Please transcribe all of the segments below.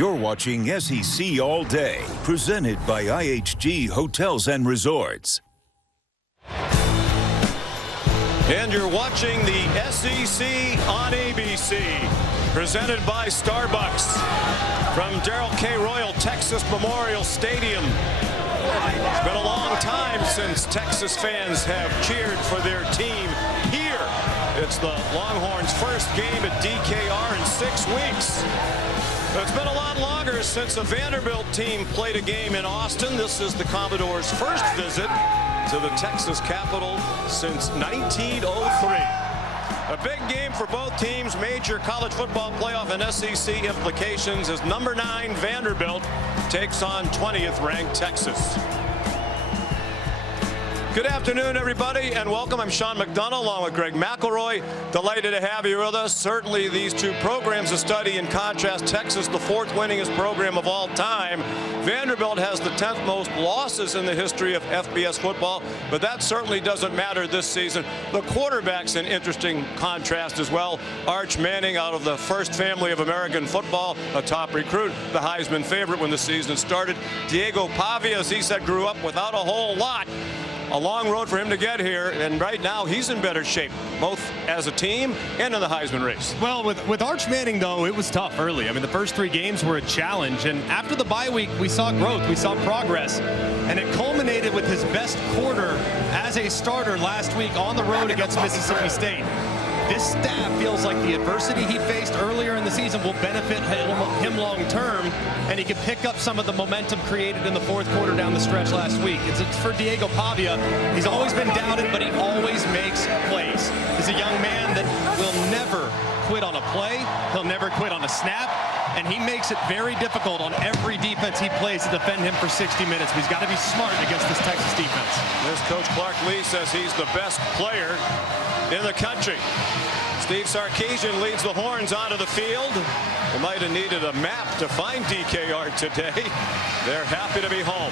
You're watching SEC All Day, presented by IHG Hotels and Resorts. And you're watching the SEC on ABC, presented by Starbucks from Darrell K. Royal Texas Memorial Stadium. It's been a long time since Texas fans have cheered for their team here. It's the Longhorns' first game at DKR in 6 weeks. It's been a lot longer since a Vanderbilt team played a game in Austin. This is the Commodores' first visit to the Texas Capitol since 1903. A big game for both teams. Major college football playoff and SEC implications as number 9 Vanderbilt takes on 20th ranked Texas. Good afternoon, everybody, and welcome. I'm Sean McDonough along with Greg McElroy. Delighted to have you with us. Certainly these two programs to study. In contrast, Texas, the 4th winningest program of all time. Vanderbilt has the 10th most losses in the history of FBS football, but that certainly doesn't matter this season. The quarterback's an interesting contrast as well. Arch Manning, out of the first family of American football, a top recruit, the Heisman favorite when the season started. Diego Pavia, as he said, grew up without a whole lot. A long road for him to get here, and right now he's in better shape, both as a team and in the Heisman race. Well, with Arch Manning, though, it was tough early. I mean, the first 3 games were a challenge, and after the bye week, we saw growth, we saw progress, and it culminated with his best quarter as a starter last week on the road against Mississippi State. This staff feels like the adversity he faced earlier in the season will benefit him long term, and he can pick up some of the momentum created in the 4th quarter down the stretch last week. It's for Diego Pavia. He's always been doubted, but he always makes plays. He's a young man that will never quit on a play. He'll never quit on a snap, and he makes it very difficult on every defense he plays to defend him for 60 minutes. But he's got to be smart against this Texas defense. This coach Clark Lee says he's the best player in the country. Steve Sarkisian leads the Horns onto the field. They might have needed a map to find DKR today. They're happy to be home.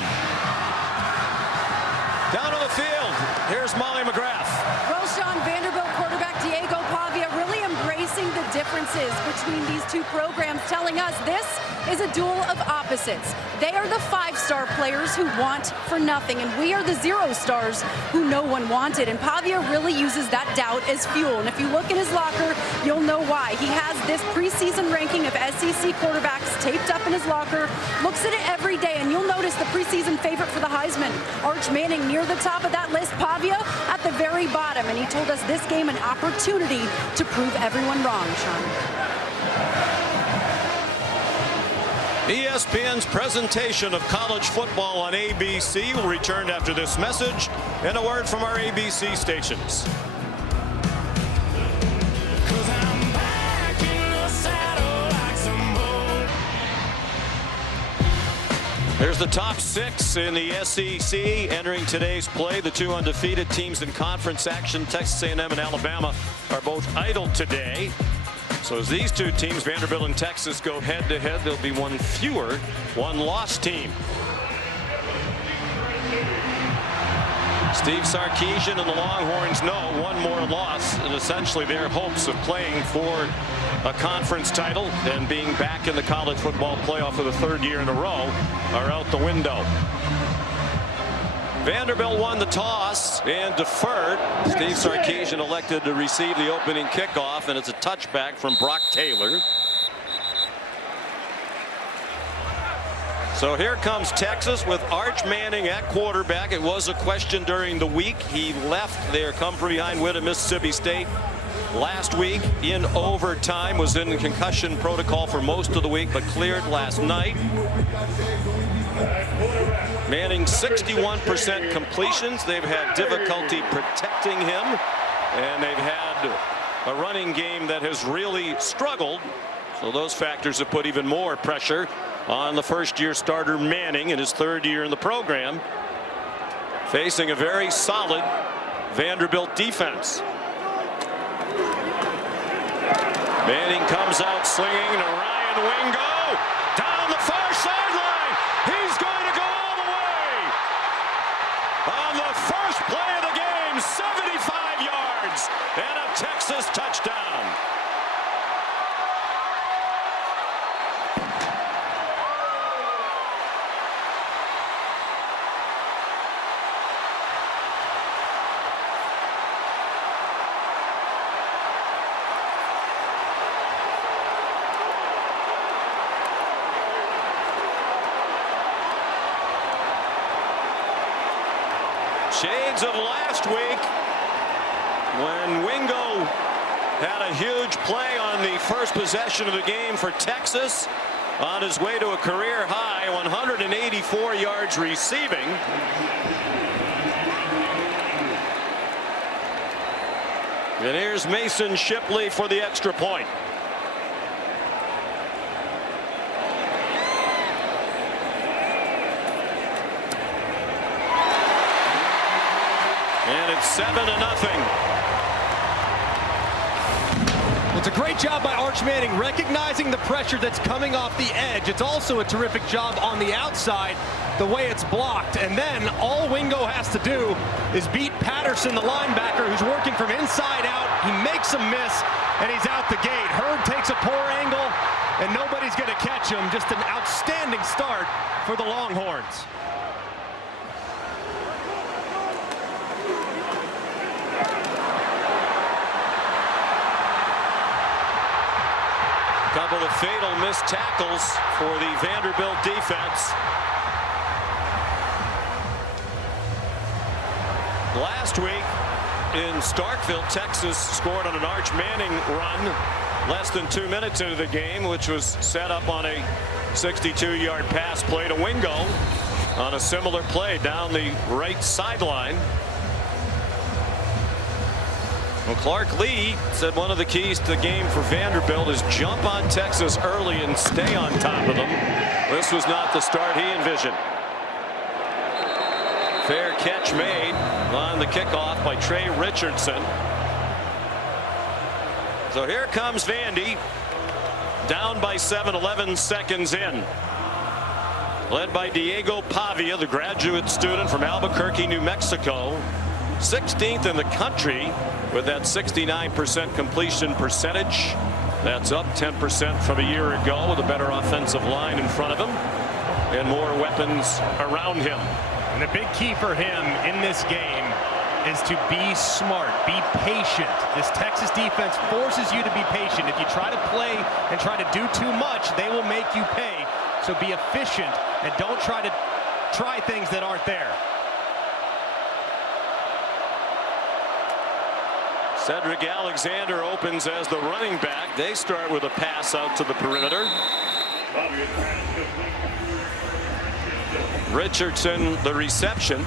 Down on the field, here's Molly McGrath. Well, Sean, Vanderbilt quarterback Diego Pavia really embracing the differences between these two programs, telling us this is a duel of opposites. They are the 5-star players who want for nothing, and we are the 0-stars who no one wanted. And Pavia really uses that doubt as fuel. And if you look in his locker, you'll know why. He has this preseason ranking of SEC quarterbacks taped up in his locker, looks at it every day, and you'll notice the preseason favorite for the Heisman, Arch Manning, near the top of that list, Pavia at the very bottom. And he told us this game an opportunity to prove everyone wrong, Sean. ESPN's presentation of college football on ABC will return after this message and a word from our ABC stations. There's the top 6 in the SEC entering today's play. The 2 undefeated teams in conference action, Texas A&M and Alabama, are both idle today. So as these 2 teams, Vanderbilt and Texas, go head-to-head, there'll be one fewer, one-loss team. Steve Sarkisian and the Longhorns know one more loss, and essentially their hopes of playing for a conference title and being back in the college football playoff for the 3rd year in a row are out the window. Vanderbilt won the toss and deferred. Steve Sarkisian elected to receive the opening kickoff, and it's a touchback from Brock Taylor. So here comes Texas with Arch Manning at quarterback. It was a question during the week. He left their come-from-behind win at Mississippi State last week in overtime, was in concussion protocol for most of the week, but cleared last night. Manning 61% completions. They've had difficulty protecting him, and they've had a running game that has really struggled. So those factors have put even more pressure on the first-year starter Manning in his 3rd year in the program, facing a very solid Vanderbilt defense. Manning comes out slinging to Ryan Wingo down the far sideline. He's going to go all the way. On the first play of the game, 75 yards and a Texas touchdown. Shades of last week when Wingo had a huge play on the first possession of the game for Texas on his way to a career high 184 yards receiving. And here's Mason Shipley for the extra point. And it's 7-0. It's a great job by Arch Manning recognizing the pressure that's coming off the edge. It's also a terrific job on the outside, the way it's blocked. And then all Wingo has to do is beat Patterson, the linebacker, who's working from inside out. He makes a miss, and he's out the gate. Hurd takes a poor angle, and nobody's going to catch him. Just an outstanding start for the Longhorns. Couple of fatal missed tackles for the Vanderbilt defense. Last week in Starkville, Texas scored on an Arch Manning run less than 2 minutes into the game, which was set up on a 62-yard pass play to Wingo on a similar play down the right sideline. Well, Clark Lee said one of the keys to the game for Vanderbilt is jump on Texas early and stay on top of them. This was not the start he envisioned. Fair catch made on the kickoff by Trey Richardson. So here comes Vandy, down by 7, 11 seconds in. Led by Diego Pavia, the graduate student from Albuquerque, New Mexico. 16th in the country with that 69% completion percentage. That's up 10% from a year ago with a better offensive line in front of him and more weapons around him. And the big key for him in this game is to be smart, be patient. This Texas defense forces you to be patient. If you try to play and try to do too much, they will make you pay. So be efficient and don't try things that aren't there. Cedric Alexander opens as the running back. They start with a pass out to the perimeter. Richardson the reception.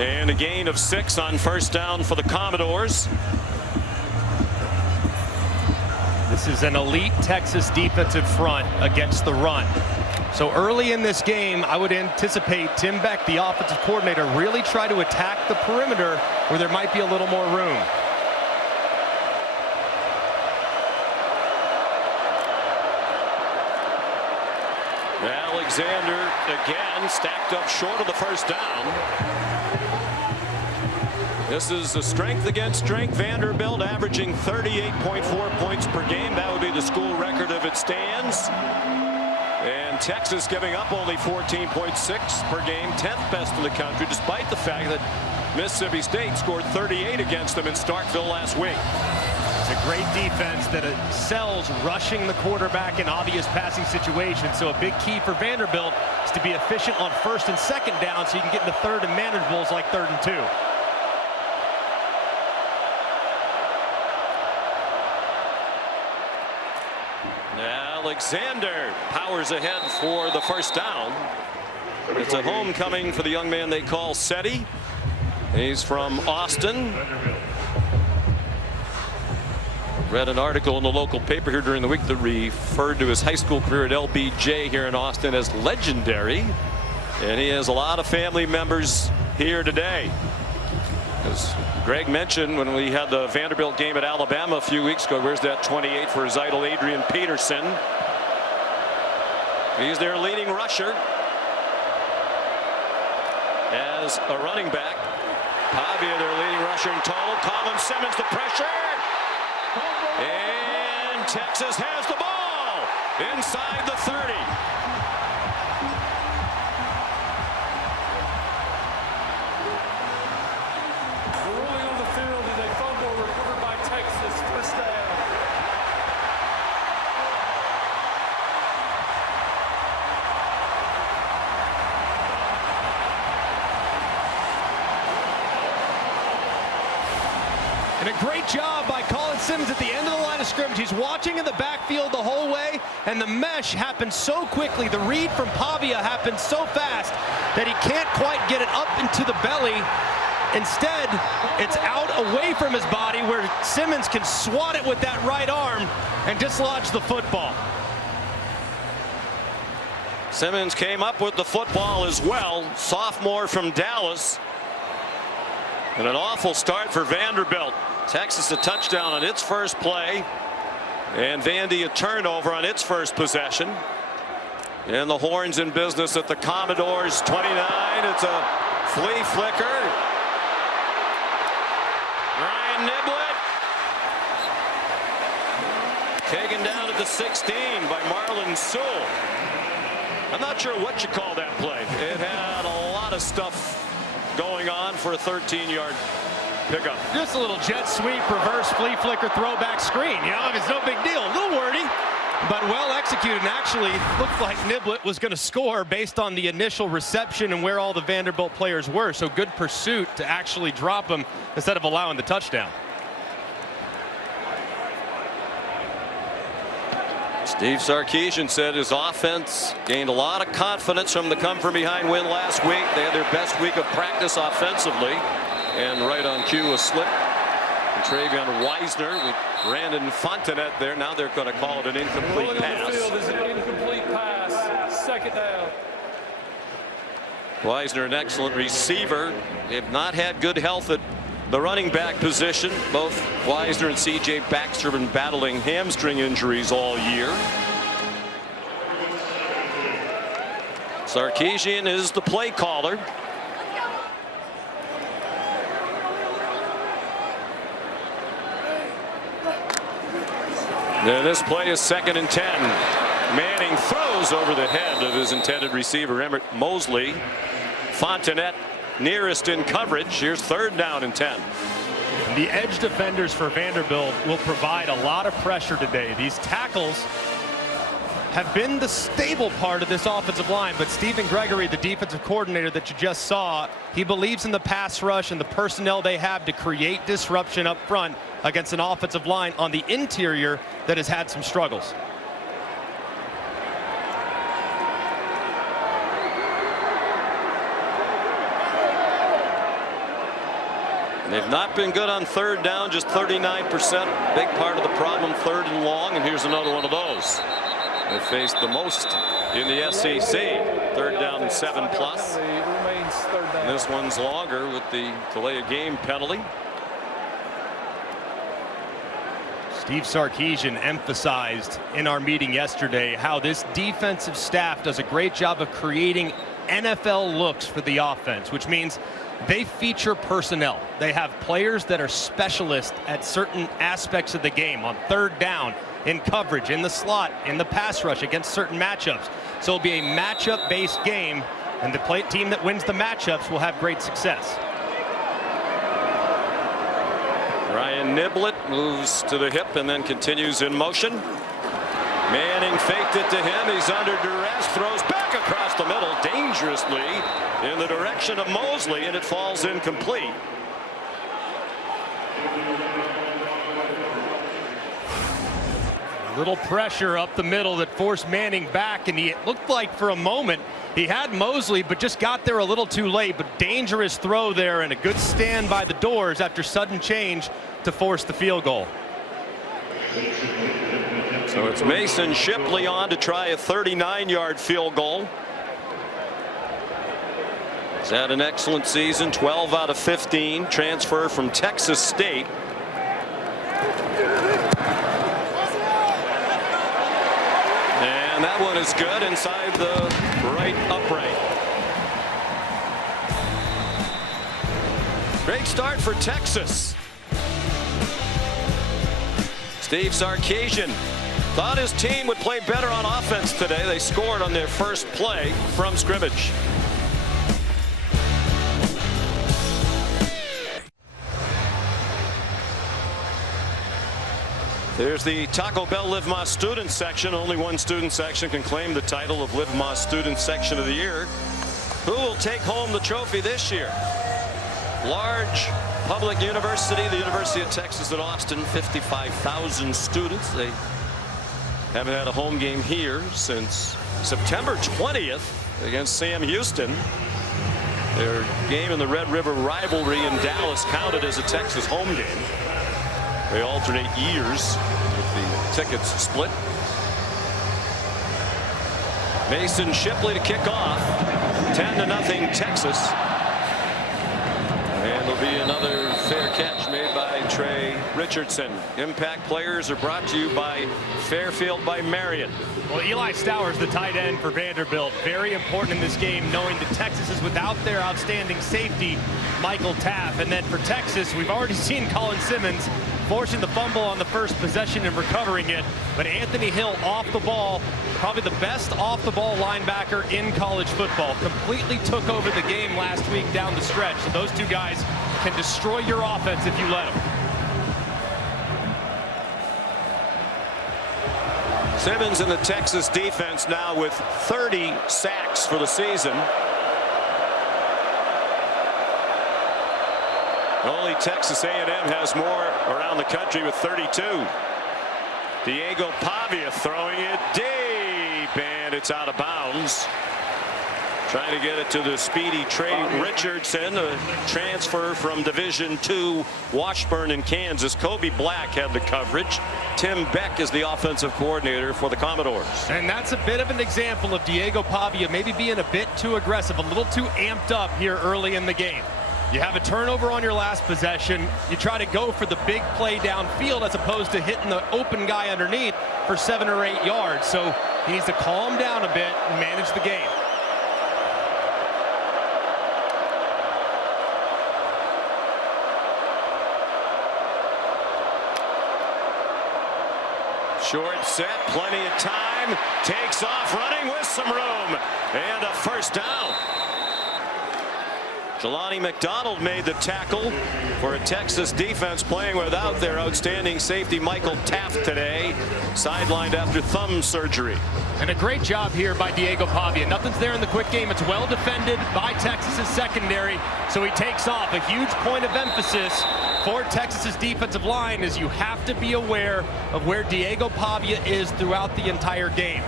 And a gain of 6 on first down for the Commodores. This is an elite Texas defensive front against the run. So early in this game, I would anticipate Tim Beck, the offensive coordinator, really try to attack the perimeter where there might be a little more room. Alexander again stacked up short of the first down. This is a strength against strength. Vanderbilt averaging 38.4 points per game. That would be the school record if it stands. And Texas giving up only 14.6 per game, 10th best in the country, despite the fact that Mississippi State scored 38 against them in Starkville last week. It's a great defense that excels rushing the quarterback in obvious passing situations. So a big key for Vanderbilt is to be efficient on first and second down so you can get into third and manageables like 3rd and 2. Alexander powers ahead for the first down. It's a homecoming for the young man they call Seti. He's from Austin. Read an article in the local paper here during the week that referred to his high school career at LBJ here in Austin as legendary. And he has a lot of family members here today. As Greg mentioned when we had the Vanderbilt game at Alabama a few weeks ago, where's that 28 for his idol Adrian Peterson? He's their leading rusher. As a running back, Pavia, their leading rusher in total. Colin Simmons, the pressure. And Texas has the ball inside the 30. And a great job by Colin Simmons at the end of the line of scrimmage. He's watching in the backfield the whole way, and the mesh happens so quickly. The read from Pavia happens so fast that he can't quite get it up into the belly. Instead, it's out away from his body where Simmons can swat it with that right arm and dislodge the football. Simmons came up with the football as well. Sophomore from Dallas. And an awful start for Vanderbilt. Texas a touchdown on its first play. And Vandy a turnover on its first possession. And the Horns in business at the Commodores 29. It's a flea flicker. Ryan Niblett. Taken down at the 16 by Marlon Sewell. I'm not sure what you call that play. It had a lot of stuff going on for a 13-yard pickup. Just a little jet sweep, reverse flea flicker, throwback screen. You know, it's no big deal. A little wordy, but well executed. And actually looked like Niblett was going to score based on the initial reception and where all the Vanderbilt players were. So good pursuit to actually drop him instead of allowing the touchdown. Steve Sarkisian said his offense gained a lot of confidence from the come-from-behind win last week. They had their best week of practice offensively. And right on cue, a slip. And Travion Wisner with Brandon Fontenette there. Now they're going to call it an incomplete pass. On the field is an incomplete pass. Second down. Wisner, an excellent receiver. They have not had good health at the running back position. Both Wisner and C.J. Baxter have been battling hamstring injuries all year. Sarkisian is the play caller. And this play is 2nd and 10. Manning throws over the head of his intended receiver, Emmett Mosley. Fontenette nearest in coverage. Here's 3rd down and 10. The edge defenders for Vanderbilt will provide a lot of pressure today. These tackles have been the stable part of this offensive line, but Stephen Gregory, the defensive coordinator that you just saw, he believes in the pass rush and the personnel they have to create disruption up front against an offensive line on the interior that has had some struggles. They've not been good on 3rd down, just 39%. Big part of the problem, 3rd and long, and here's another one of those. They faced the most in the SEC. 3rd down and 7+. And this one's longer with the delay of game penalty. Steve Sarkisian emphasized in our meeting yesterday how this defensive staff does a great job of creating NFL looks for the offense, which means they feature personnel. They have players that are specialists at certain aspects of the game, on 3rd down, in coverage, in the slot, in the pass rush against certain matchups. So it'll be a matchup-based game, and the team that wins the matchups will have great success. Ryan Niblett moves to the hip and then continues in motion. Manning faked it to him. He's under duress, throws back across the middle dangerously in the direction of Mosley, and it falls incomplete. A little pressure up the middle that forced Manning back, and it looked like for a moment he had Mosley, but just got there a little too late. But dangerous throw there, and a good stand by the doors after sudden change to force the field goal. So it's Mason Shipley on to try a 39-yard field goal. He's had an excellent season, 12 out of 15, transfer from Texas State. And that one is good inside the right upright. Great start for Texas. Steve Sarkisian thought his team would play better on offense today. They scored on their first play from scrimmage. There's the Taco Bell Live Más student section. Only one student section can claim the title of Live Más Student Section of the Year. Who will take home the trophy this year? Large public university, the University of Texas at Austin, 55,000 students. They haven't had a home game here since September 20th against Sam Houston. Their game in the Red River rivalry in Dallas counted as a Texas home game. They alternate years with the tickets split. Mason Shipley to kick off. 10-0 Texas. And there'll be another fair catch made by Trey Richardson. Impact players are brought to you by Fairfield by Marion. Well, Eli Stowers, the tight end for Vanderbilt, very important in this game, knowing that Texas is without their outstanding safety, Michael Taft. And then for Texas, we've already seen Colin Simmons forcing the fumble on the first possession and recovering it. But Anthony Hill off the ball, probably the best off the ball linebacker in college football. Completely took over the game last week down the stretch. So those two guys can destroy your offense if you let them. Simmons in the Texas defense now with 30 sacks for the season. Only Texas A&M has more around the country with 32. Diego Pavia throwing it deep, and it's out of bounds. Trying to get it to the speedy Trey Richardson, a transfer from Division II Washburn in Kansas. Kobe Black had the coverage. Tim Beck is the offensive coordinator for the Commodores. And that's a bit of an example of Diego Pavia maybe being a bit too aggressive, a little too amped up here early in the game. You have a turnover on your last possession. You try to go for the big play downfield as opposed to hitting the open guy underneath for 7 or 8 yards. So he needs to calm down a bit and manage the game. Short set, plenty of time, takes off running with some room, and a first down. Jelani McDonald made the tackle for a Texas defense playing without their outstanding safety Michael Taft today, sidelined after thumb surgery. And a great job here by Diego Pavia. Nothing's there in the quick game. It's well defended by Texas's secondary, so he takes off. A huge point of emphasis for Texas's defensive line is you have to be aware of where Diego Pavia is throughout the entire game.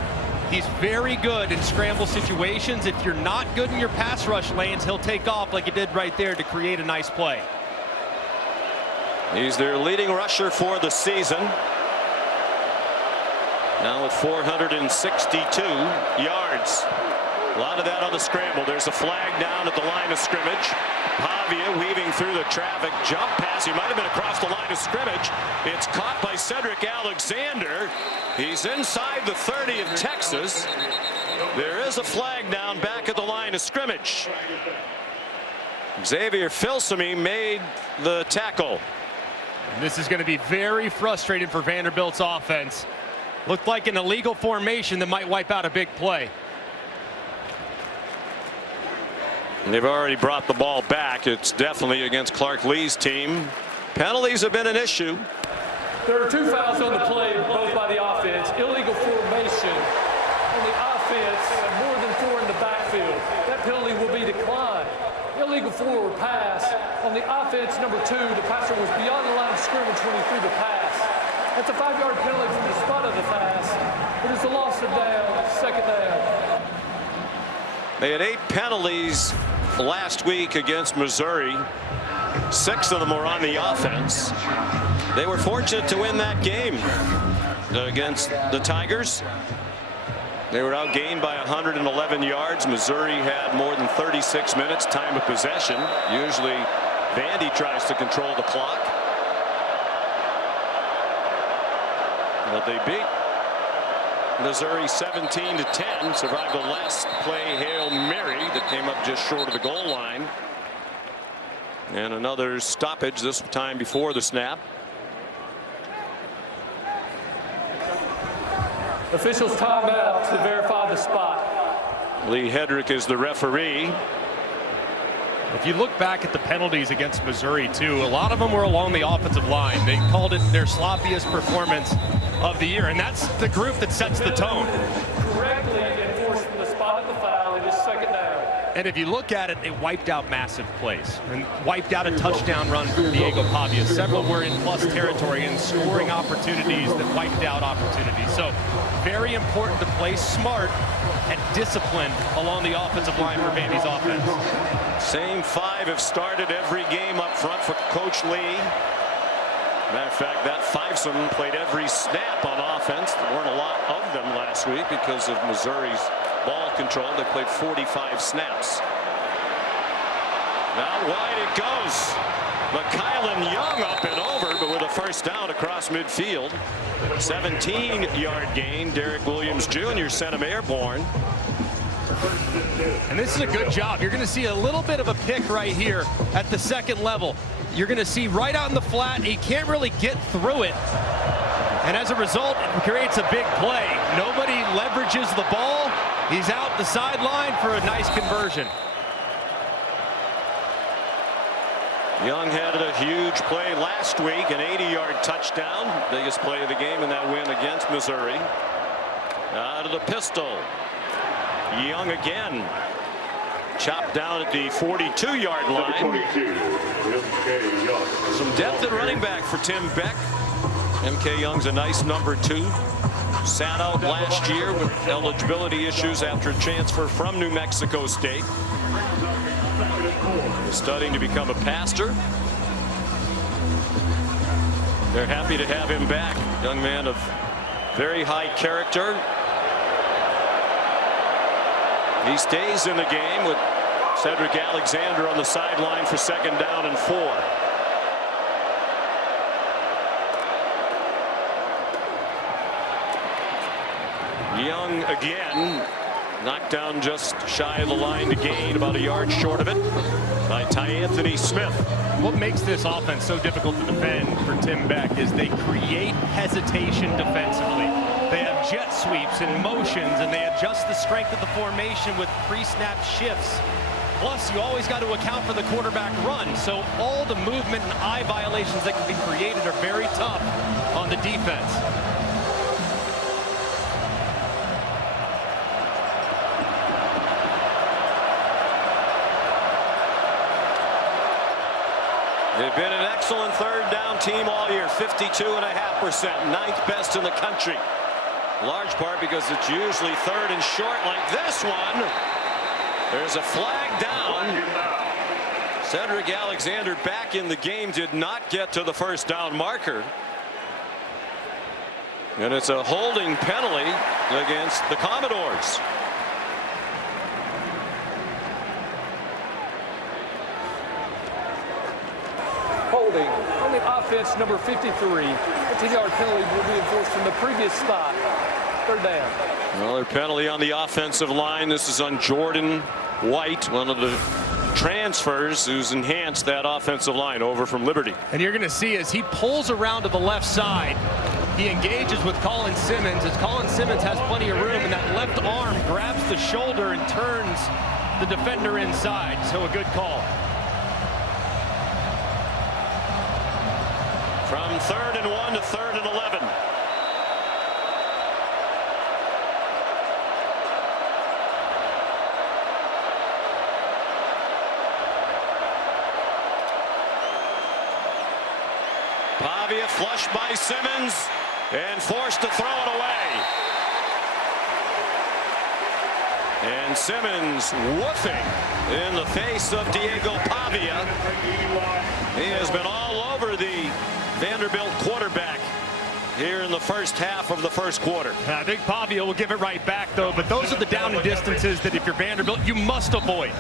He's very good in scramble situations. If you're not good in your pass rush lanes, he'll take off like he did right there to create a nice play. He's their leading rusher for the season. Now with 462 yards. A lot of that on the scramble. There's a flag down at the line of scrimmage. Pavia weaving through the traffic. Jump pass. He might have been across the line of scrimmage. It's caught by Cedric Alexander. He's inside the 30 of Texas. There is a flag down back at the line of scrimmage. Xavier Filsamy made the tackle. And this is going to be very frustrating for Vanderbilt's offense. Looked like an illegal formation that might wipe out a big play. And they've already brought the ball back. It's definitely against Clark Lee's team. Penalties have been an issue. There are 2 fouls on the play, both by the offense. Illegal formation on the offense, more than 4 in the backfield. That penalty will be declined. Illegal forward pass on the offense, number 2. The passer was beyond the line of scrimmage when he threw the pass. That's a 5-yard penalty from the spot of the pass. It is a loss of down, second down. They had 8 penalties last week against Missouri. 6 of them were on the offense. They were fortunate to win that game against the Tigers. They were outgained by 111 yards. Missouri had more than 36 minutes time of possession. Usually Vandy tries to control the clock. But they beat Missouri 17-10. Survived the last play Hail Mary that came up just short of the goal line. And another stoppage, this time before the snap. Officials timeout to verify the spot. Lee Hedrick is the referee. If you look back at the penalties against Missouri, too, a lot of them were along the offensive line. They called it their sloppiest performance of the year, and that's the group that sets the tone. Correctly enforced from the spot of the foul. It is second down. And if you look at it, they wiped out massive plays and wiped out a touchdown run from Diego Pavia. Several were in plus territory and scoring opportunities that wiped out opportunities. So very important to play smart and disciplined along the offensive line for Vandy's offense. Same 5 have started every game up front for Coach Lee. Matter of fact, that fivesome played every snap on offense. There weren't a lot of them last week because of Missouri's ball control. They played 45 snaps. Now wide it goes. McKylan Young up and over, but with a first down across midfield. 17-yard gain. Derek Williams Jr. sent him airborne. And this is a good job. You're going to see a little bit of a pick right here at the second level. You're going to see right out in the flat, he can't really get through it. And as a result, it creates a big play. Nobody leverages the ball. He's out the sideline for a nice conversion. Young had a huge play last week, an 80-yard touchdown. Biggest play of the game in that win against Missouri. Out of the pistol. Young again. Chopped down at the 42-yard line. Some depth at running back for Tim Beck. MK Young's a nice number 2. Sat out last year with eligibility issues after a transfer from New Mexico State. He's studying to become a pastor. They're happy to have him back. Young man of very high character. He stays in the game with Cedric Alexander on the sideline for 2nd down and 4. Young again, knocked down just shy of the line to gain, about a yard short of it, by Anthony Smith. What makes this offense so difficult to defend for Tim Beck is they create hesitation defensively. They have jet sweeps and motions, and they adjust the strength of the formation with pre-snap shifts. Plus, you always got to account for the quarterback run. So all the movement and eye violations that can be created are very tough on the defense. They've been an excellent 3rd down team all year, 52.5%, 9th best in the country. Large part because it's usually 3rd and short like this one. There's a flag down. Cedric Alexander back in the game, did not get to the 1st down marker. And it's a holding penalty against the Commodores. Holding on the offense, number 53. 15-yard penalty will be enforced from the previous spot. 3rd down. Another penalty on the offensive line. This is on Jordan White, one of the transfers who's enhanced that offensive line over from Liberty. And you're going to see as he pulls around to the left side, he engages with Colin Simmons. As Colin Simmons has plenty of room, and that left arm grabs the shoulder and turns the defender inside. So a good call. From 3rd and 1 to 3rd and 11. Pavia flushed by Simmons and forced to throw it away. And Simmons woofing in the face of Diego Pavia. He has been all over the Vanderbilt quarterback here in the first half of the first quarter. I think Pavia will give it right back, though, but those are the down and distances that if you're Vanderbilt, you must avoid.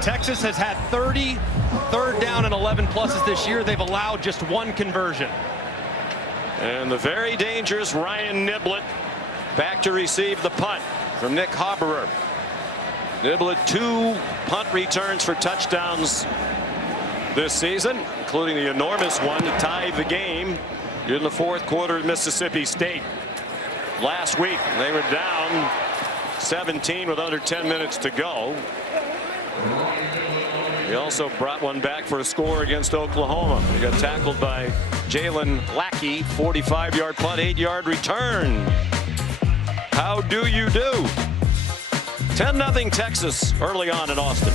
Texas has had 30 3rd down and 11 pluses this year. They've allowed just 1 conversion. And the very dangerous Ryan Niblett back to receive the punt from Nick Haberer. Niblett 2 punt returns for touchdowns this season, including the enormous one to tie the game in the 4th quarter at Mississippi State. Last week they were down 17 with under 10 minutes to go. He also brought one back for a score against Oklahoma. He got tackled by Jalen Lackey. 45-yard punt, 8-yard return. How do you do? 10-0 Texas early on in Austin.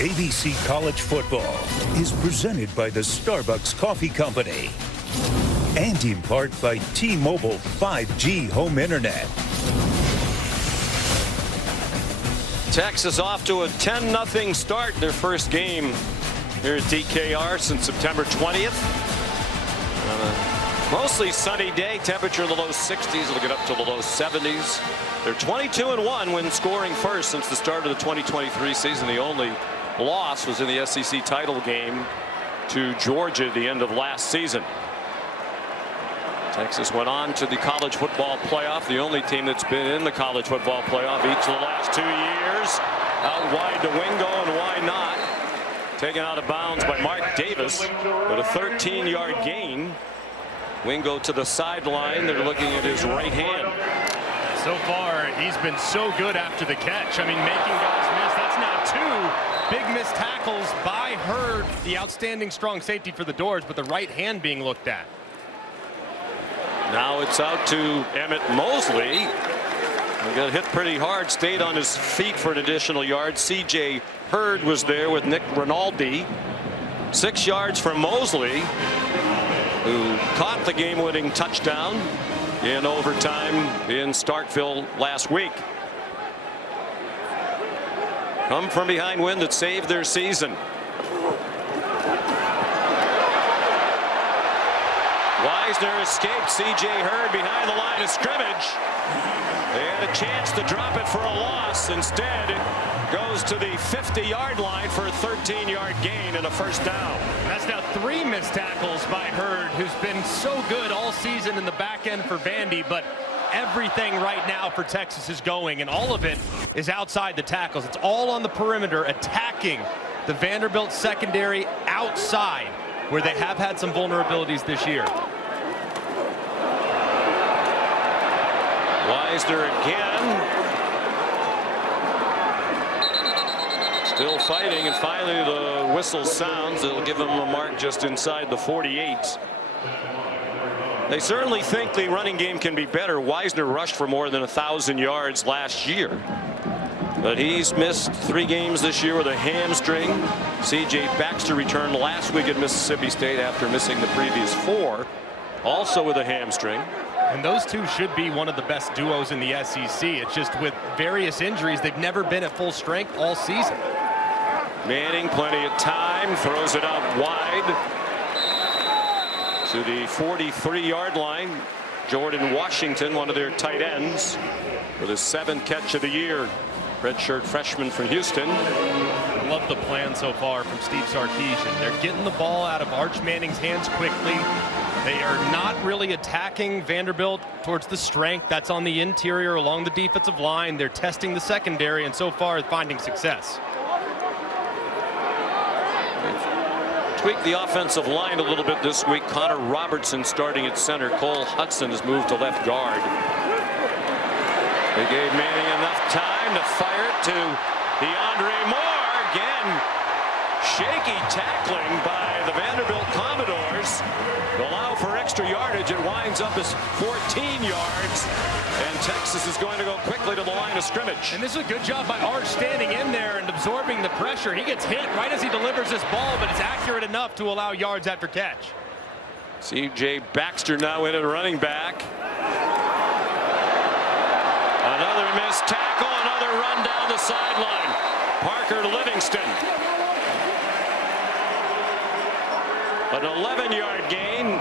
ABC College Football is presented by the Starbucks Coffee Company and in part by T-Mobile 5G Home Internet. Texas off to a 10-0 start, their first game here at DKR since September 20th. Mostly sunny day, temperature in the low 60s. It'll get up to the low 70s. They're 22-1 when scoring first since the start of the 2023 season. The only loss was in the SEC title game to Georgia at the end of last season. Texas went on to the college football playoff, the only team that's been in the college football playoff each of the last 2 years. Out wide to Wingo, and why not? Taken out of bounds by Mark Davis, but a 13-yard gain. Wingo to the sideline. They're looking at his right hand. So far, he's been so good after the catch. I mean, making guys miss. That's now 2 big missed tackles by Hurd, the outstanding strong safety for the Doors, but the right hand being looked at. Now it's out to Emmett Mosley. He got hit pretty hard, stayed on his feet for an additional yard. C.J. Hurd was there with Nick Rinaldi. 6 yards from Mosley, who caught the game-winning touchdown in overtime in Starkville last week. Come from behind win that saved their season. Wisner escaped C.J. Hurd behind the line of scrimmage. They had a chance to drop it for a loss. Instead, it goes to the 50-yard line for a 13-yard gain and a first down. That's now 3 missed tackles by Hurd, who's been so good all season in the back end for Vandy, but everything right now for Texas is going, and all of it is outside the tackles. It's all on the perimeter, attacking the Vanderbilt secondary outside, where they have had some vulnerabilities this year. Wisner again. Still fighting, and finally the whistle sounds. It'll give them a mark just inside the 48. They certainly think the running game can be better. Wisner rushed for more than 1,000 yards last year, but he's missed 3 games this year with a hamstring. C.J. Baxter returned last week at Mississippi State after missing the previous 4, also with a hamstring. And those two should be one of the best duos in the SEC. It's just with various injuries, they've never been at full strength all season. Manning, plenty of time, throws it out wide to the 43-yard line. Jordan Washington, one of their tight ends, with his 7th catch of the year. Redshirt freshman from Houston. I love the plan so far from Steve Sarkisian. They're getting the ball out of Arch Manning's hands quickly. They are not really attacking Vanderbilt towards the strength that's on the interior along the defensive line. They're testing the secondary, and so far finding success. They've tweaked the offensive line a little bit this week. Connor Robertson starting at center. Cole Hudson has moved to left guard. They gave Manning enough time to fire it to DeAndre Moore. Again, shaky tackling by the Vanderbilt Commodores. Allow for extra yardage. It winds up as 14 yards, and Texas is going to go quickly to the line of scrimmage. And this is a good job by Arch standing in there and absorbing the pressure. He gets hit right as he delivers this ball, but it's accurate enough to allow yards after catch. C.J. Baxter now in at running back. Another missed tackle, another run down the sideline. Parker Livingston. An 11-yard gain.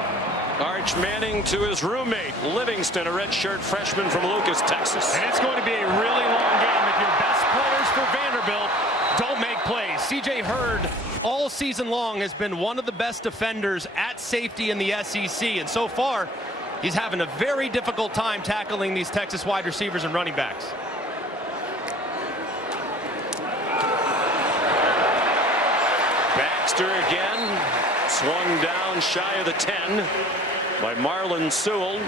Arch Manning to his roommate, Livingston, a redshirt freshman from Lucas, Texas. And it's going to be a really long game if your best players for Vanderbilt don't make plays. C.J. Hurd all season long has been one of the best defenders at safety in the SEC, and so far he's having a very difficult time tackling these Texas wide receivers and running backs. Baxter again, swung down shy of the 10 by Marlon Sewell.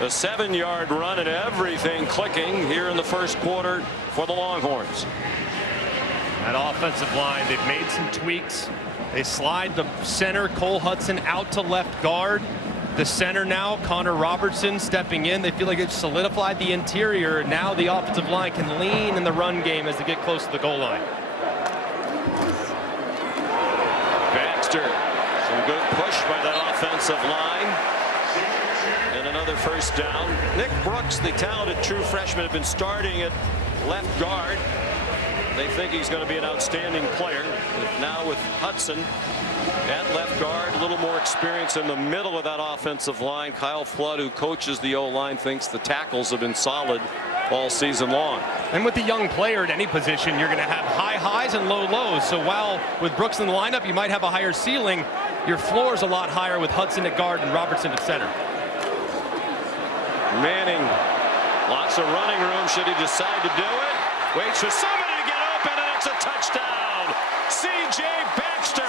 A 7-yard run and everything clicking here in the first quarter for the Longhorns. That offensive line, they've made some tweaks. They slide the center, Cole Hudson, out to left guard. The center now, Connor Robertson, stepping in. They feel like they've solidified the interior. Now the offensive line can lean in the run game as they get close to the goal line. Baxter, some good push by that offensive line. And another first down. Nick Brooks, the talented true freshman, had been starting at left guard. They think he's going to be an outstanding player. But now with Hudson at left guard, a little more experience in the middle of that offensive line. Kyle Flood, who coaches the O-line, thinks the tackles have been solid all season long. And with the young player at any position, you're going to have high highs and low lows. So while with Brooks in the lineup, you might have a higher ceiling, your floor is a lot higher with Hudson at guard and Robertson at center. Manning, lots of running room should he decide to do it. Waits for somebody to get open, and it's a touchdown. C.J. Baxter.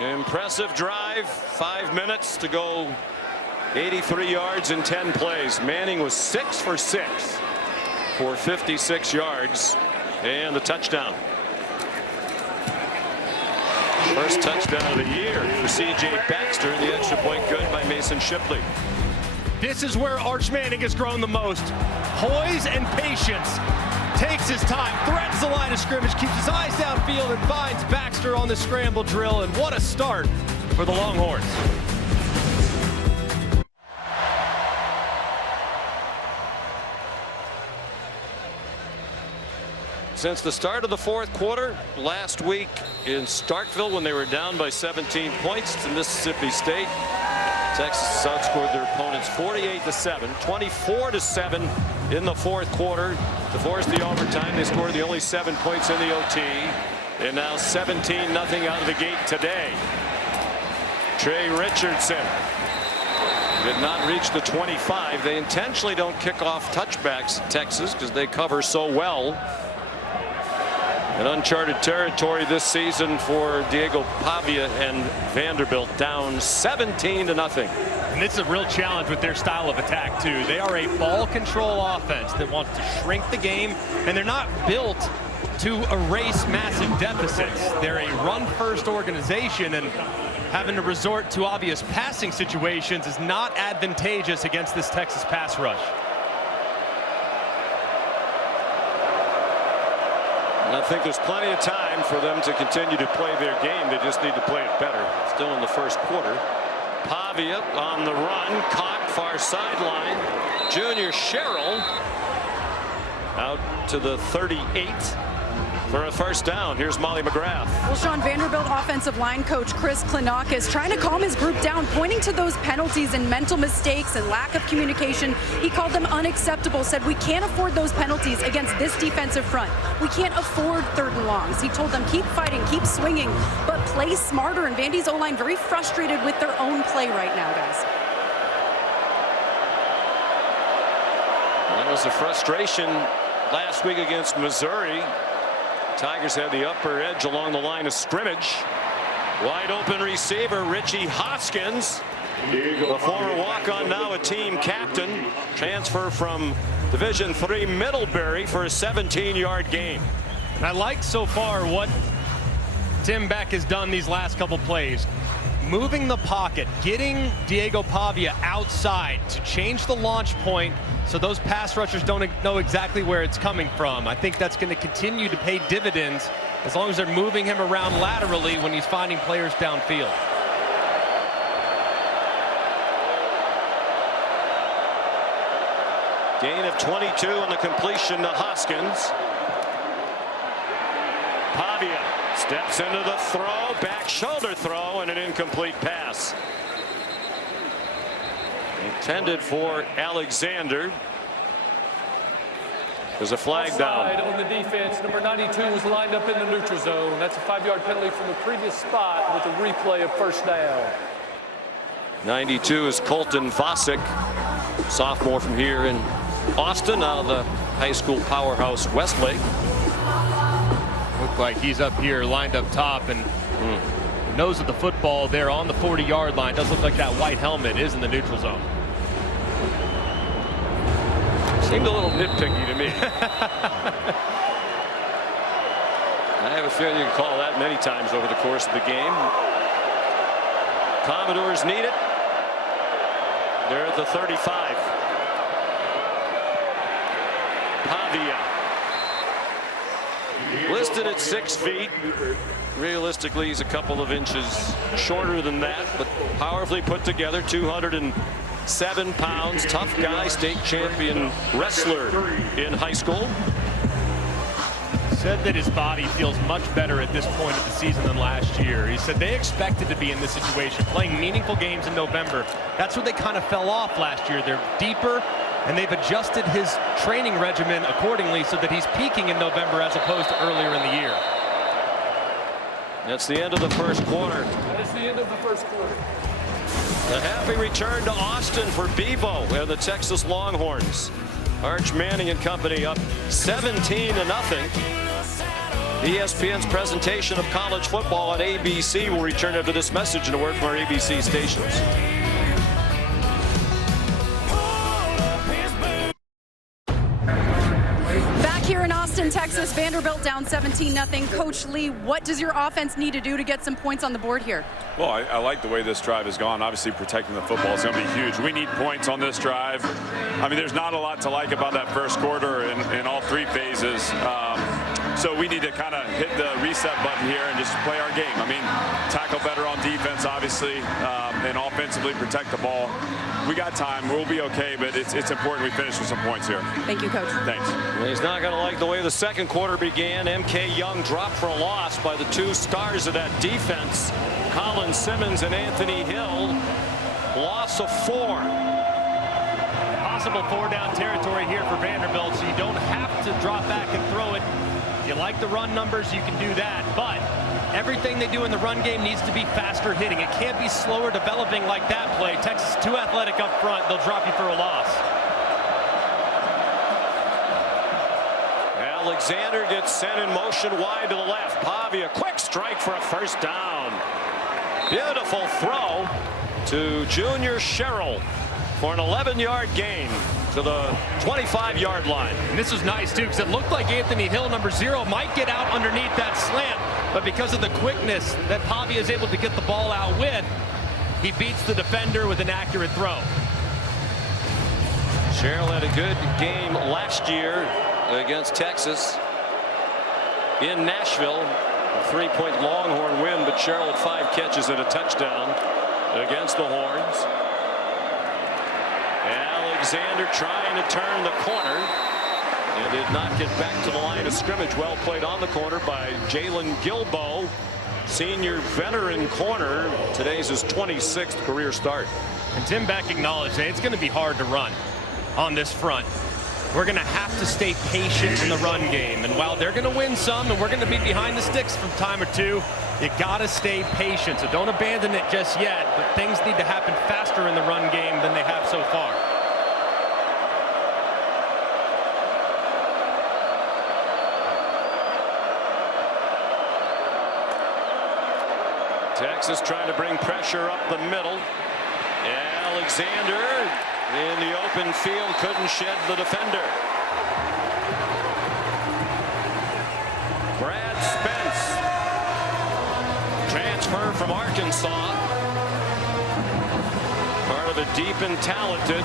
Impressive drive, 5 minutes to go, 83 yards in 10 plays. Manning was 6 for 6 for 56 yards and a touchdown. First touchdown of the year for C.J. Baxter. The extra point good by Mason Shipley. This is where Arch Manning has grown the most. Poise and patience. Takes his time, threatens the line of scrimmage, keeps his eyes downfield, and finds Baxter on the scramble drill. And what a start for the Longhorns. Since the start of the fourth quarter last week in Starkville, when they were down by 17 points to Mississippi State, Texas outscored their opponents 48-7, 24-7 in the fourth quarter to force the overtime. They scored the only 7 points in the OT, and now 17-0 out of the gate today. Trey Richardson did not reach the 25. They intentionally don't kick off touchbacks, Texas, because they cover so well. In uncharted territory this season for Diego Pavia and Vanderbilt, down 17-0. And this is a real challenge with their style of attack too. They are a ball control offense that wants to shrink the game, and they're not built to erase massive deficits. They're a run-first organization, and having to resort to obvious passing situations is not advantageous against this Texas pass rush. I think there's plenty of time for them to continue to play their game. They just need to play it better. Still in the first quarter. Pavia on the run, caught far sideline. Junior Sherrill out to the 38 for a first down. Here's Molly McGrath. Well, Sean, Vanderbilt offensive line coach Chris Klinakis trying to calm his group down, pointing to those penalties and mental mistakes and lack of communication. He called them unacceptable, said we can't afford those penalties against this defensive front. We can't afford third and longs. He told them keep fighting, keep swinging, but play smarter. And Vandy's O-line very frustrated with their own play right now, guys. That was a frustration last week against Missouri. Tigers had the upper edge along the line of scrimmage. Wide open receiver Richie Hoskins, the former walk-on, now a team captain, transfer from Division III Middlebury for a 17-yard gain. And I like so far what Tim Beck has done these last couple plays. Moving the pocket, getting Diego Pavia outside to change the launch point so those pass rushers don't know exactly where it's coming from. I think that's going to continue to pay dividends as long as they're moving him around laterally when he's finding players downfield. Gain of 22 on the completion to Hoskins. Pavia steps into the throw, back shoulder throw, and an incomplete pass. Intended for Alexander. There's a flag Offside down. on the defense. Number 92 was lined up in the neutral zone. That's a 5-yard penalty from the previous spot with a replay of first down. 92 is Colton Fossick, sophomore from here in Austin, out of the high school powerhouse Westlake. Look like he's up here lined up top and nose of the football there on the 40-yard line. Does look like that white helmet is in the neutral zone. Seemed a little nitpicky to me. I have a feeling you can call that many times over the course of the game. Commodores need it. They're at the 35. Pavia. Listed at 6 feet. Realistically, he's a couple of inches shorter than that, but powerfully put together. 207 pounds, tough guy, state champion wrestler in high school. Said that his body feels much better at this point of the season than last year. He said they expected to be in this situation, playing meaningful games in November. That's where they kind of fell off last year. They're deeper, and they've adjusted his training regimen accordingly so that he's peaking in November as opposed to earlier in the year. That's the end of the first quarter. That is the end of the first quarter. A happy return to Austin for Bevo and the Texas Longhorns. Arch Manning and company up 17-0. ESPN's presentation of college football on ABC will return after this message and a word from our ABC stations. Back here in Austin, Texas, Vanderbilt down 17-0. Coach Lee, what does your offense need to do to get some points on the board here? Well, I like the way this drive has gone. Obviously, protecting the football is going to be huge. We need points on this drive. I mean, there's not a lot to like about that first quarter in all three phases. So we need to kind of hit the reset button here and just play our game. I mean, tackle better on defense, obviously, and offensively protect the ball. We got time. We'll be okay, but it's important we finish with some points here. Thank you, Coach. Thanks. Well, he's not going to like the way the second quarter began. M.K. Young dropped for a loss by the two stars of that defense, Colin Simmons and Anthony Hill. Loss of 4. Possible 4-down territory here for Vanderbilt, so you don't have to drop back and throw it. If you like the run numbers, you can do that, but everything they do in the run game needs to be faster hitting. It can't be slower developing like that play. Texas too athletic up front. They'll drop you for a loss. Alexander gets sent in motion wide to the left. Pavia, quick strike for a first down. Beautiful throw to Junior Sherrill for an 11-yard gain to the 25-yard line. And this was nice, too, because it looked like Anthony Hill, number 0, might get out underneath that slant, but because of the quickness that Pavia is able to get the ball out with, he beats the defender with an accurate throw. Sherrill had a good game last year against Texas in Nashville. A 3-point Longhorn win, but Sherrill had 5 catches and a touchdown against the Horns. Alexander trying to turn the corner and did not get back to the line of scrimmage. Well played on the corner by Jalen Gilbo, senior veteran corner. Today's his 26th career start. And Tim Beck acknowledged that it's going to be hard to run on this front. We're going to have to stay patient in the run game. And while they're going to win some and we're going to be behind the sticks from time or two, you got to stay patient. So don't abandon it just yet. But things need to happen faster in the run game than they have so far. Texas trying to bring pressure up the middle. Alexander in the open field couldn't shed the defender. Brad Spence, transfer from Arkansas, part of a deep and talented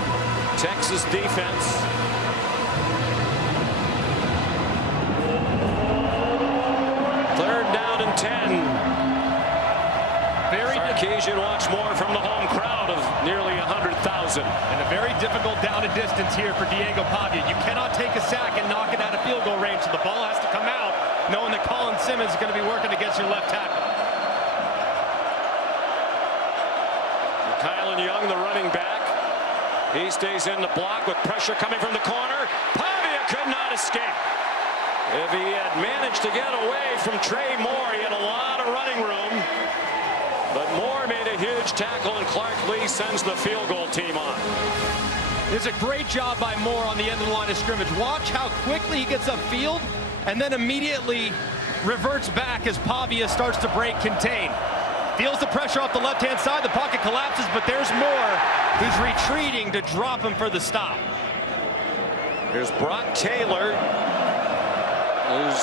Texas defense. Third down and 10. Sarkisian wants more from the home crowd of nearly 100,000. And a very difficult down and distance here for Diego Pavia. You cannot take a sack and knock it out of field goal range, so the ball has to come out, knowing that Colin Simmons is going to be working against your left tackle. Kylan Young, the running back. He stays in the block with pressure coming from the corner. Pavia could not escape. If he had managed to get away from Trey Moore, he had a lot of running room. But Moore made a huge tackle, and Clark Lee sends the field goal team on. It's a great job by Moore on the end of the line of scrimmage. Watch how quickly he gets upfield and then immediately reverts back as Pavia starts to break contain. Feels the pressure off the left-hand side. The pocket collapses, but there's Moore, who's retreating to drop him for the stop. Here's Brock Taylor, who's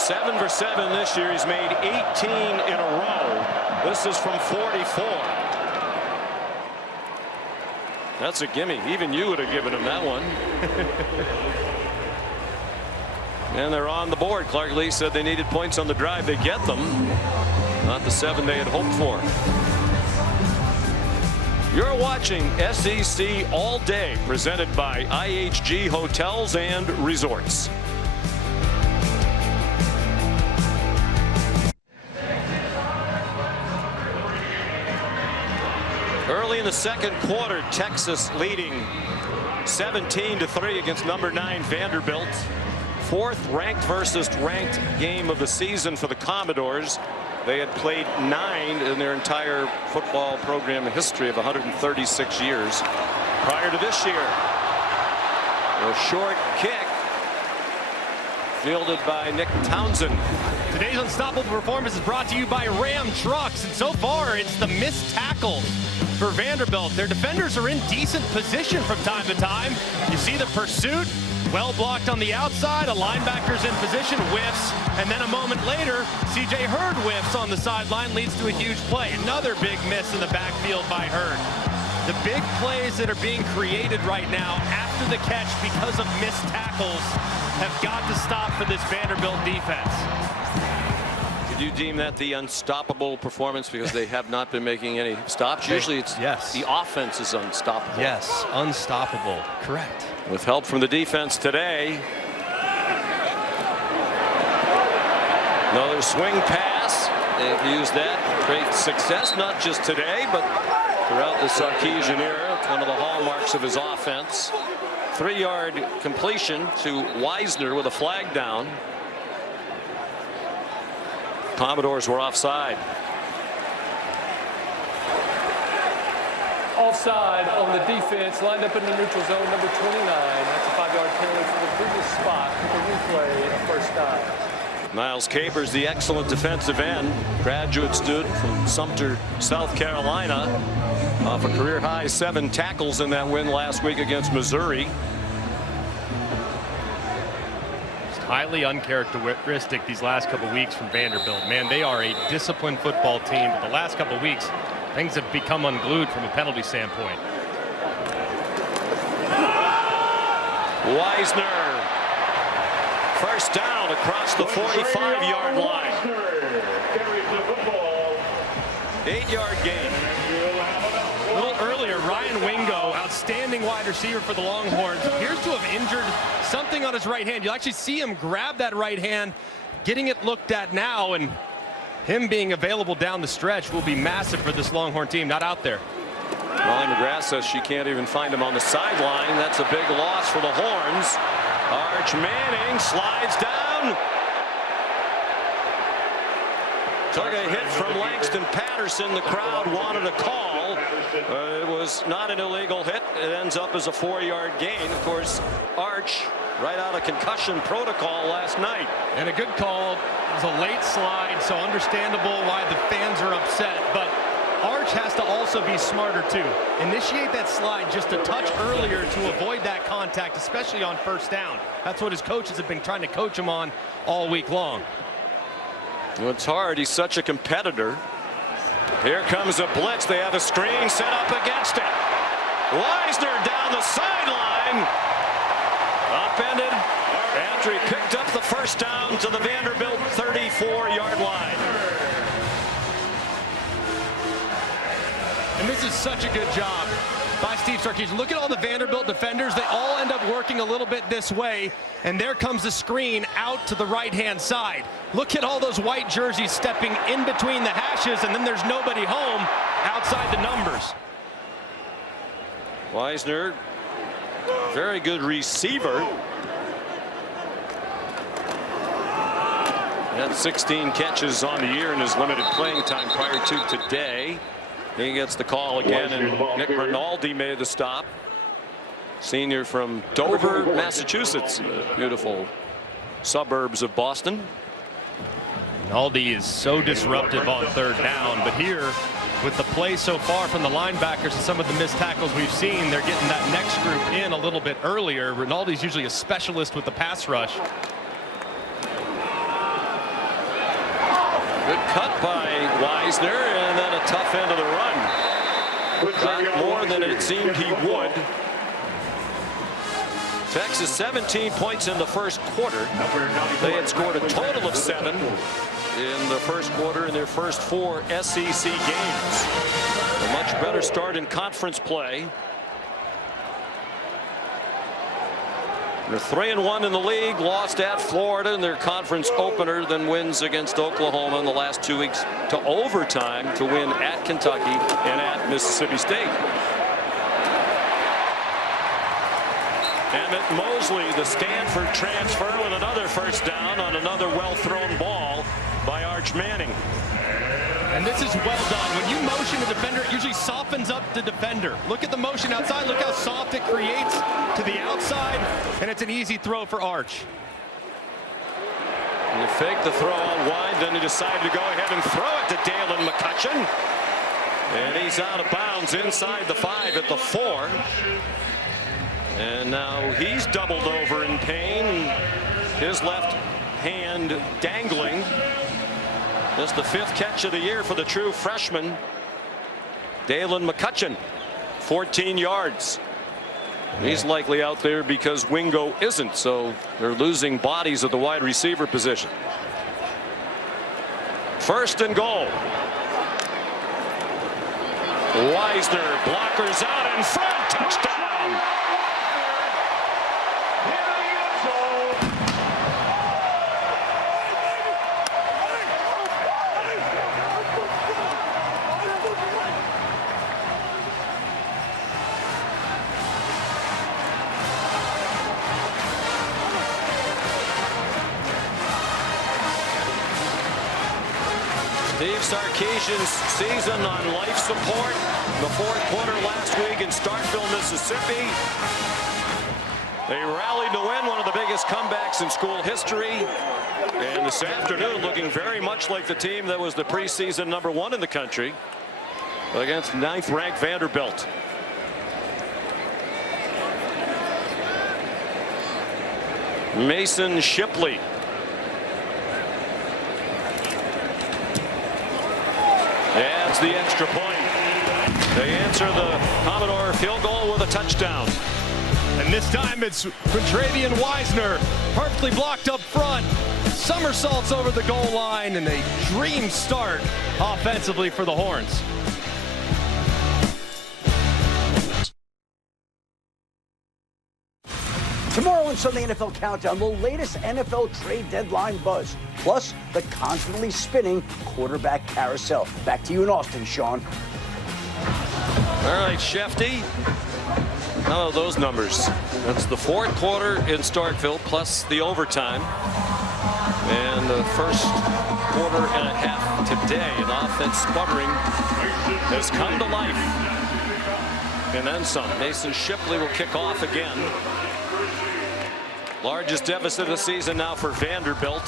7 for 7 this year. He's made 18 in a row. This is from 44. That's a gimme. Even you would have given him that one. And they're on the board. Clark Lee said they needed points on the drive. They get them. Not the 7 they had hoped for. You're watching SEC All Day, presented by IHG Hotels and Resorts. Early in the second quarter, Texas leading 17-3 against number 9 Vanderbilt. Fourth ranked versus ranked game of the season for the Commodores. They had played 9 in their entire football program history of 136 years prior to this year. A short kick fielded by Nick Townsend. Today's Unstoppable Performance is brought to you by Ram Trucks, and so far it's the missed tackles for Vanderbilt. Their defenders are in decent position from time to time. You see the pursuit, well blocked on the outside, a linebacker's in position, whiffs, and then a moment later, C.J. Hurd whiffs on the sideline, leads to a huge play. Another big miss in the backfield by Hurd. The big plays that are being created right now after the catch because of missed tackles have got to stop for this Vanderbilt defense. Could you deem that the unstoppable performance because they have not been making any stops? Usually it's the offense is unstoppable. Yes, unstoppable. Correct. With help from the defense today. Another swing pass. They've used that. Great success, not just today, but throughout the Sarkisian era. It's one of the hallmarks of his offense. 3-yard completion to Weisner with a flag down. Commodores were offside. Offside on the defense, lined up in the neutral zone, number 29. That's a 5-yard penalty from the previous spot. The replay, a first down. Miles Capers, the excellent defensive end, graduate student from Sumter, South Carolina, off a career-high 7 tackles in that win last week against Missouri. Highly uncharacteristic these last couple weeks from Vanderbilt. Man, they are a disciplined football team, but the last couple weeks, things have become unglued from a penalty standpoint. Weisner, first down across the 45-yard line. 8-yard gain. A little earlier, Ryan Wingo, outstanding wide receiver for the Longhorns, appears to have injured something on his right hand. You'll actually see him grab that right hand, getting it looked at now, and him being available down the stretch will be massive for this Longhorn team. Not out there. Molly McGrath says she can't even find him on the sideline. That's a big loss for the Horns. Arch Manning slides down. Took a hit from Langston Patterson. The crowd wanted a call. It was not an illegal hit. It ends up as a 4-yard gain. Of course, Arch right out of concussion protocol last night. And a good call. It was a late slide, so understandable why the fans are upset. But Arch has to also be smarter too. Initiate that slide just a touch earlier to avoid that contact, especially on first down. That's what his coaches have been trying to coach him on all week long. Well, it's hard. He's such a competitor. Here comes a blitz. They have a screen set up against it. Weisner down the sideline. Upended after he picked up the first down to the Vanderbilt 34-yard line. And this is such a good job by Steve Sarkisian. Look at all the Vanderbilt defenders. They all end up working a little bit this way. And there comes the screen out to the right-hand side. Look at all those white jerseys stepping in between the hashes, and then there's nobody home outside the numbers. Weisner, very good receiver. Had 16 catches on the year in his limited playing time prior to today. He gets the call again, and Nick Rinaldi made the stop. Senior from Dover, Massachusetts, beautiful suburbs of Boston. Rinaldi is so disruptive on third down, but here with the play so far from the linebackers and some of the missed tackles we've seen, they're getting that next group in a little bit earlier. Rinaldi's usually a specialist with the pass rush. Good cut by Weisner, and then a tough end of the run. Got more than it seemed he would. Texas 17 points in the first quarter. They had scored a total of 7 in the first quarter in their first 4 SEC games. A much better start in conference play. They're 3-1 in the league, lost at Florida in their conference opener, then wins against Oklahoma in the last 2 weeks to overtime to win at Kentucky and at Mississippi State. Emmett Mosley, the Stanford transfer, with another first down on another well-thrown ball by Arch Manning. And this is well done. When you motion a defender, it usually softens up the defender. Look at the motion outside. Look how soft it creates to the outside. And it's an easy throw for Arch. And you fake the throw out wide, then he decided to go ahead and throw it to Dalen McCutcheon. And he's out of bounds inside the 5 at the 4. And now he's doubled over in pain. His left hand dangling. This is the 5th catch of the year for the true freshman, Dalen McCutcheon. 14 yards. He's likely out there because Wingo isn't, so they're losing bodies at the wide receiver position. 1st and goal. Weisner, blockers out in front, touchdown. Steve Sarkisian's season on life support. The 4th quarter last week in Starkville, Mississippi. They rallied to win one of the biggest comebacks in school history. And this afternoon looking very much like the team that was the preseason #1 in the country against 9th-ranked Vanderbilt. Mason Shipley. Adds the extra point. They answer the Commodore field goal with a touchdown. And this time it's Quintravian Weisner, perfectly blocked up front. Somersaults over the goal line, and a dream start offensively for the Horns. Tomorrow on Sunday NFL Countdown, the latest NFL trade deadline buzz, plus the constantly spinning quarterback carousel. Back to you in Austin, Sean. All right, Shefty. How are those numbers? That's the 4th quarter in Starkville plus the overtime. And the first quarter and a half today. An offense sputtering has come to life. And then some. Mason Shipley will kick off again. Largest deficit of the season now for Vanderbilt.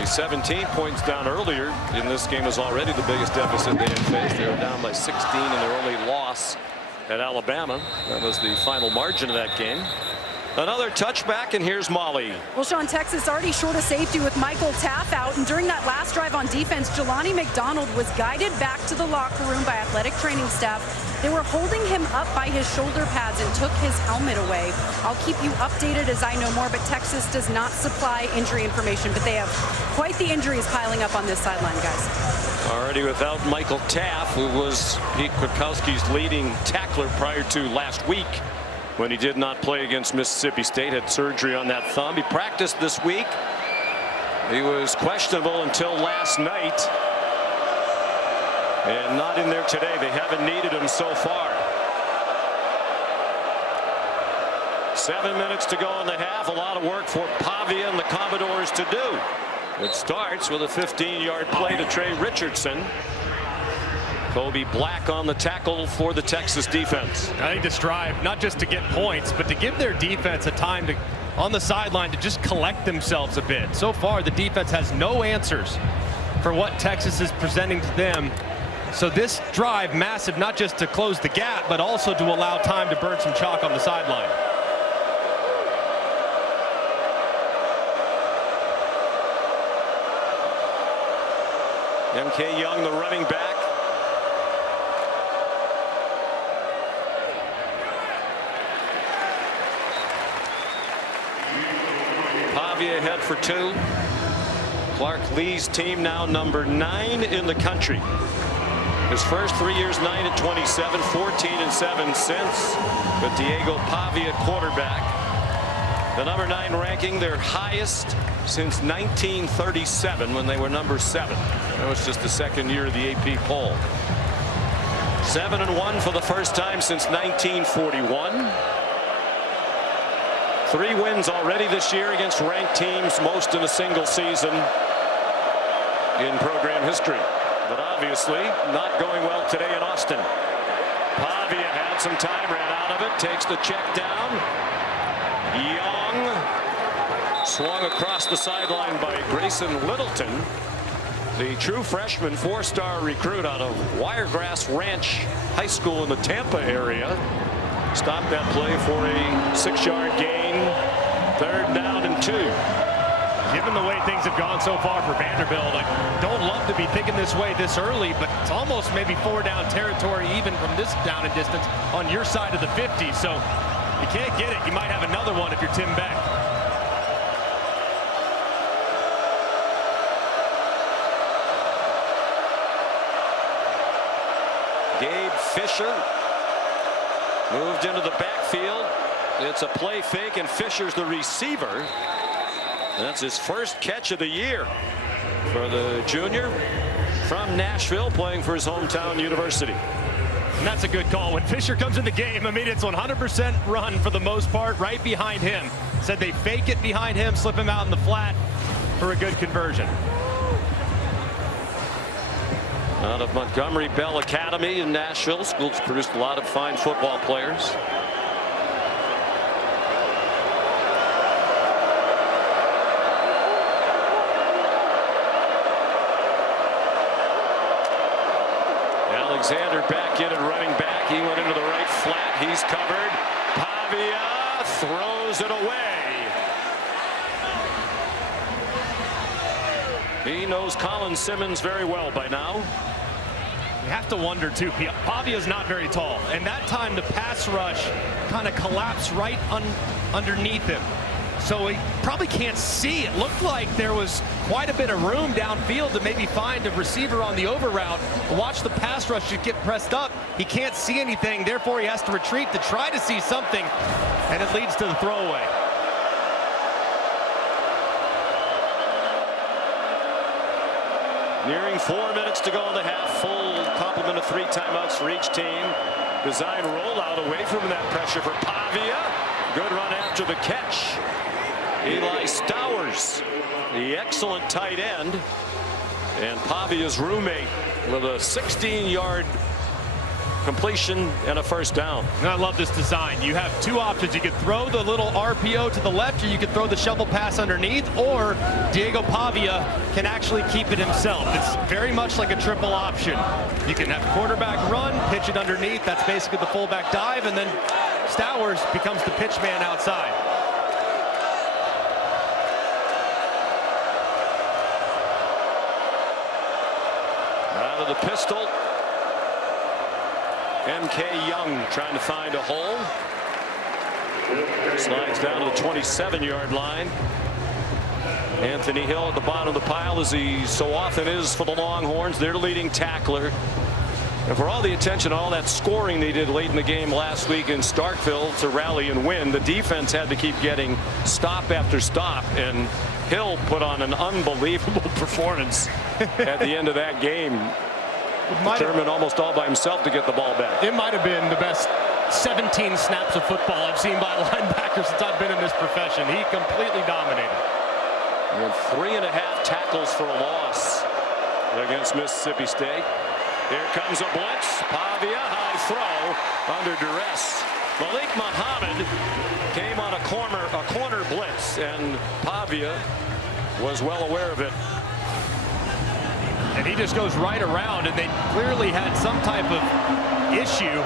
He's 17 points down earlier in this game, is already the biggest deficit they had faced. They were down by 16 in their only loss at Alabama. That was the final margin of that game. Another touchback, and here's Molly. Well, Sean, Texas already short a safety with Michael Taff out, and during that last drive on defense, Jelani McDonald was guided back to the locker room by athletic training staff. They were holding him up by his shoulder pads and took his helmet away. I'll keep you updated as I know more, but Texas does not supply injury information, but they have quite the injuries piling up on this sideline, guys. Already without Michael Taff, who was Pete Kwiatkowski's leading tackler prior to last week, when he did not play against Mississippi State, had surgery on that thumb. He practiced this week. He was questionable until last night, and not in there today. They haven't needed him so far. 7 minutes to go in the half. A lot of work for Pavia and the Commodores to do. It starts with a 15-yard play to Trey Richardson. Kobe Black on the tackle for the Texas defense. I think this drive, not just to get points, but to give their defense a time to, on the sideline, to just collect themselves a bit. So far, the defense has no answers for what Texas is presenting to them. So this drive, massive, not just to close the gap, but also to allow time to burn some chalk on the sideline. M.K. Young, the running back. Pavia ahead for 2. Clark Lee's team now number 9 in the country. His first 3 years, 9-27, 14-7 since. But Diego Pavia, quarterback, the number 9 ranking, their highest since 1937 when they were number 7. That was just the second year of the AP poll. 7-1 for the first time since 1941. 3 wins already this year against ranked teams, most in a single season in program history. But obviously not going well today in Austin. Pavia had some time, ran out of it, takes the check down. Young swung across the sideline by Grayson Littleton, the true freshman 4-star recruit out of Wiregrass Ranch High School in the Tampa area. Stopped that play for a 6-yard gain. 3rd down and 2. Given the way things have gone so far for Vanderbilt, I don't love to be thinking this way this early, but it's almost maybe 4-down territory even from this down and distance on your side of the 50. So you can't get it. You might have another one if you're Tim Beck. Gabe Fisher moved into the backfield. It's a play fake, and Fisher's the receiver. That's his first catch of the year for the junior from Nashville, playing for his hometown university. And that's a good call. When Fisher comes in the game, I mean, it's 100% run for the most part right behind him. Said they fake it behind him, slip him out in the flat for a good conversion. Out of Montgomery Bell Academy in Nashville, school's produced a lot of fine football players. Alexander back in at running back. He went into the right flat. He's covered. Pavia throws it away. He knows Colin Simmons very well by now. You have to wonder, too, Pavia's not very tall. And that time, the pass rush kind of collapsed right underneath him. So he probably can't see. It looked like there was quite a bit of room downfield to maybe find a receiver on the over route. Watch the pass rush should get pressed up. He can't see anything. Therefore, he has to retreat to try to see something. And it leads to the throwaway. Nearing 4 minutes to go in the half. Full complement of 3 timeouts for each team. Design rollout away from that pressure for Pavia. Good run after the catch. Eli Stowers, the excellent tight end, and Pavia's roommate with a 16-yard completion and a first down. And I love this design. You have 2 options. You could throw the little RPO to the left, or you could throw the shovel pass underneath, or Diego Pavia can actually keep it himself. It's very much like a triple option. You can have quarterback run, pitch it underneath. That's basically the fullback dive, and then Stowers becomes the pitch man outside. Out of the pistol. M.K. Young trying to find a hole. Slides down to the 27-yard line. Anthony Hill at the bottom of the pile, as he so often is for the Longhorns, their leading tackler. And for all the attention, all that scoring they did late in the game last week in Starkville to rally and win, the defense had to keep getting stop after stop, and Hill put on an unbelievable performance at the end of that game. Determined almost all by himself to get the ball back. It might have been the best 17 snaps of football I've seen by a linebacker since I've been in this profession. He completely dominated. And 3.5 tackles for a loss against Mississippi State. Here comes a blitz. Pavia, high throw under duress. Malik Muhammad came on a corner blitz, and Pavia was well aware of it. And he just goes right around, and they clearly had some type of issue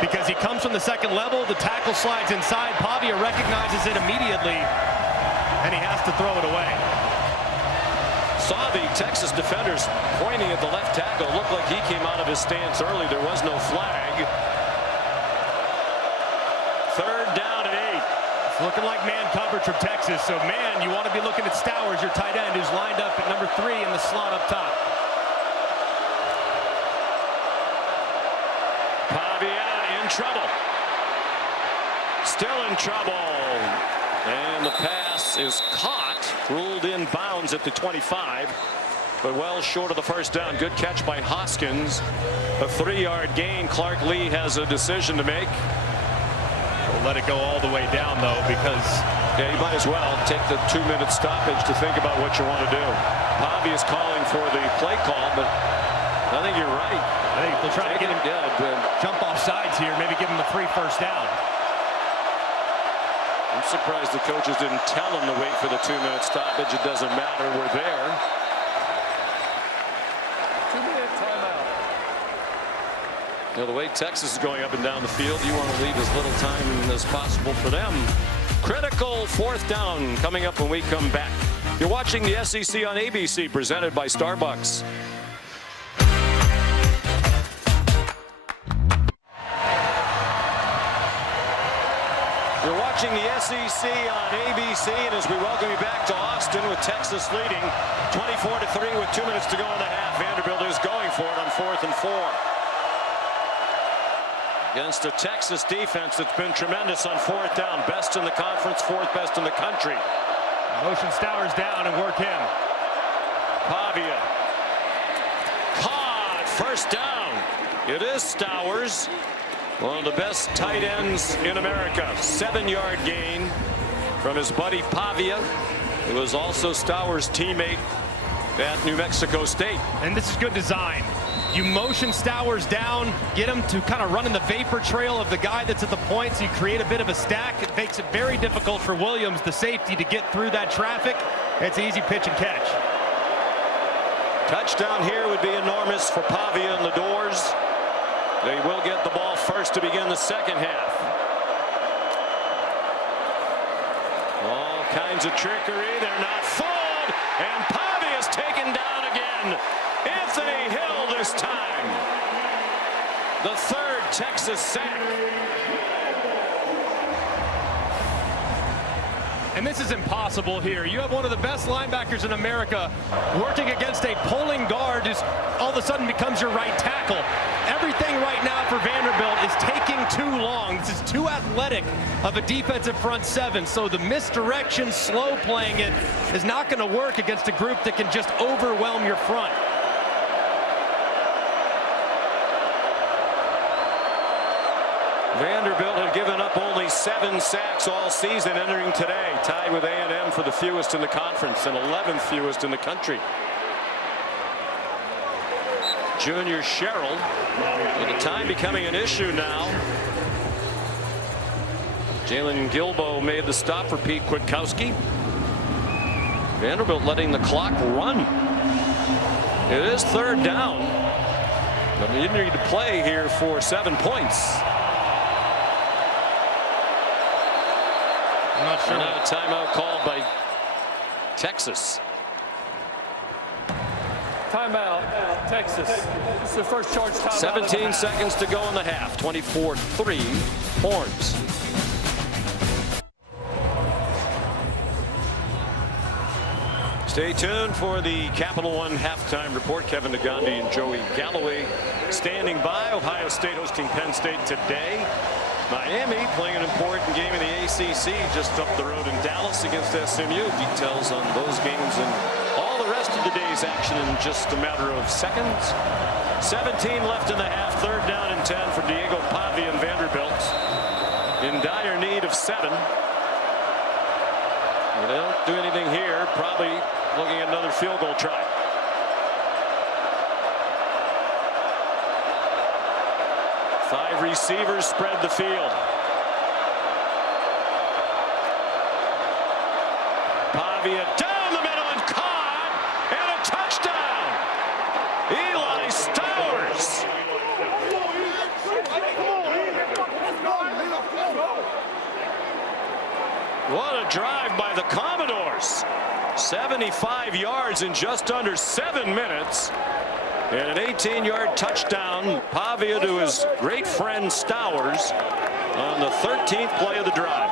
because he comes from the second level. The tackle slides inside. Pavia recognizes it immediately, and he has to throw it away. Saw the Texas defenders pointing at the left tackle. Looked like he came out of his stance early. There was no flag. 3rd down and 8. It's looking like man coverage from Texas. So, man, you want to be looking at Stowers, your tight end, who's lined up at number 3 in the slot up top. Pavia in trouble. Still in trouble. And the pass is caught, ruled in bounds at the 25, but well short of the first down. Good catch by Hoskins. A 3-yard gain. Clark Lee has a decision to make. We'll let it go all the way down, though, because yeah, you might as well take the 2-minute stoppage to think about what you want to do. Pavia is calling for the play call, but I think you're right. I think they'll try to get him jump off sides here, maybe give him a free first down. I'm surprised the coaches didn't tell him to wait for the 2-minute stoppage. It doesn't matter. We're there. 2-minute timeout. You know, the way Texas is going up and down the field, you want to leave as little time as possible for them. Critical 4th down coming up when we come back. You're watching the SEC on ABC, presented by Starbucks. You're watching the SEC on ABC, and as we welcome you back to Austin with Texas leading 24-3 with 2 minutes to go in the half. Vanderbilt is going for it on 4th and 4. Against a Texas defense that's been tremendous on 4th down. Best in the conference, 4th best in the country. Motion Stowers down and work him. Pavia. Caught. First down. It is Stowers. One of the best tight ends in America. 7-yard gain from his buddy Pavia, who was also Stowers' teammate at New Mexico State. And this is good design. You motion Stowers down, get him to kind of run in the vapor trail of the guy that's at the point, so you create a bit of a stack. It makes it very difficult for Williams, the safety, to get through that traffic. It's an easy pitch and catch. Touchdown here would be enormous for Pavia and the Doors. They will get the ball first to begin the second half. All kinds of trickery. They're not fooled. And Pavia's taken down again. Anthony Hill this time. The 3rd Texas sack. And this is impossible here. You have one of the best linebackers in America working against a pulling guard who's all of a sudden becomes your right tackle. Everything right now for Vanderbilt is taking too long. This is too athletic of a defensive front 7. So the misdirection, slow playing it is not going to work against a group that can just overwhelm your front. Vanderbilt had given up only 7 sacks all season entering today, tied with A&M for the fewest in the conference and 11th fewest in the country. Junior Sherrill, with the time becoming an issue now. Jalen Gilbo made the stop for Pete Kwiatkowski. Vanderbilt letting the clock run. It is 3rd down, but you need to play here for 7 points. I'm not sure. And now a timeout called by Texas. Timeout, Texas. This is the first charge timeout. 17 seconds to go in the half. 24-3 Horns. Stay tuned for the Capital One halftime report. Kevin Negandhi and Joey Galloway standing by. Ohio State hosting Penn State today. Miami playing an important game in the ACC just up the road in Dallas against SMU. Details on those games and all the rest of the day's action in just a matter of seconds. 17 left in the half. 3rd down and 10 for Diego Pavia and Vanderbilt. In dire need of 7. They don't do anything here. Probably looking at another field goal try. Five receivers spread the field. Pavia down the middle and caught, and a touchdown. Eli Stowers. What a drive by the Commodores. 75 yards in just under 7 minutes. And an 18-yard touchdown. Pavia to his great friend Stowers on the 13th play of the drive.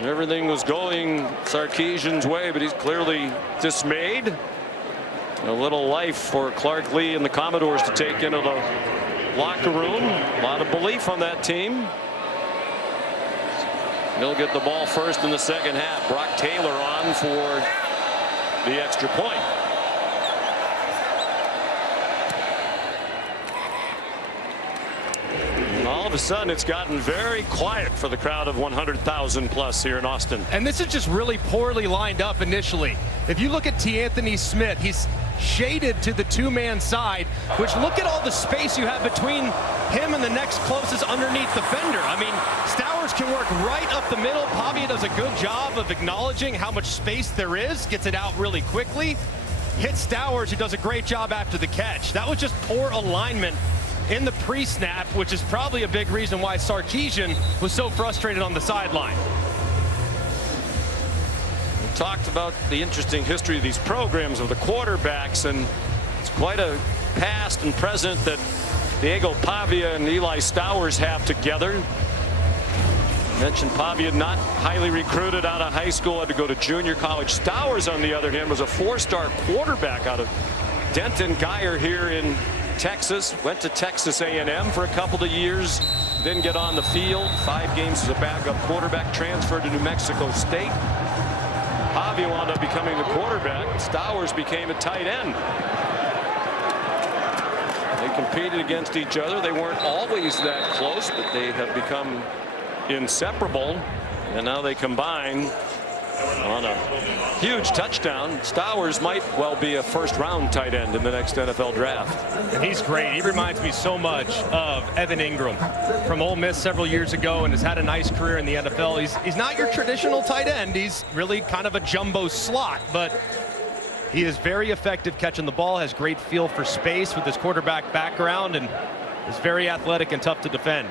Everything was going Sarkisian's way, but he's clearly dismayed. A little life for Clark Lee and the Commodores to take into the locker room. A lot of belief on that team. They'll get the ball first in the second half. Brock Taylor on for the extra point. And all of a sudden, it's gotten very quiet for the crowd of 100,000 plus here in Austin. And this is just really poorly lined up initially. If you look at T'Anthony Smith, he's shaded to the two-man side, which look at all the space you have between him and the next closest underneath defender. I mean, Stowers can work right up the middle. Pavia does a good job of acknowledging how much space there is, gets it out really quickly, hits Stowers, who does a great job after the catch. That was just poor alignment in the pre-snap, which is probably a big reason why Sarkisian was so frustrated on the sideline. Talked about the interesting history of these programs of the quarterbacks, and it's quite a past and present that Diego Pavia and Eli Stowers have together. Mentioned Pavia not highly recruited out of high school, had to go to junior college. Stowers, on the other hand, was a four-star quarterback out of Denton Guyer here in Texas. Went to Texas A&M for a couple of years, didn't get on the field. 5 games as a backup quarterback, transferred to New Mexico State. Pavia wound up becoming the quarterback. Stowers became a tight end. They competed against each other. They weren't always that close, but they have become inseparable. And now they combine on a huge touchdown. Stowers might well be a first-round tight end in the next NFL draft. And he's great. He reminds me so much of Evan Ingram from Ole Miss several years ago, and has had a nice career in the NFL. He's not your traditional tight end. He's really kind of a jumbo slot, but he is very effective catching the ball, has great feel for space with his quarterback background, and is very athletic and tough to defend.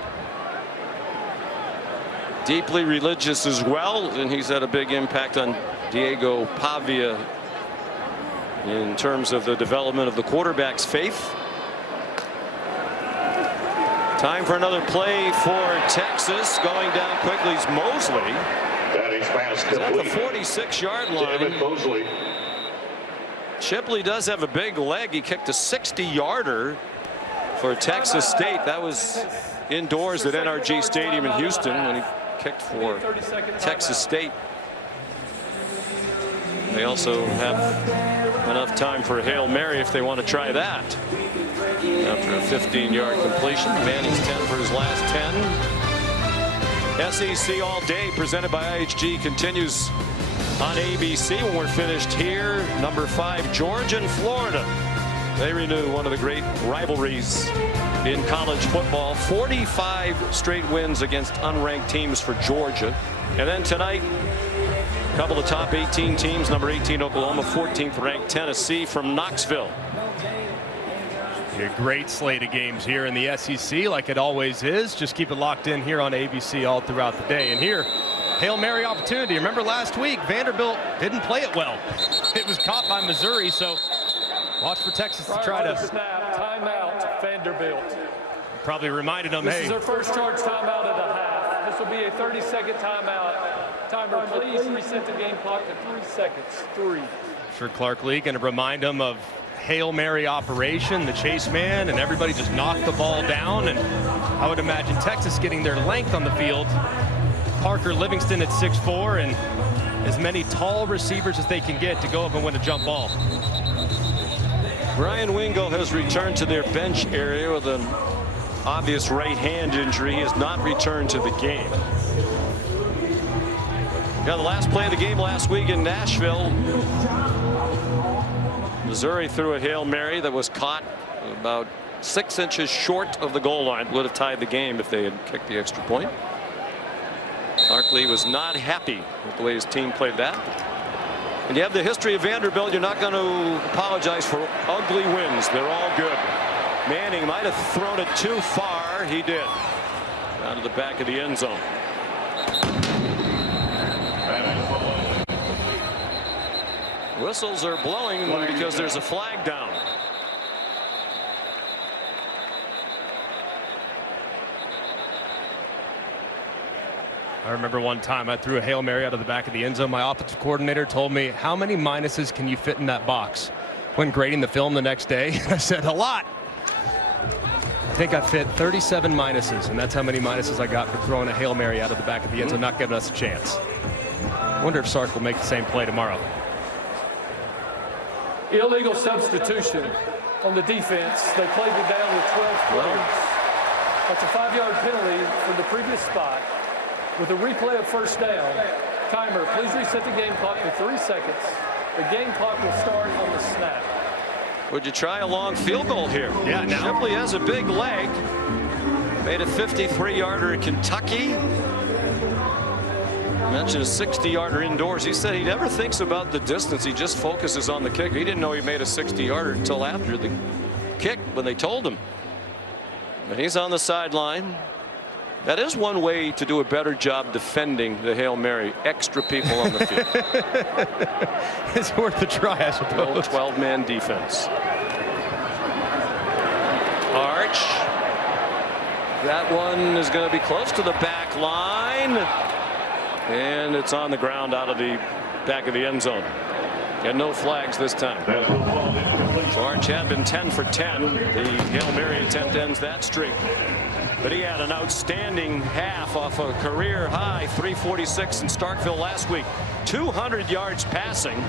Deeply religious as well, and he's had a big impact on Diego Pavia in terms of the development of the quarterback's faith. Time for another play for Texas. Going down quickly is Mosley. He's at the 46-yard line. Shipley does have a big leg. He kicked a 60-yarder for Texas State. That was indoors at NRG Stadium in Houston when he kicked for Texas State. They also have enough time for a Hail Mary if they want to try that. After a 15-yard completion, Manning's 10 for his last 10. SEC All Day presented by IHG continues on ABC when we're finished here. Number 5, Georgia and Florida. They renew one of the great rivalries in college football. 45 straight wins against unranked teams for Georgia. And then tonight, a couple of top 18 teams. Number 18 Oklahoma, 14th ranked Tennessee from Knoxville. A great slate of games here in the SEC, like it always is. Just keep it locked in here on ABC all throughout the day. And here, Hail Mary opportunity. Remember last week, Vanderbilt didn't play it well. It was caught by Missouri, so watch for Texas to try to snap. Timeout, Vanderbilt. Probably reminded them, This hey, is their first charge timeout of the half. This will be a 30-second timeout. Timer, please reset the game clock to 3 seconds. 3. For Clark Lee, going to remind them of Hail Mary operation, the chase man, and everybody just knocked the ball down. And I would imagine Texas getting their length on the field. Parker Livingston at 6'4", and as many tall receivers as they can get to go up and win a jump ball. Brian Wingo has returned to their bench area with a obvious right hand injury. He has not returned to the game. Got the last play of the game last week in Nashville. Missouri threw a Hail Mary that was caught about 6 inches short of the goal line. Would have tied the game if they had kicked the extra point. Barkley was not happy with the way his team played that. And you have the history of Vanderbilt. You're not going to apologize for ugly wins. They're all good. Manning might have thrown it too far. He did. Down to the back of the end zone. Whistles are blowing because there's a flag down. I remember one time I threw a Hail Mary out of the back of the end zone. My offensive coordinator told me, how many minuses can you fit in that box? When grading the film the next day, I said, a lot. I think I fit 37 minuses, and that's how many minuses I got for throwing a Hail Mary out of the back of the end zone, not giving us a chance. I wonder if Sark will make the same play tomorrow. Illegal substitution on the defense. They played it down with 12 players. That's a 5-yard penalty from the previous spot. With a replay of first down, timer, please reset the game clock for 3 seconds. The game clock will start on the snap. Would you try a long field goal here? Yeah, now. Shipley has a big leg. Made a 53-yarder in Kentucky. Mentioned a 60-yarder indoors. He said he never thinks about the distance. He just focuses on the kick. He didn't know he made a 60-yarder until after the kick when they told him. But he's on the sideline. That is one way to do a better job defending the Hail Mary. Extra people on the field. It's worth a try, I suppose. 12-man defense. Arch. That one is going to be close to the back line. And it's on the ground out of the back of the end zone. And no flags this time. So Arch had been 10 for 10. The Hail Mary attempt ends that streak. But he had an outstanding half off a career high 346 in Starkville last week. 200 yards passing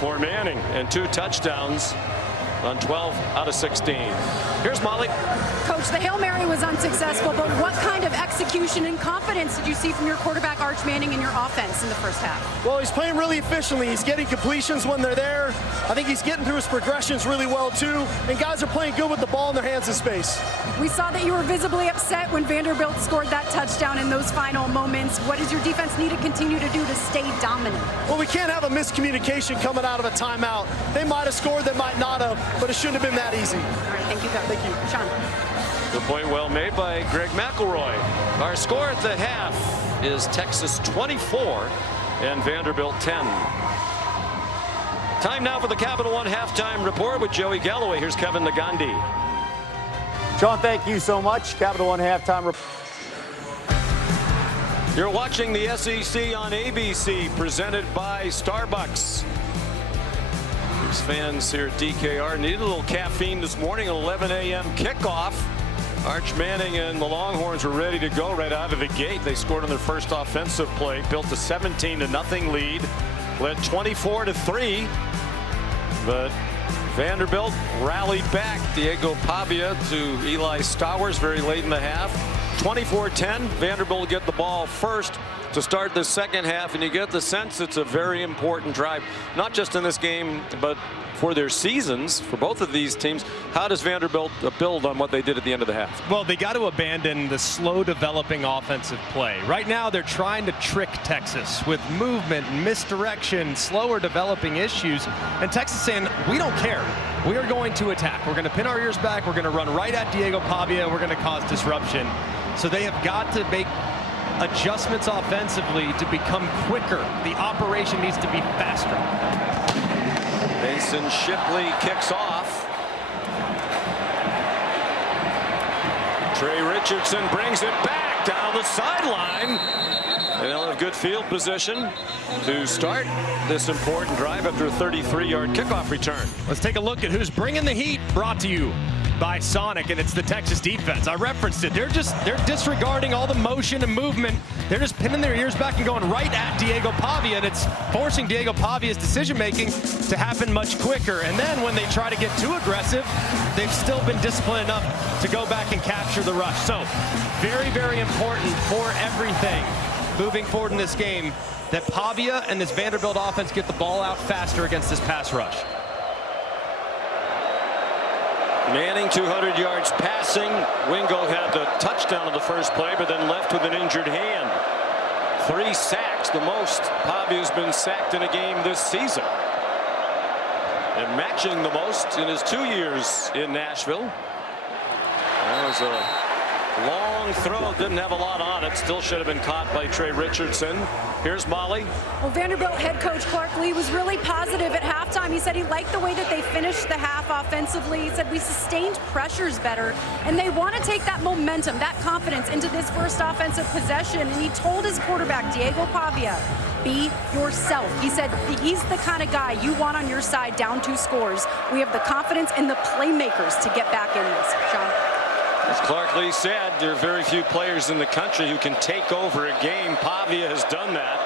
for Manning and 2 touchdowns on 12 out of 16. Here's Molly. Coach, the Hail Mary was unsuccessful, but what kind of execution and confidence did you see from your quarterback Arch Manning in your offense in the first half? Well, he's playing really efficiently. He's getting completions when they're there. I think he's getting through his progressions really well too, and guys are playing good with the ball in their hands in space. We saw that you were visibly upset when Vanderbilt scored that touchdown in those final moments. What does your defense need to continue to do to stay dominant? Well, we can't have a miscommunication coming out of a timeout. They might have scored, they might not have, but it shouldn't have been that easy. All right, thank you, Coach. Thank you. Sean. The point well made by Greg McElroy. Our score at the half is Texas 24 and Vanderbilt 10. Time now for the Capital One halftime report with Joey Galloway. Here's Kevin Nagandi. Sean, thank you so much. Capital One halftime report. You're watching the SEC on ABC, presented by Starbucks. These fans here at DKR needed a little caffeine this morning. An 11 a.m. kickoff. Arch Manning and the Longhorns were ready to go right out of the gate. They scored on their first offensive play, built a 17-0 lead, led 24-3. But Vanderbilt rallied back. Diego Pavia to Eli Stowers very late in the half. 24-10. Vanderbilt will get the ball first to start the second half, and you get the sense it's a very important drive, not just in this game, but for their seasons, for both of these teams. How does Vanderbilt build on what they did at the end of the half? Well, they got to abandon the slow developing offensive play. Right now, they're trying to trick Texas with movement, misdirection, slower developing issues. And Texas saying, we don't care. We are going to attack. We're going to pin our ears back. We're going to run right at Diego Pavia, and we're going to cause disruption. So they have got to make adjustments offensively to become quicker. The operation needs to be faster. Mason Shipley kicks off. Trey Richardson brings it back down the sideline. And they'll have good field position to start this important drive after a 33-yard kickoff return. Let's take a look at who's bringing the heat. Brought to you by Sonic, and it's the Texas defense. I referenced it. They're disregarding all the motion and movement. They're just pinning their ears back and going right at Diego Pavia, and it's forcing Diego Pavia's decision-making to happen much quicker. And then when they try to get too aggressive, they've still been disciplined enough to go back and capture the rush. So very, very important for everything moving forward in this game that Pavia and this Vanderbilt offense get the ball out faster against this pass rush. Manning 200 yards passing. Wingo had the touchdown of the first play, but then left with an injured hand. 3 sacks, the most Pavia's been sacked in a game this season, and matching the most in his 2 years in Nashville. That was a long throw, didn't have a lot on it, still should have been caught by Trey Richardson. Here's Molly. Well, Vanderbilt head coach Clark Lee was really positive at halftime. He said he liked the way that they finished the half offensively. He said we sustained pressures better, and they want to take that momentum, that confidence into this first offensive possession. And he told his quarterback, Diego Pavia, be yourself. He said he's the kind of guy you want on your side down 2 scores. We have the confidence and the playmakers to get back in this. Sean? As Clark Lee said, there are very few players in the country who can take over a game. Pavia has done that.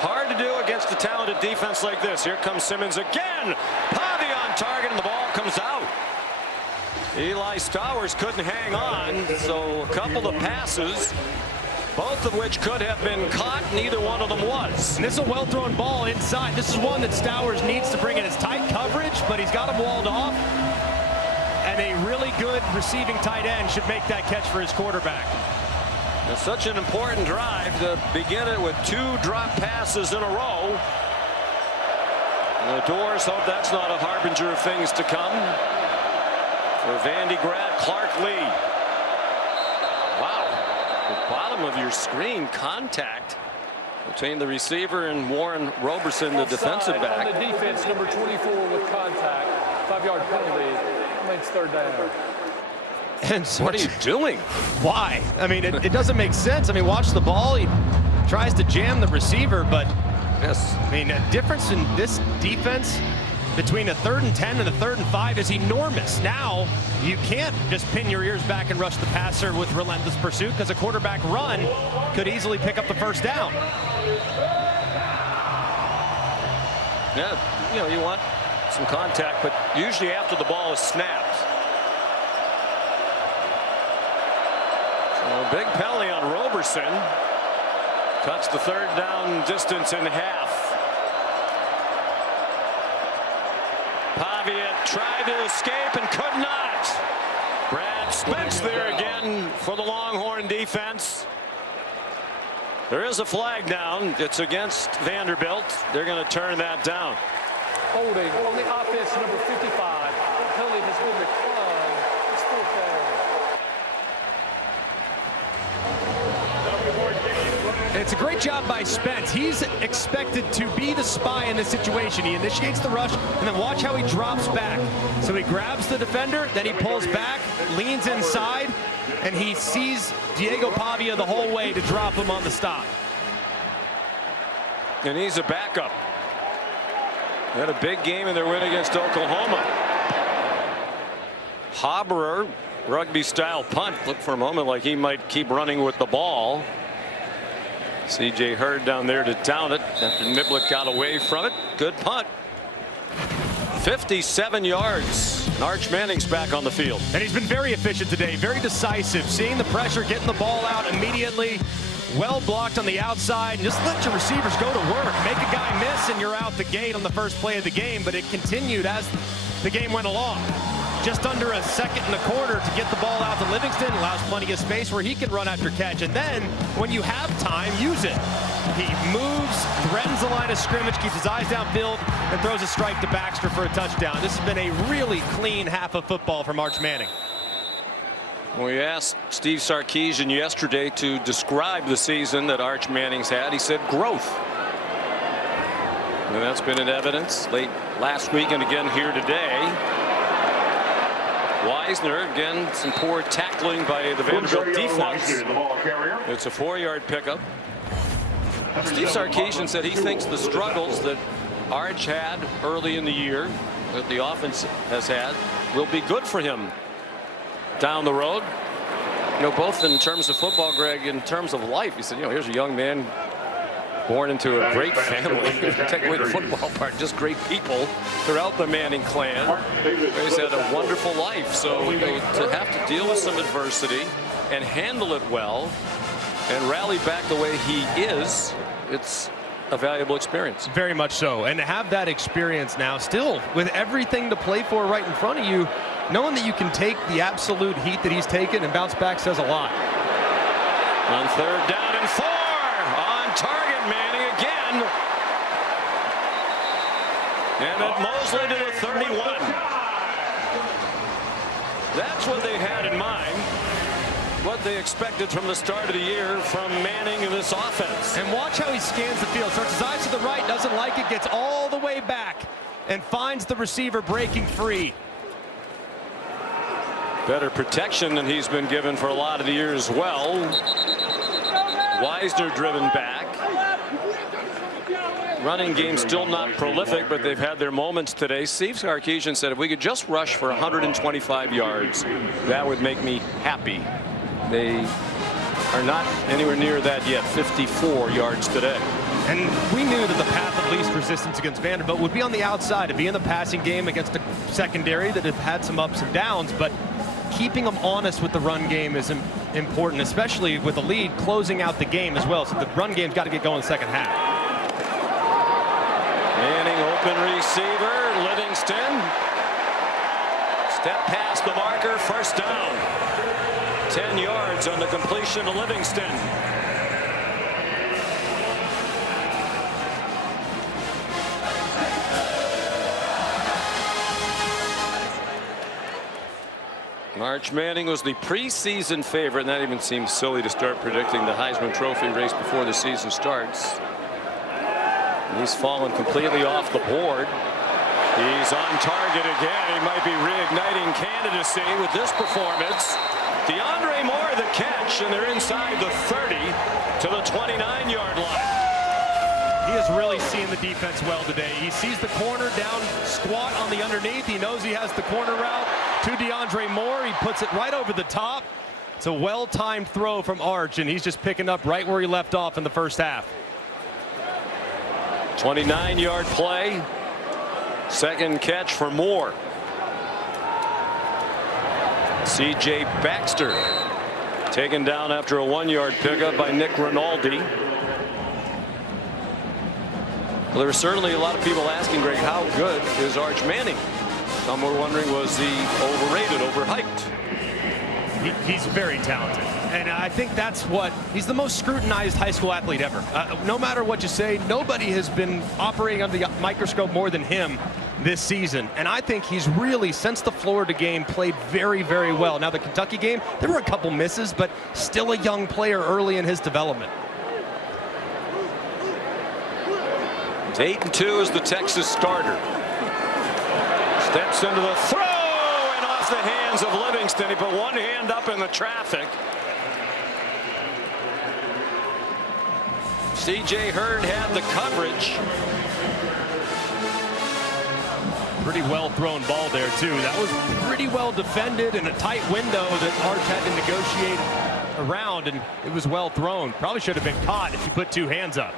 Hard to do against a talented defense like this. Here comes Simmons again. Pavia on target, and the ball comes out. Eli Stowers couldn't hang on, so a couple of passes, both of which could have been caught. Neither one of them was. And this is a well-thrown ball inside. This is one that Stowers needs to bring in. It's tight coverage, but he's got him walled off. And a really good receiving tight end should make that catch for his quarterback. It's such an important drive to begin it with 2 drop passes in a row. And the Doors hope that's not a harbinger of things to come. For Vandy grad Clark Lee. Wow. The bottom of your screen, contact between the receiver and Warren Roberson, the defensive back. On the defense, number 24 with contact. 5-yard penalty. Makes 3rd down. And so what are you doing? Why? I mean, it doesn't make sense. I mean, watch the ball. He tries to jam the receiver, but yes, I mean, a difference in this defense between a 3rd and 10 and a 3rd and 5 is enormous. Now, you can't just pin your ears back and rush the passer with relentless pursuit, because a quarterback run could easily pick up the 1st down. Yeah, you know, you want some contact, but usually after the ball is snapped. So a big penalty on Roberson. Cuts the 3rd down distance in half. Pavia tried to escape and could not. Brad Spence there again for the Longhorn defense. There is a flag down. It's against Vanderbilt. They're going to turn that down. Holding on the offense, number 55. That penalty has been declined. It's 4th down. It's a great job by Spence. He's expected to be the spy in this situation. He initiates the rush, and then watch how he drops back. So he grabs the defender, then he pulls back, leans inside, and he sees Diego Pavia the whole way to drop him on the stop. And he's a backup. They had a big game in their win against Oklahoma. Haberer, rugby-style punt. Looked for a moment like he might keep running with the ball. C.J. Hurd down there to down it after Niblick got away from it. Good punt. 57 yards. And Arch Manning's back on the field. And he's been very efficient today, very decisive, seeing the pressure, getting the ball out immediately. Well blocked on the outside. Just let your receivers go to work. Make a guy miss and you're out the gate on the first play of the game. But it continued as the game went along. Just under a 2.25 seconds to get the ball out to Livingston. Allows plenty of space where he can run after catch. And then when you have time, use it. He moves, threatens the line of scrimmage, keeps his eyes downfield, and throws a strike to Baxter for a touchdown. This has been a really clean half of football from Arch Manning. We asked Steve Sarkisian yesterday to describe the season that Arch Manning's had. He said growth. And that's been in evidence late last week and again here today. Wisner, again, some poor tackling by the Vanderbilt defense. It's a 4-yard pickup. Steve Sarkisian said he thinks the struggles that Arch had early in the year, that the offense has had, will be good for him down the road. You know, both in terms of football, Greg, in terms of life. He said, you know, here's a young man born into a great family. Take away the football part, just great people throughout the Manning clan. He's had a wonderful life. So, you know, to have to deal with some adversity and handle it well and rally back the way he is, it's a valuable experience. Very much so. And to have that experience now, still with everything to play for right in front of you, knowing that you can take the absolute heat that he's taken and bounce back says a lot. On 3rd down and 4, on target, Manning again. And at Mosley to the 31. That's what they had in mind. What they expected from the start of the year from Manning in this offense. And watch how he scans the field. Starts his eyes to the right, doesn't like it, gets all the way back and finds the receiver breaking free. Better protection than he's been given for a lot of the year as well. Wisner driven back. Running game still not prolific, but they've had their moments today. Steve Sarkisian said if we could just rush for 125 yards, that would make me happy. They are not anywhere near that yet. 54 yards today. And we knew that the path of least resistance against Vanderbilt would be on the outside, to be in the passing game against a secondary that have had some ups and downs, but keeping them honest with the run game is important, especially with a lead closing out the game as well. So the run game's got to get going in the second half. Manning open receiver, Livingston. Step past the marker, 1st down. 10 yards on the completion to Livingston. Arch Manning was the preseason favorite, and that even seems silly to start predicting the Heisman Trophy race before the season starts. And he's fallen completely off the board. He's on target again. He might be reigniting candidacy with this performance. DeAndre Moore the catch, and they're inside the 30 to the 29-yard line. He has really seen the defense well today. He sees the corner down squat on the underneath. He knows he has the corner route to DeAndre Moore. He puts it right over the top. It's a well-timed throw from Arch, and he's just picking up right where he left off in the first half. 29-yard play. Second catch for Moore. C.J. Baxter taken down after a 1-yard pickup by Nick Rinaldi. Well, there were certainly a lot of people asking, Greg, how good is Arch Manning? Some were wondering, was he overrated, overhyped? He's very talented. And I think that's what he's the most scrutinized high school athlete ever. No matter what you say, nobody has been operating under the microscope more than him this season. And I think he's really, since the Florida game, played very, very well. Now, the Kentucky game, there were a couple misses, but still a young player early in his development. 8-2 is the Texas starter. Steps into the throw and off the hands of Livingston. He put one hand up in the traffic. C.J. Hurd had the coverage. Pretty well thrown ball there, too. That was pretty well defended in a tight window that Arch had to negotiate around, and it was well thrown. Probably should have been caught if he put two hands up.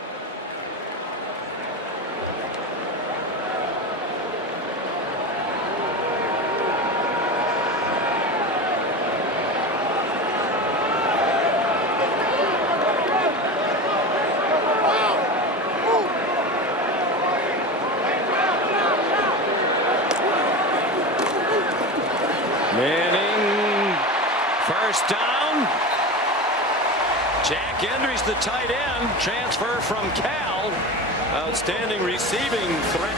First down. Jack Endry's the tight end. Transfer from Cal. Outstanding receiving threat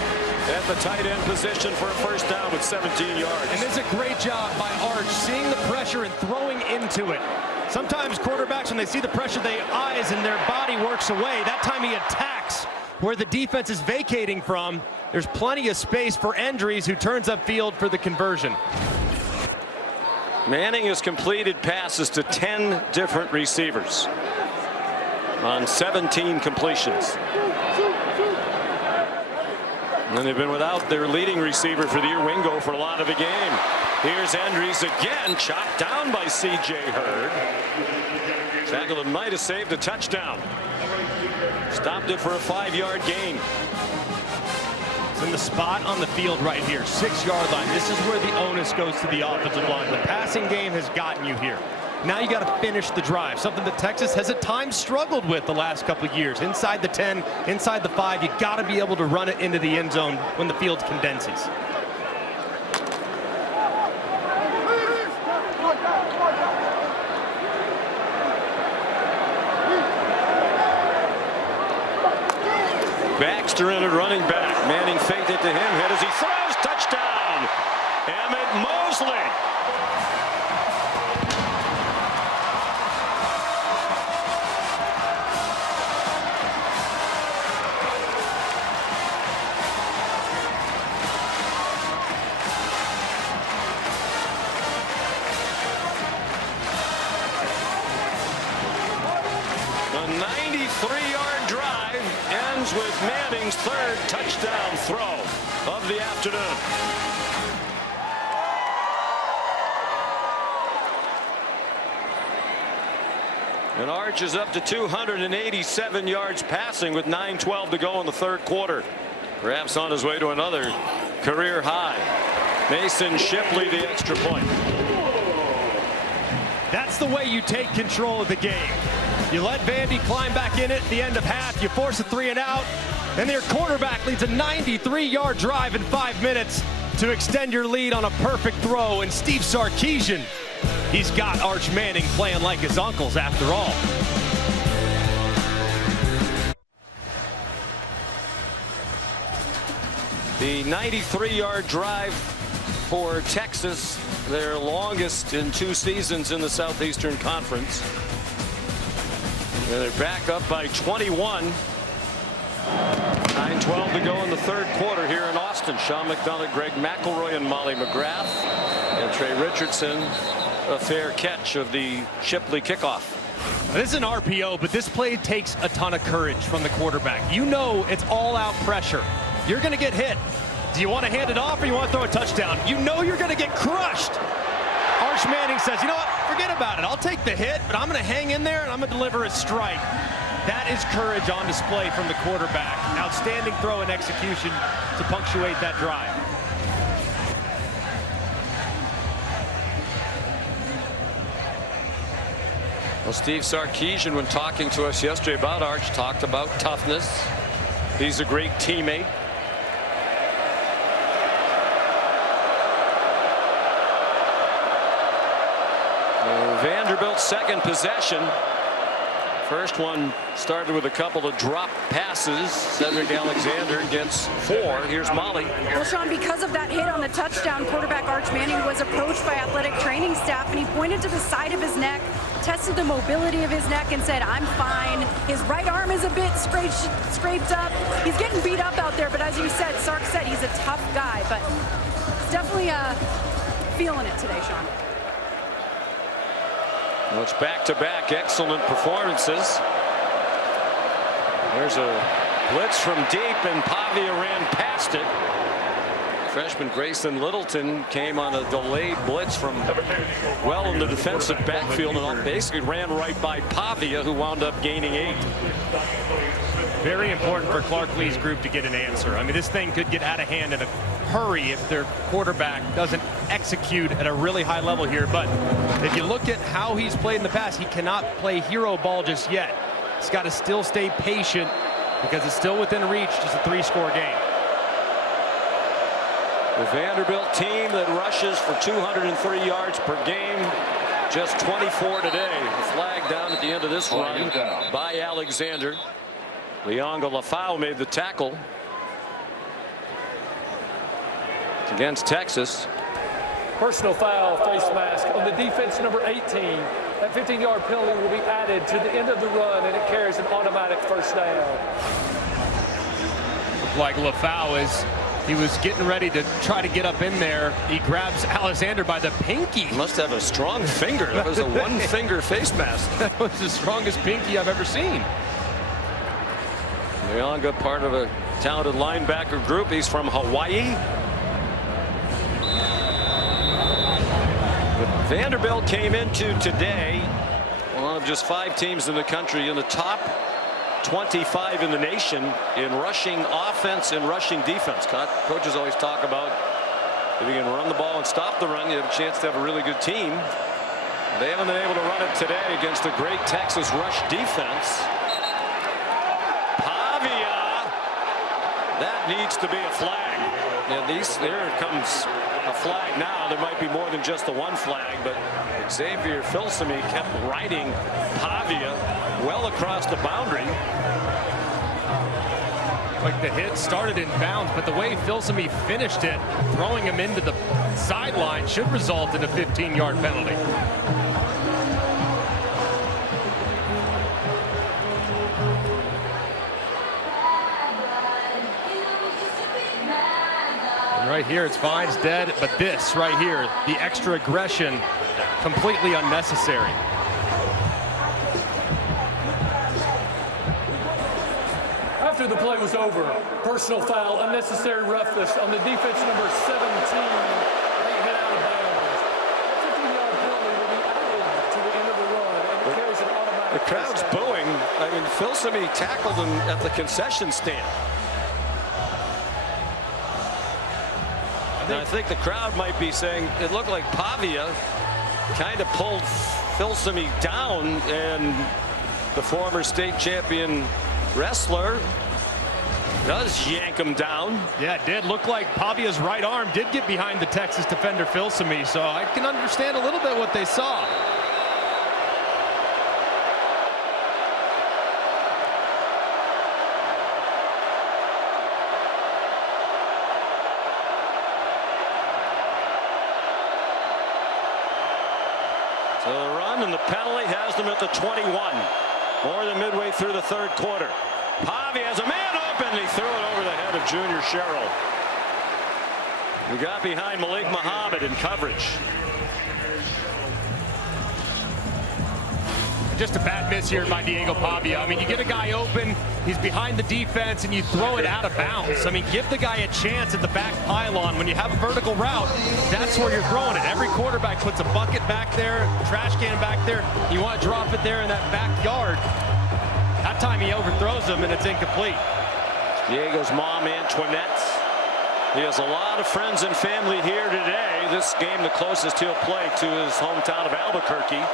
at the tight end position for a first down with 17 yards. And it's a great job by Arch seeing the pressure and throwing into it. Sometimes quarterbacks, when they see the pressure, they eyes and their body works away. That time he attacks where the defense is vacating from. There's plenty of space for Endrys, who turns upfield for the conversion. Manning has completed passes to 10 different receivers on 17 completions. And they've been without their leading receiver for the year, Wingo, for a lot of the game. Here's Andrews again, chopped down by C.J. Hurd. Tackle might have saved a touchdown. Stopped it for a 5-yard gain. It's in the spot on the field right here, 6-yard line. This is where the onus goes to the offensive line. The passing game has gotten you here. Now you got to finish the drive, something that Texas has at times struggled with the last couple of years. Inside the 10, inside the 5, you got to be able to run it into the end zone when the field condenses. Baxter in at running back. Manning faked it to him. Hit as he throws. Touchdown. Emmett Mosley. A 93-yard drive ends with Manning's 3rd touchdown throw of the afternoon. And Arch is up to 287 yards passing with 9:12 to go in the 3rd quarter. Perhaps on his way to another career high. Mason Shipley the extra point. That's the way you take control of the game. You let Vandy climb back in it at the end of half. You force a 3 and out. And their quarterback leads a 93-yard drive in 5 minutes to extend your lead on a perfect throw. And Steve Sarkisian, he's got Arch Manning playing like his uncles after all. The 93-yard drive for Texas, their longest in 2 seasons in the Southeastern Conference. And they're back up by 21. 9:12 to go in the 3rd quarter here in Austin. Sean McDonough, Greg McElroy, and Molly McGrath. And Trey Richardson, a fair catch of the Shipley kickoff. This is an RPO, but this play takes a ton of courage from the quarterback. You know it's all-out pressure. You're going to get hit. Do you want to hand it off or you want to throw a touchdown? You know you're going to get crushed. Arch Manning says, you know what, forget about it. I'll take the hit, but I'm going to hang in there and I'm going to deliver a strike. That is courage on display from the quarterback. Outstanding throw and execution to punctuate that drive. Well, Steve Sarkisian, when talking to us yesterday about Arch, talked about toughness. He's a great teammate. Vanderbilt's 2nd possession. First one started with a couple of drop passes. Cedric Alexander gets 4. Here's Molly. Well, Sean, because of that hit on the touchdown, quarterback Arch Manning was approached by athletic training staff, and he pointed to the side of his neck, tested the mobility of his neck, and said, I'm fine. His right arm is a bit scraped up. He's getting beat up out there, but as you said, Sark said he's a tough guy, but he's definitely feeling it today, Sean. Well, it's back-to-back excellent performances. There's a blitz from deep, and Pavia ran past it. Freshman Grayson Littleton came on a delayed blitz from well in the defensive backfield and basically ran right by Pavia, who wound up gaining 8. Very important for Clark Lee's group to get an answer. I mean, this thing could get out of hand in a hurry if their quarterback doesn't execute at a really high level here. But if you look at how he's played in the past, he cannot play hero ball just yet. He's got to still stay patient because it's still within reach, just a 3-score game. The Vanderbilt team that rushes for 203 yards per game, just 24 today. A flag down at the end of this run by Alexander. Leonga Lafau made the tackle against Texas. Personal foul, face mask on the defense number 18. That 15-yard penalty will be added to the end of the run, and it carries an automatic first down. Looked like Lafau he was getting ready to try to get up in there. He grabs Alexander by the pinky. He must have a strong finger. That was a one-finger face mask. That was the strongest pinky I've ever seen. Leonga, part of a talented linebacker group. He's from Hawaii. Vanderbilt came into today one of just 5 teams in the country in the top 25 in the nation in rushing offense and rushing defense. Coaches always talk about if you can run the ball and stop the run, you have a chance to have a really good team. They haven't been able to run it today against a great Texas rush defense. Pavia, that needs to be a flag. Yeah, there comes a flag now. There might be more than just the one flag, but Xavier Filsaime kept riding Pavia well across the boundary. Like the hit started in bounds, but the way Filsaime finished it, throwing him into the sideline, should result in a 15-yard penalty. Right here, it's fine, it's dead, but this right here, the extra aggression, completely unnecessary. After the play was over, personal foul, unnecessary roughness on the defense number 17. They hit out of bounds. 15-yard penalty will be added to the end of the run and carries an automatic. The crowd's booing. I mean, Filsaime tackled him at the concession stand. I think the crowd might be saying it looked like Pavia kind of pulled Filsaime down, and the former state champion wrestler does yank him down. Yeah, it did look like Pavia's right arm did get behind the Texas defender Filsaime, so I can understand a little bit what they saw. So the run and the penalty has them at the 21. More than midway through the third quarter. Pavia has a man open. He threw it over the head of Junior Sherrill. We got behind Malik Muhammad in coverage. Just a bad miss here by Diego Pavia. I mean, you get a guy open, he's behind the defense, and you throw it out of bounds. I mean, give the guy a chance at the back pylon. When you have a vertical route, that's where you're throwing it. Every quarterback puts a bucket back there, trash can back there. You want to drop it there in that backyard. That time he overthrows him, and it's incomplete. Diego's mom, Antoinette. He has a lot of friends and family here today. This game, the closest he'll play to his hometown of Albuquerque.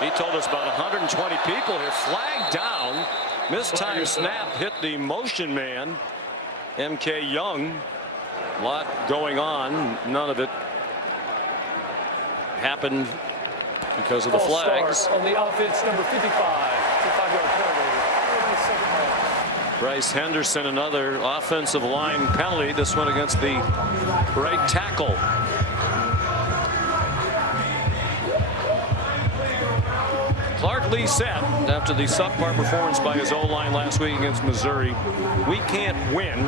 He told us about 120 people here. Flag down. Mistimed snap hit the motion man, MK Young. A lot going on. None of it happened because of the flags. On the offense, number 55. 5-yard penalty. Bryce Henderson, another offensive line penalty. This one against the right tackle. Clark Lee said after the subpar performance by his O-line last week against Missouri, we can't win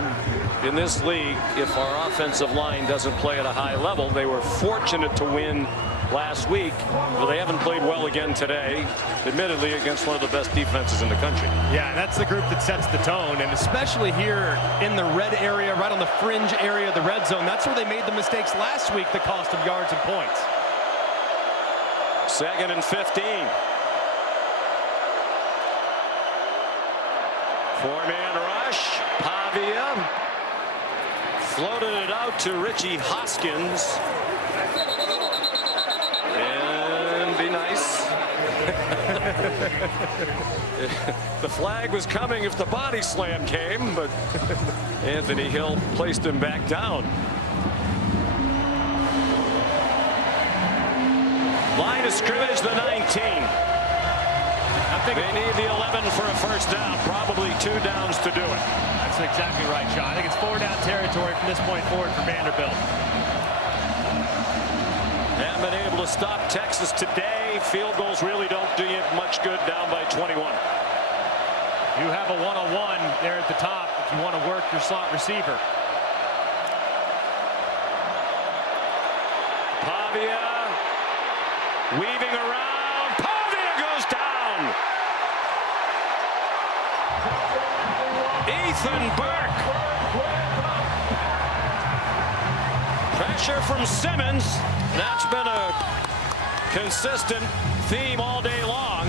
in this league if our offensive line doesn't play at a high level. They were fortunate to win last week, but they haven't played well again today, admittedly against one of the best defenses in the country. Yeah, and that's the group that sets the tone, and especially here in the red area, right on the fringe area of the red zone, that's where they made the mistakes last week, the cost of yards and points. 2nd and 15. 4-man rush. Pavia floated it out to Richie Hoskins. And be nice. The flag was coming if the body slam came, but Anthony Hill placed him back down. Line of scrimmage, the 19. They need the 11 for a first down, probably 2 downs to do it. That's exactly right, Sean. I think it's 4-down territory from this point forward for Vanderbilt. Haven't been able to stop Texas today. Field goals really don't do you much good down by 21. You have a one-on-one there at the top if you want to work your slot receiver. Pavia weaving around. Pavia goes down. Ethan Burke. Pressure from Simmons. That's been a consistent theme all day long.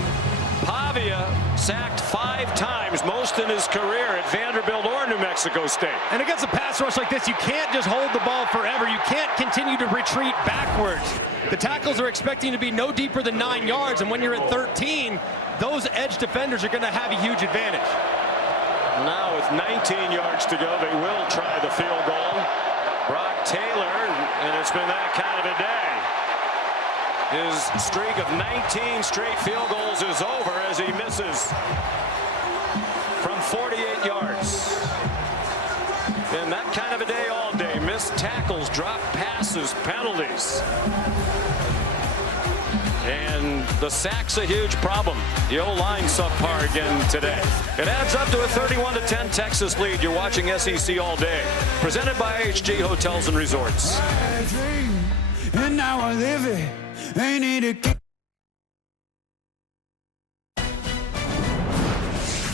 Pavia sacked 5 times, most in his career at Vanderbilt or New Mexico State. And against a pass rush like this, you can't just hold the ball forever. You can't continue to retreat backwards. The tackles are expecting to be no deeper than 9 yards, and when you're at 13, those edge defenders are going to have a huge advantage. Now with 19 yards to go, they will try the field goal. Brock Taylor, and it's been that kind of a day. His streak of 19 straight field goals is over as he misses from 48 yards. And that kind of a day all day. Missed tackles, dropped passes, penalties. And the sack's a huge problem. The O-line subpar again today. It adds up to a 31-10 Texas lead. You're watching SEC All Day. Presented by HG Hotels and Resorts. And now I live it. Ain't it a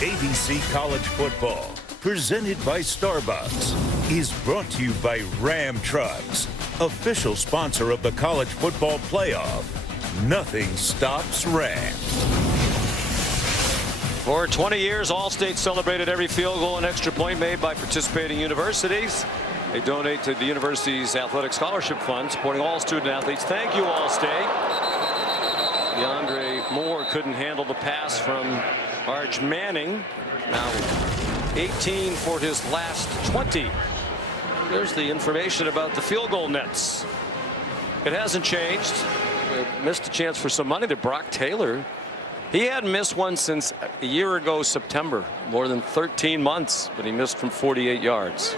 ABC College Football, presented by Starbucks, is brought to you by Ram Trucks, official sponsor of the College Football Playoff. Nothing stops Ram. For 20 years, All-State celebrated every field goal and extra point made by participating universities. They donate to the university's athletic scholarship fund, supporting all student athletes. Thank you, All-State. DeAndre Moore couldn't handle the pass from Arch Manning. Now 18 for his last 20. There's the information about the field goal nets. It hasn't changed. Missed a chance for some money to Brock Taylor. He hadn't missed one since a year ago, September. More than 13 months, but he missed from 48 yards.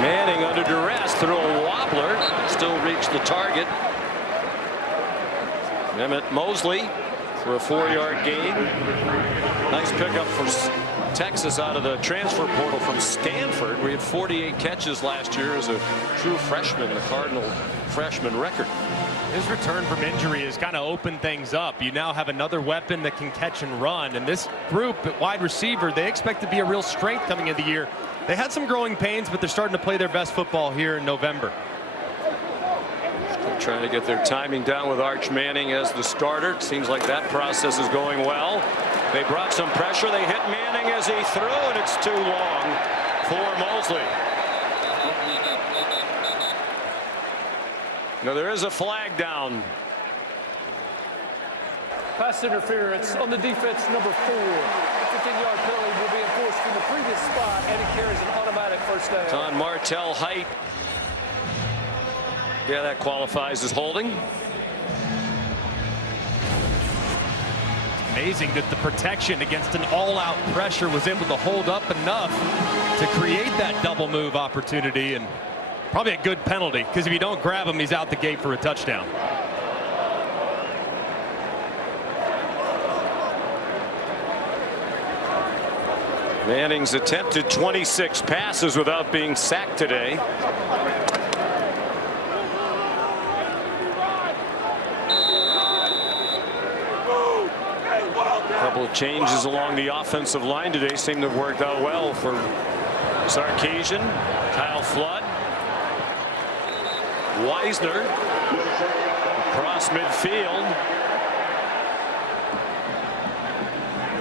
Manning under duress, threw a wobbler, still reached the target. Emmett Mosley for a 4-yard gain. Nice pickup for Texas out of the transfer portal from Stanford. We had 48 catches last year as a true freshman, the Cardinal freshman record. His return from injury has kind of opened things up. You now have another weapon that can catch and run. And this group at wide receiver, they expect to be a real strength coming into the year. They had some growing pains, but they're starting to play their best football here in November. Still trying to get their timing down with Arch Manning as the starter. It seems like that process is going well. They brought some pressure. They hit Manning as he threw, and it's too long for Mosley. Now there is a flag down. Pass interference on the defense, number 4. 15-yard penalty will be enforced from the previous spot, and it carries an automatic first down. It's on Martell Height. Yeah, that qualifies as holding. Amazing that the protection against an all-out pressure was able to hold up enough to create that double move opportunity, and probably a good penalty, because if you don't grab him, he's out the gate for a touchdown. Manning's attempted 26 passes without being sacked today. A couple of changes along the offensive line today seem to have worked out well for Sarkisian, Kyle Flood, Weisner across midfield.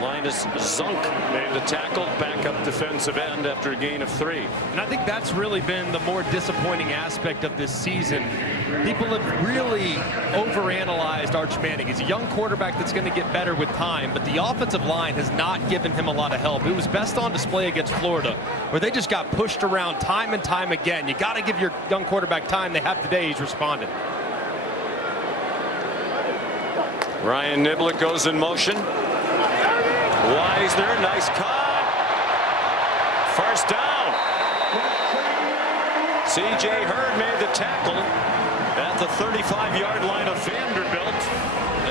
Linus Zunk made the tackle, backup defensive end after a gain of 3. And I think that's really been the more disappointing aspect of this season. People have really overanalyzed Arch Manning. He's a young quarterback that's going to get better with time, but the offensive line has not given him a lot of help. It was best on display against Florida, where they just got pushed around time and time again. You got to give your young quarterback time. They have today. He's responded. Ryan Niblick goes in motion. Weisner, nice cut. First down. C.J. Hurd made the tackle at the 35-yard line of Vanderbilt.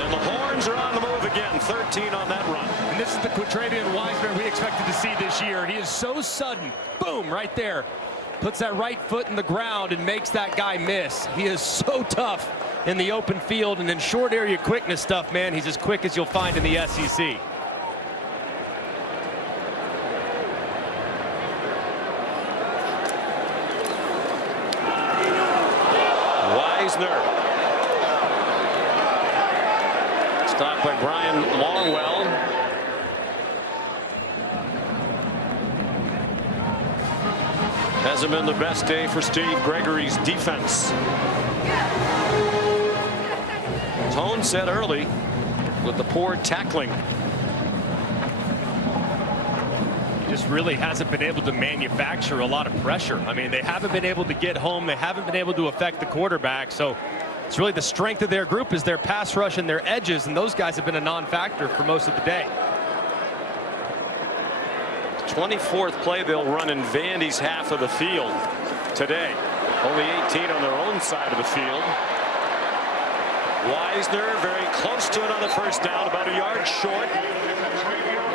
And the Horns are on the move again. 13 on that run. And this is the Quatravian Weisner we expected to see this year. He is so sudden. Boom, right there. puts that right foot in the ground and makes that guy miss. He is so tough in the open field, and in short area quickness stuff, man, he's as quick as you'll find in the SEC. Weisner. Stopped by Brian Longwell. Hasn't been the best day for Steve Gregory's defense. Tone set early with the poor tackling. He just really hasn't been able to manufacture a lot of pressure. I mean, they haven't been able to get home. They haven't been able to affect the quarterback. So it's really the strength of their group is their pass rush and their edges, and those guys have been a non-factor for most of the day. 24th play they'll run in Vandy's half of the field today. Only 18 on their own side of the field. Weisner very close to another first down, about a yard short,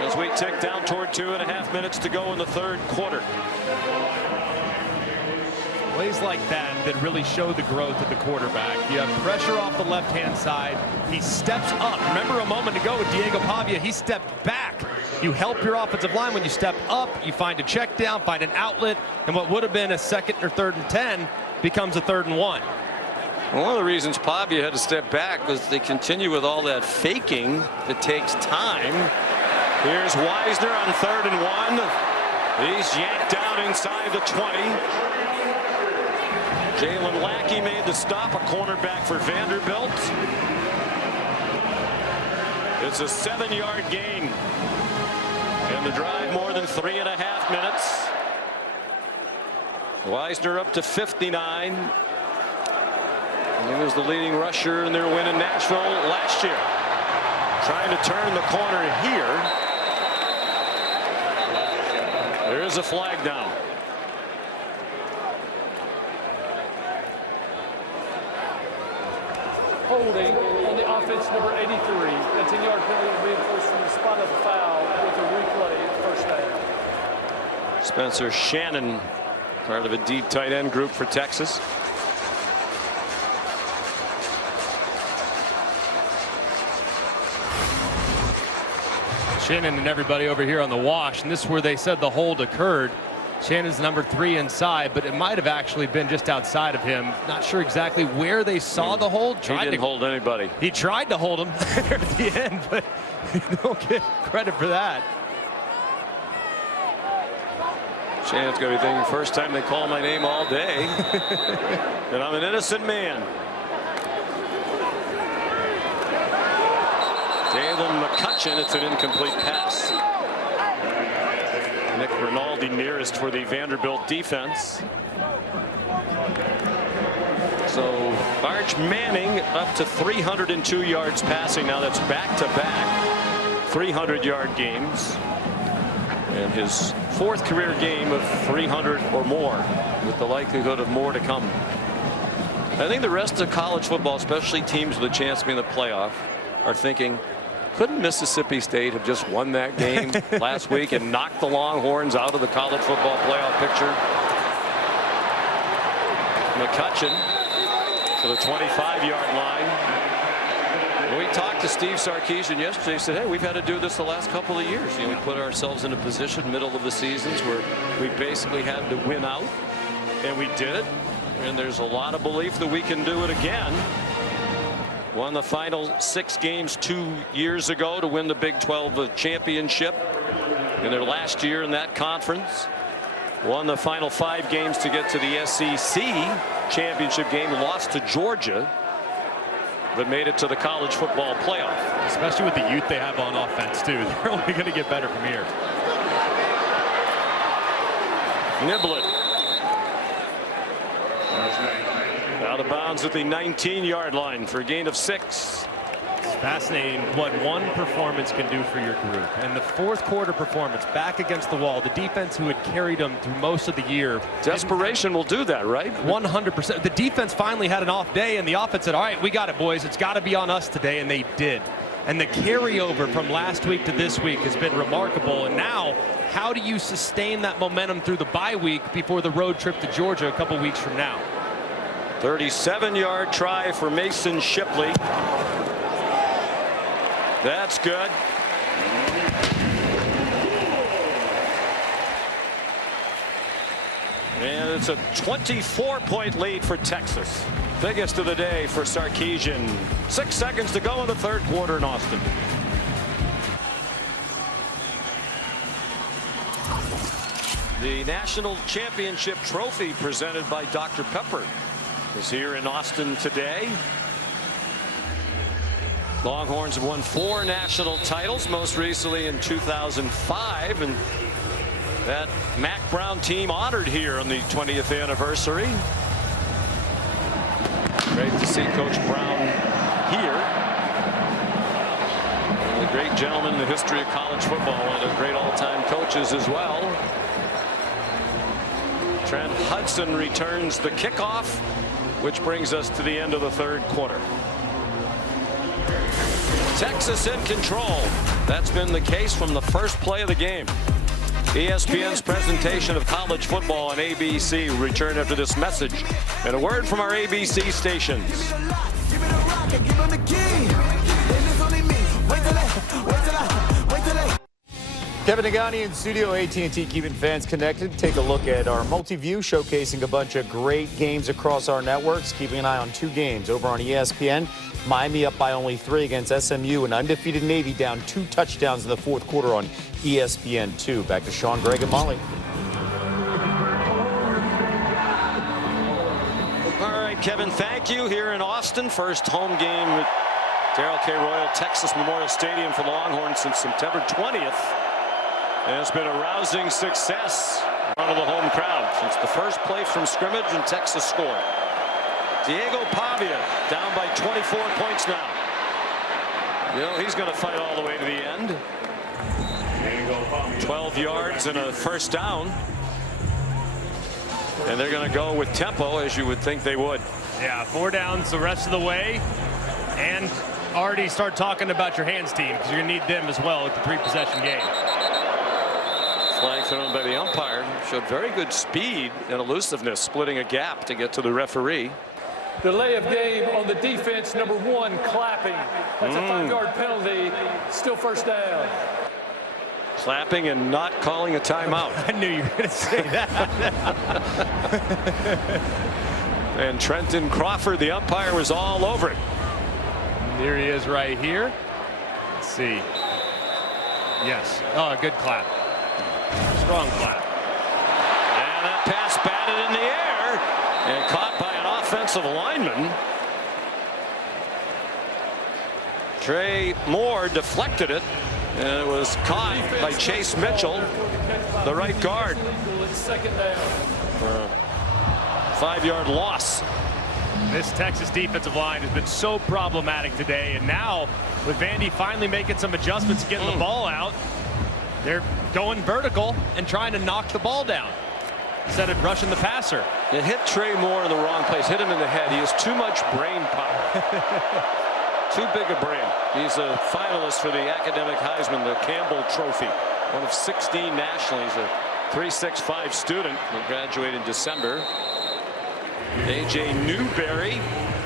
as we tick down toward 2.5 minutes to go in the third quarter. Plays like that really show the growth of the quarterback. You have pressure off the left-hand side. He steps up. Remember a moment ago with Diego Pavia, he stepped back. You help your offensive line when you step up. You find a check down, find an outlet, and what would have been a 2nd or 3rd and 10 becomes a 3rd and 1. One of the reasons Pavia had to step back was they continue with all that faking that takes time. Here's Weisner on 3rd and 1. He's yanked down inside the 20. Jalen Lackey made the stop, a cornerback for Vanderbilt. It's a 7-yard gain. And the drive more than 3.5 minutes. Weisner up to 59. He was the leading rusher in their win in Nashville last year. Trying to turn the corner here. There is a flag down. Holding on the offense, number 83. That 10-yard penalty will be enforced from the spot of the foul with a replay first down. Spencer Shannon, part of a deep tight end group for Texas. Shannon and everybody over here on the wash, and this is where they said the hold occurred. Shannon's number 3 inside, but it might have actually been just outside of him. Not sure exactly where they saw the hold. He didn't hold anybody. He tried to hold him there at the end, but you don't get credit for that. Shannon's going to be thinking, first time they call my name all day, and I'm an innocent man. Jalen McCutcheon, it's an incomplete pass. Nick Rinaldi nearest for the Vanderbilt defense. So Arch Manning up to 302 yards passing now. That's back-to-back 300-yard games, and his 4th career game of 300 or more, with the likelihood of more to come. I think the rest of college football, especially teams with a chance to be in the playoff, are thinking, couldn't Mississippi State have just won that game last week and knocked the Longhorns out of the college football playoff picture? McCutcheon to the 25-yard line. When we talked to Steve Sarkisian yesterday, he said, hey, we've had to do this the last couple of years. You know, we put ourselves in a position middle of the seasons where we basically had to win out, and we did it. And there's a lot of belief that we can do it again. Won the final 6 games 2 years ago to win the Big 12 championship in their last year in that conference. Won the final 5 games to get to the SEC championship game. Lost to Georgia, but made it to the college football playoff. Especially with the youth they have on offense, too. They're only going to get better from here. Niblett. Out of bounds at the 19-yard line for a gain of 6. It's fascinating what one performance can do for your group. And the 4th quarter performance back against the wall, the defense who had carried them through most of the year. Desperation will do that, right? 100%. The defense finally had an off day, and the offense said, all right, we got it, boys. It's got to be on us today, and they did. And the carryover from last week to this week has been remarkable. And now, how do you sustain that momentum through the bye week before the road trip to Georgia a couple weeks from now? 37-yard try for Mason Shipley. That's good. And it's a 24-point lead for Texas. Biggest of the day for Sarkisian. 6 seconds to go in the third quarter in Austin. The National Championship Trophy presented by Dr. Pepper is here in Austin today. Longhorns have won 4 national titles, most recently in 2005, and that Mac Brown team honored here on the 20th anniversary. Great to see Coach Brown here. One of the great gentlemen in the history of college football, one of the great all-time coaches as well. Trent Hudson returns the kickoff, which brings us to the end of the third quarter. Texas in control. That's been the case from the first play of the game. ESPN's presentation of college football on ABC will return after this message and a word from our ABC stations. Kevin Nagani in studio, AT&T keeping fans connected. Take a look at our multi-view showcasing a bunch of great games across our networks. Keeping an eye on 2 games over on ESPN. Miami up by only 3 against SMU, and undefeated Navy down 2 touchdowns in the fourth quarter on ESPN2. Back to Sean, Greg, and Molly. All right, Kevin, thank you. Here in Austin, first home game at Darrell K. Royal Texas Memorial Stadium for the Longhorns since September 20th. And it's been a rousing success in front of the home crowd since the first play from scrimmage and Texas scored. Diego Pavia down by 24 points now. You know, he's going to fight all the way to the end. 12 yards and a first down. And they're going to go with tempo, as you would think they would. Yeah, 4 downs the rest of the way. And already start talking about your hands team, because you're going to need them as well at the 3-possession game. Flag thrown by the umpire. Showed very good speed and elusiveness, splitting a gap to get to the referee. Delay of game on the defense, number 1, clapping. That's a 5-yard penalty. Still first down. Clapping and not calling a timeout. I knew you were going to say that. And Trenton Crawford, the umpire, was all over it. There he is right here. Let's see. Yes. Oh, good clap. Strong clap. And that pass batted in the air and caught by an offensive lineman. Trey Moore deflected it, and it was caught by Chase Mitchell, the right guard. 5-yard loss. This Texas defensive line has been so problematic today, and now with Vandy finally making some adjustments, getting the ball out, they're going vertical and trying to knock the ball down instead of rushing the passer. It hit Trey Moore in the wrong place, hit him in the head. He has too much brain power. Too big a brain. He's a finalist for the academic Heisman, the Campbell Trophy, one of 16 nationally. He's a 3.65 student. Will graduate in December. A.J. Newberry,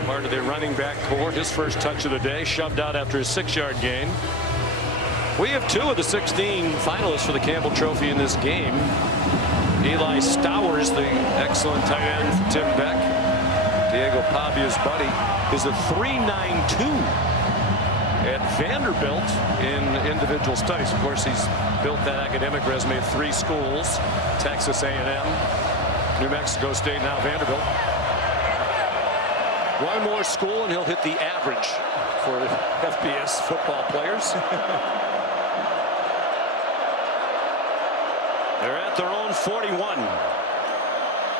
part of their running back core, his first touch of the day, shoved out after a 6-yard gain. We have 2 of the 16 finalists for the Campbell Trophy in this game. Eli Stowers, the excellent tight end for Tim Beck. Diego Pavia's buddy is a 3.92 at Vanderbilt in individual studies. Of course, he's built that academic resume of 3 schools: Texas A&M, New Mexico State, now Vanderbilt. 1 more school and he'll hit the average for FBS football players. They're at their own 41.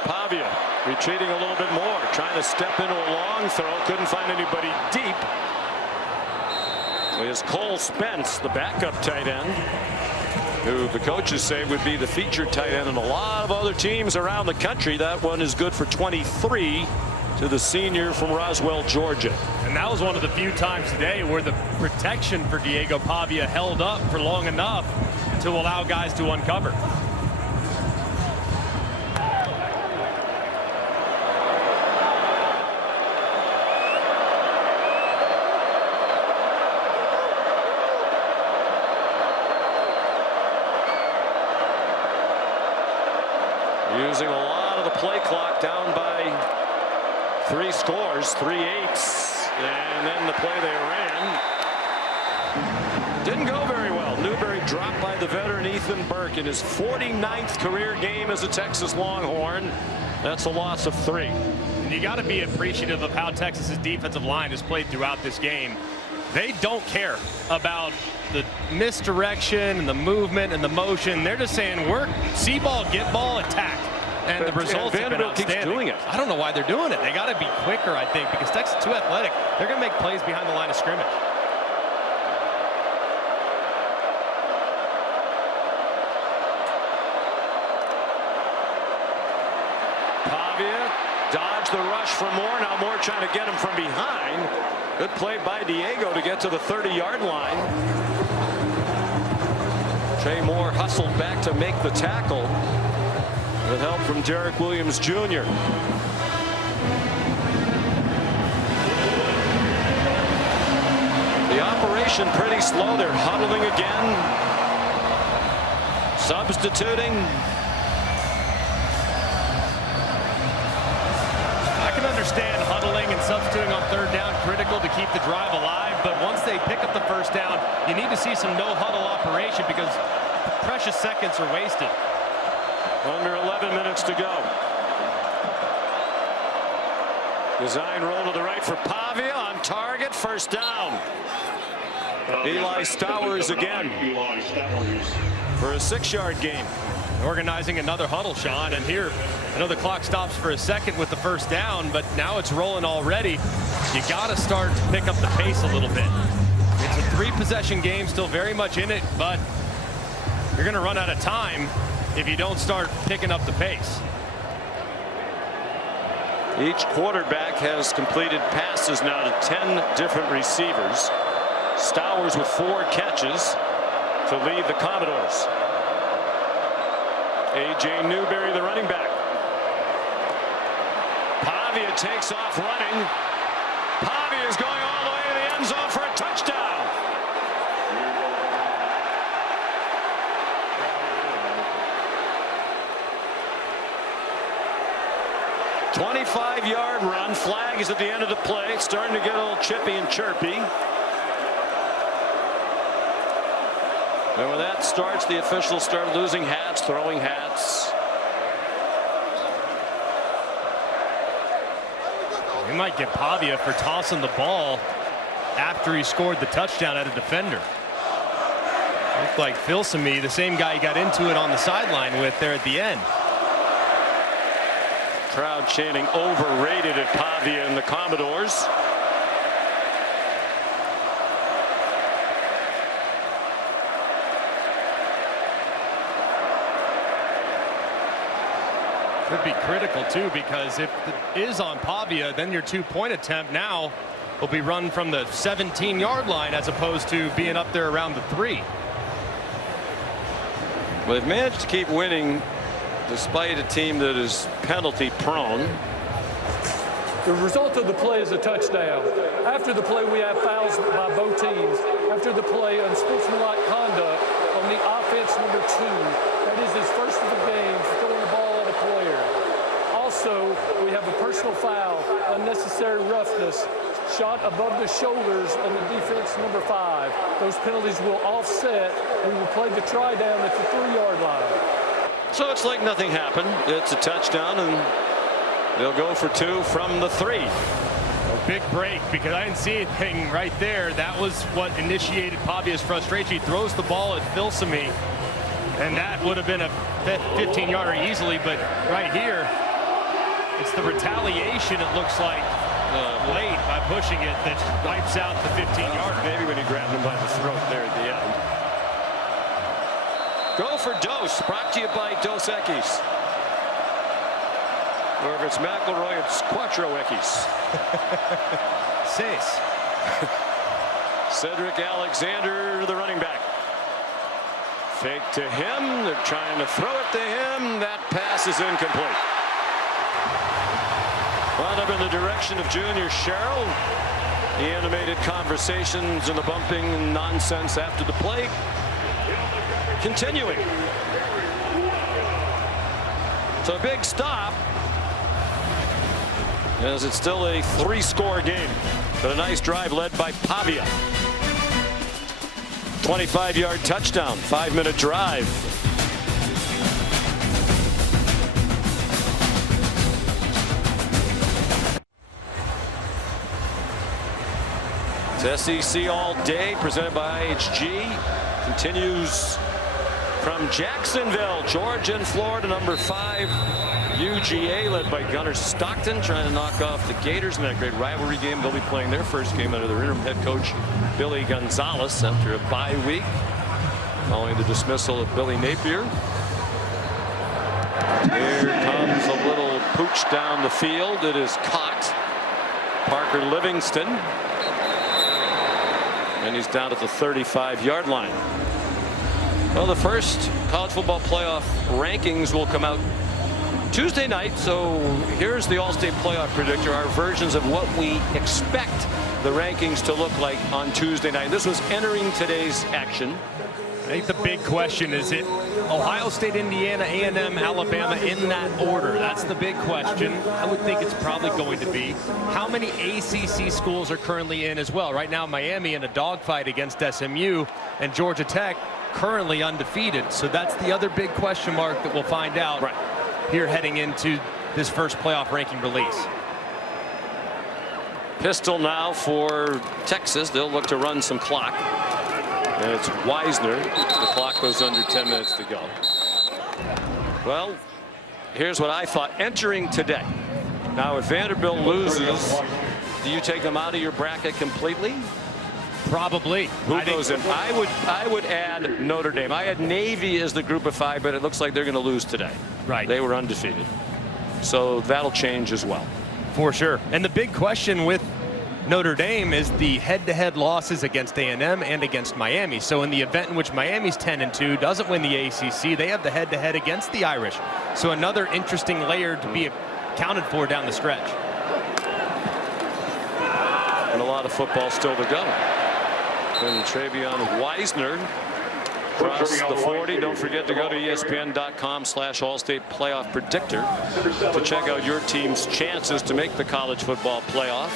Pavia retreating a little bit more, trying to step into a long throw. Couldn't find anybody deep. It is Cole Spence, the backup tight end, who the coaches say would be the featured tight end in a lot of other teams around the country. That one is good for 23. to the senior from Roswell, Georgia. And that was one of the few times today where the protection for Diego Pavia held up for long enough to allow guys to uncover. Using a lot of the play clock, down by 3 scores, 3 8s, and then the play they ran didn't go very well. Newberry dropped by the veteran Ethan Burke in his 49th career game as a Texas Longhorn. That's a loss of 3. And you got to be appreciative of how Texas's defensive line has played throughout this game. They don't care about the misdirection and the movement and the motion. They're just saying, work, see ball, get ball, attack. And the results have been outstanding. Keeps doing it. I don't know why they're doing it. They got to be quicker, I think, because Texas is too athletic. They're going to make plays behind the line of scrimmage. Pavia dodged the rush for Moore. Now Moore trying to get him from behind. Good play by Diego to get to the 30-yard line. Trey Moore hustled back to make the tackle with help from Derek Williams Jr. The operation pretty slow. They're huddling again. Substituting. I can understand huddling and substituting on 3rd down, critical to keep the drive alive, but once they pick up the 1st down, you need to see some no-huddle operation because precious seconds are wasted. Under 11 minutes to go. Design roll to the right for Pavia, on target, 1st down. Eli Stowers again for a 6-yard gain. Organizing another huddle, Sean, and here I know the clock stops for a second with the 1st down, but now it's rolling already. You got to start to pick up the pace a little bit. It's a 3-possession game, still very much in it, but you're going to run out of time if you don't start picking up the pace. Each quarterback has completed passes now to 10 different receivers. Stowers with 4 catches to lead the Commodores. A.J. Newberry, the running back. Pavia takes off running. Pavia is going all the way to the end zone for a touchdown. 25-yard run. Flag is at the end of the play. It's starting to get a little chippy and chirpy. And when that starts, the officials start losing hats, throwing hats. They might get Pavia for tossing the ball after he scored the touchdown at a defender. Looked like Filsamy, the same guy he got into it on the sideline with there at the end. Crowd chanting overrated at Pavia and the Commodores. Could be critical too, because if it is on Pavia, then your 2-point attempt now will be run from the 17-yard line as opposed to being up there around the 3. Well, they've managed to keep winning despite a team that is penalty prone. The result of the play is a touchdown. After the play, we have fouls by both teams. After the play, unsportsmanlike conduct on the offense number 2. That is his first of the game for throwing the ball at a player. Also, we have a personal foul, unnecessary roughness, shot above the shoulders on the defense number 5. Those penalties will offset. We will play the try down at the 3-yard line. So it's like nothing happened. It's a touchdown, and they'll go for 2 from the 3. A big break, because I didn't see anything right there. That was what initiated Pavia's frustration. He throws the ball at Filsamy, and that would have been a 15-yarder easily. But right here, it's the retaliation, it looks like, late by pushing it, that wipes out the 15-yarder. Maybe when he grabbed him by the throat there at the end. Go for Dos, brought to you by Dos Equis. Or if it's McElroy, it's Cuatro Equis. Seis. Cedric Alexander, the running back. Fake to him. They're trying to throw it to him. That pass is incomplete. Wound up in the direction of Junior Sherrill. The animated conversations and the bumping and nonsense after the play continuing. So a big stop, as it's still a 3-score game, but a nice drive led by Pavia. 25-yard touchdown, 5-minute drive. It's SEC all day, presented by IHG. Continues from Jacksonville, Georgia and Florida, number 5 UGA, led by Gunnar Stockton, trying to knock off the Gators in that great rivalry game. They'll be playing their first game under their interim head coach Billy Gonzalez after a bye week following the dismissal of Billy Napier. Here comes a little pooch down the field. It is caught. Parker Livingston, and he's down at the 35-yard line. Well, the first college football playoff rankings will come out Tuesday night. So here's the All-State playoff predictor, our versions of what we expect the rankings to look like on Tuesday night. This was entering today's action. I think the big question is it Ohio State, Indiana, A&M, Alabama in that order. That's the big question. I would think it's probably going to be how many ACC schools are currently in as well. Right now, Miami in a dogfight against SMU, and Georgia Tech currently undefeated. So that's the other big question mark that we'll find out here heading into this first playoff ranking release. Pistol now for Texas. They'll look to run some clock. And it's Wisner. The clock goes under 10 minutes to go. Well, here's what I thought entering today. Now, if Vanderbilt loses, do you take them out of your bracket completely? Probably. Who goes in? I would add Notre Dame. I had Navy as the group of 5, but it looks like they're going to lose today. Right. They were undefeated. So that'll change as well. For sure. And the big question with Notre Dame is the head-to-head losses against A&M and against Miami. So in the event in which Miami's 10-2, doesn't win the ACC, they have the head-to-head against the Irish. So another interesting layer to be accounted for down the stretch. And a lot of football still to go. And Travion Wisner across the 40. Don't forget to go to ESPN.com/All-State Playoff Predictor to check out your team's chances to make the college football playoff.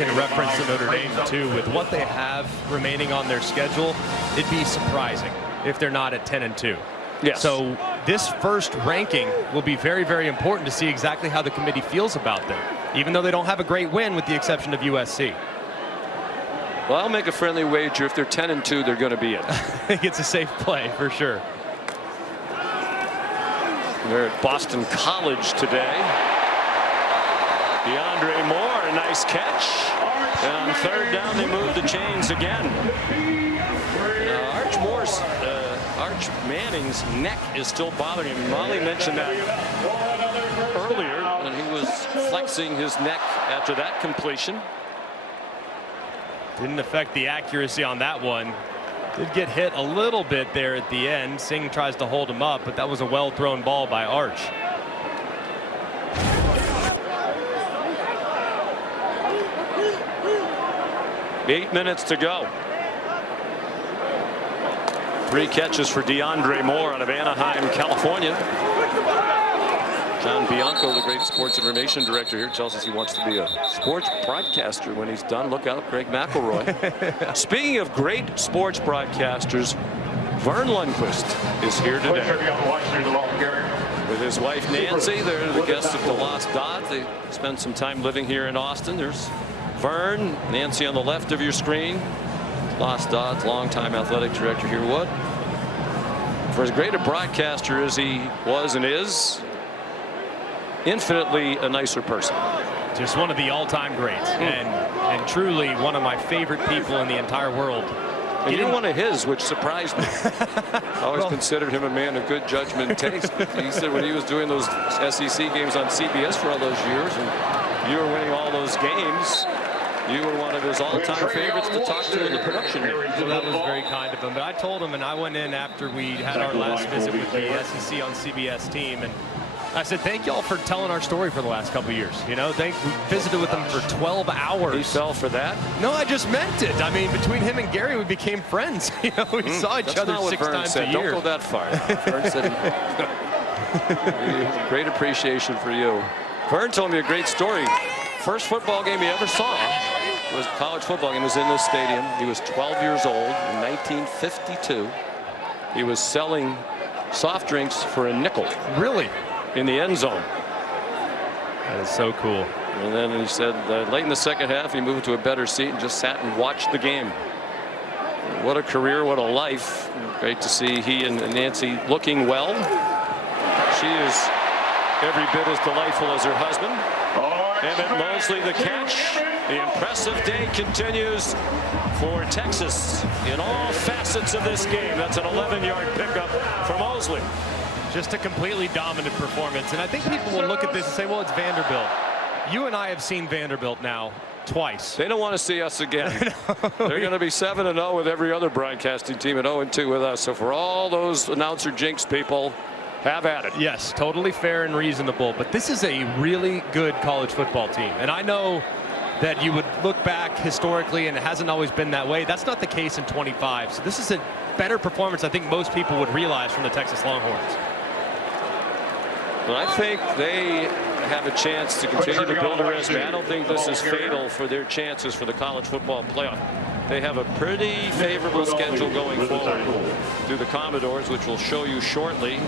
In reference to Notre Dame, too, with what they have remaining on their schedule, it'd be surprising if they're not at 10-2. Yes. So this first ranking will be very, very important to see exactly how the committee feels about them, even though they don't have a great win with the exception of USC. Well, I'll make a friendly wager. If they're 10-2, they're going to be it. I think it's a safe play for sure. They're at Boston College today. DeAndre Moore, a nice catch. And on third down, they move the chains again. Arch Manning's neck is still bothering him. Molly mentioned that earlier, and he was flexing his neck after that completion. Didn't affect the accuracy on that one. Did get hit a little bit there at the end. Singh tries to hold him up, but that was a well-thrown ball by Arch. Eight minutes to go. 3 catches for DeAndre Moore out of Anaheim, California. John Bianco, the great sports information director here, tells us he wants to be a sports broadcaster when he's done. Look out, Greg McElroy. Speaking of great sports broadcasters, Vern Lundquist is here today. With his wife Nancy, they're the guests of the Lost Dodds. They spent some time living here in Austin. There's Vern, Nancy on the left of your screen. Lost Dodds, longtime athletic director here. What? For as great a broadcaster as he was and is, infinitely a nicer person. Just one of the all-time greats, and truly one of my favorite people in the entire world And you're one of his, which surprised me. I always considered him a man of good judgment and taste. He said when he was doing those SEC games on CBS for all those years, and you were winning all those games, you were one of his all-time favorites to talk to in the production room. Well, that was very kind of him. But I told him, and I went in after we had our last visit with the SEC on CBS team, and I said, thank y'all for telling our story for the last couple of years. You know, we visited with them for 12 hours. He fell for that? No, I just meant it. I mean, between him and Gary, we became friends. You know, we saw each other 6 times a year. Don't go that far. Vern said, great appreciation for you. Vern told me a great story. First football game he ever saw was a college football game. It was in this stadium. He was 12 years old in 1952. He was selling soft drinks for a nickel. Really? In the end zone. That is so cool. And then he said late in the second half he moved to a better seat and just sat and watched the game. What a career, what a life. Great to see he and Nancy looking well. She is every bit as delightful as her husband. Emmett Mosley the catch. The impressive day continues for Texas in all facets of this game. That's an 11-yard pickup for Mosley. Just a completely dominant performance. And I think people will look at this and say, well, it's Vanderbilt. You and I have seen Vanderbilt now twice. They don't want to see us again. They're going to be 7-0 with every other broadcasting team and 0-2 with us. So for all those announcer jinx people, have at it. Yes, totally fair and reasonable. But this is a really good college football team. And I know that you would look back historically and it hasn't always been that way. That's not the case in 25. So this is a better performance I think most people would realize from the Texas Longhorns. Well, I think they have a chance to continue to build a resume. I don't think this is fatal for their chances for the college football playoff. They have a pretty favorable schedule going forward through the Commodores, which we'll show you shortly.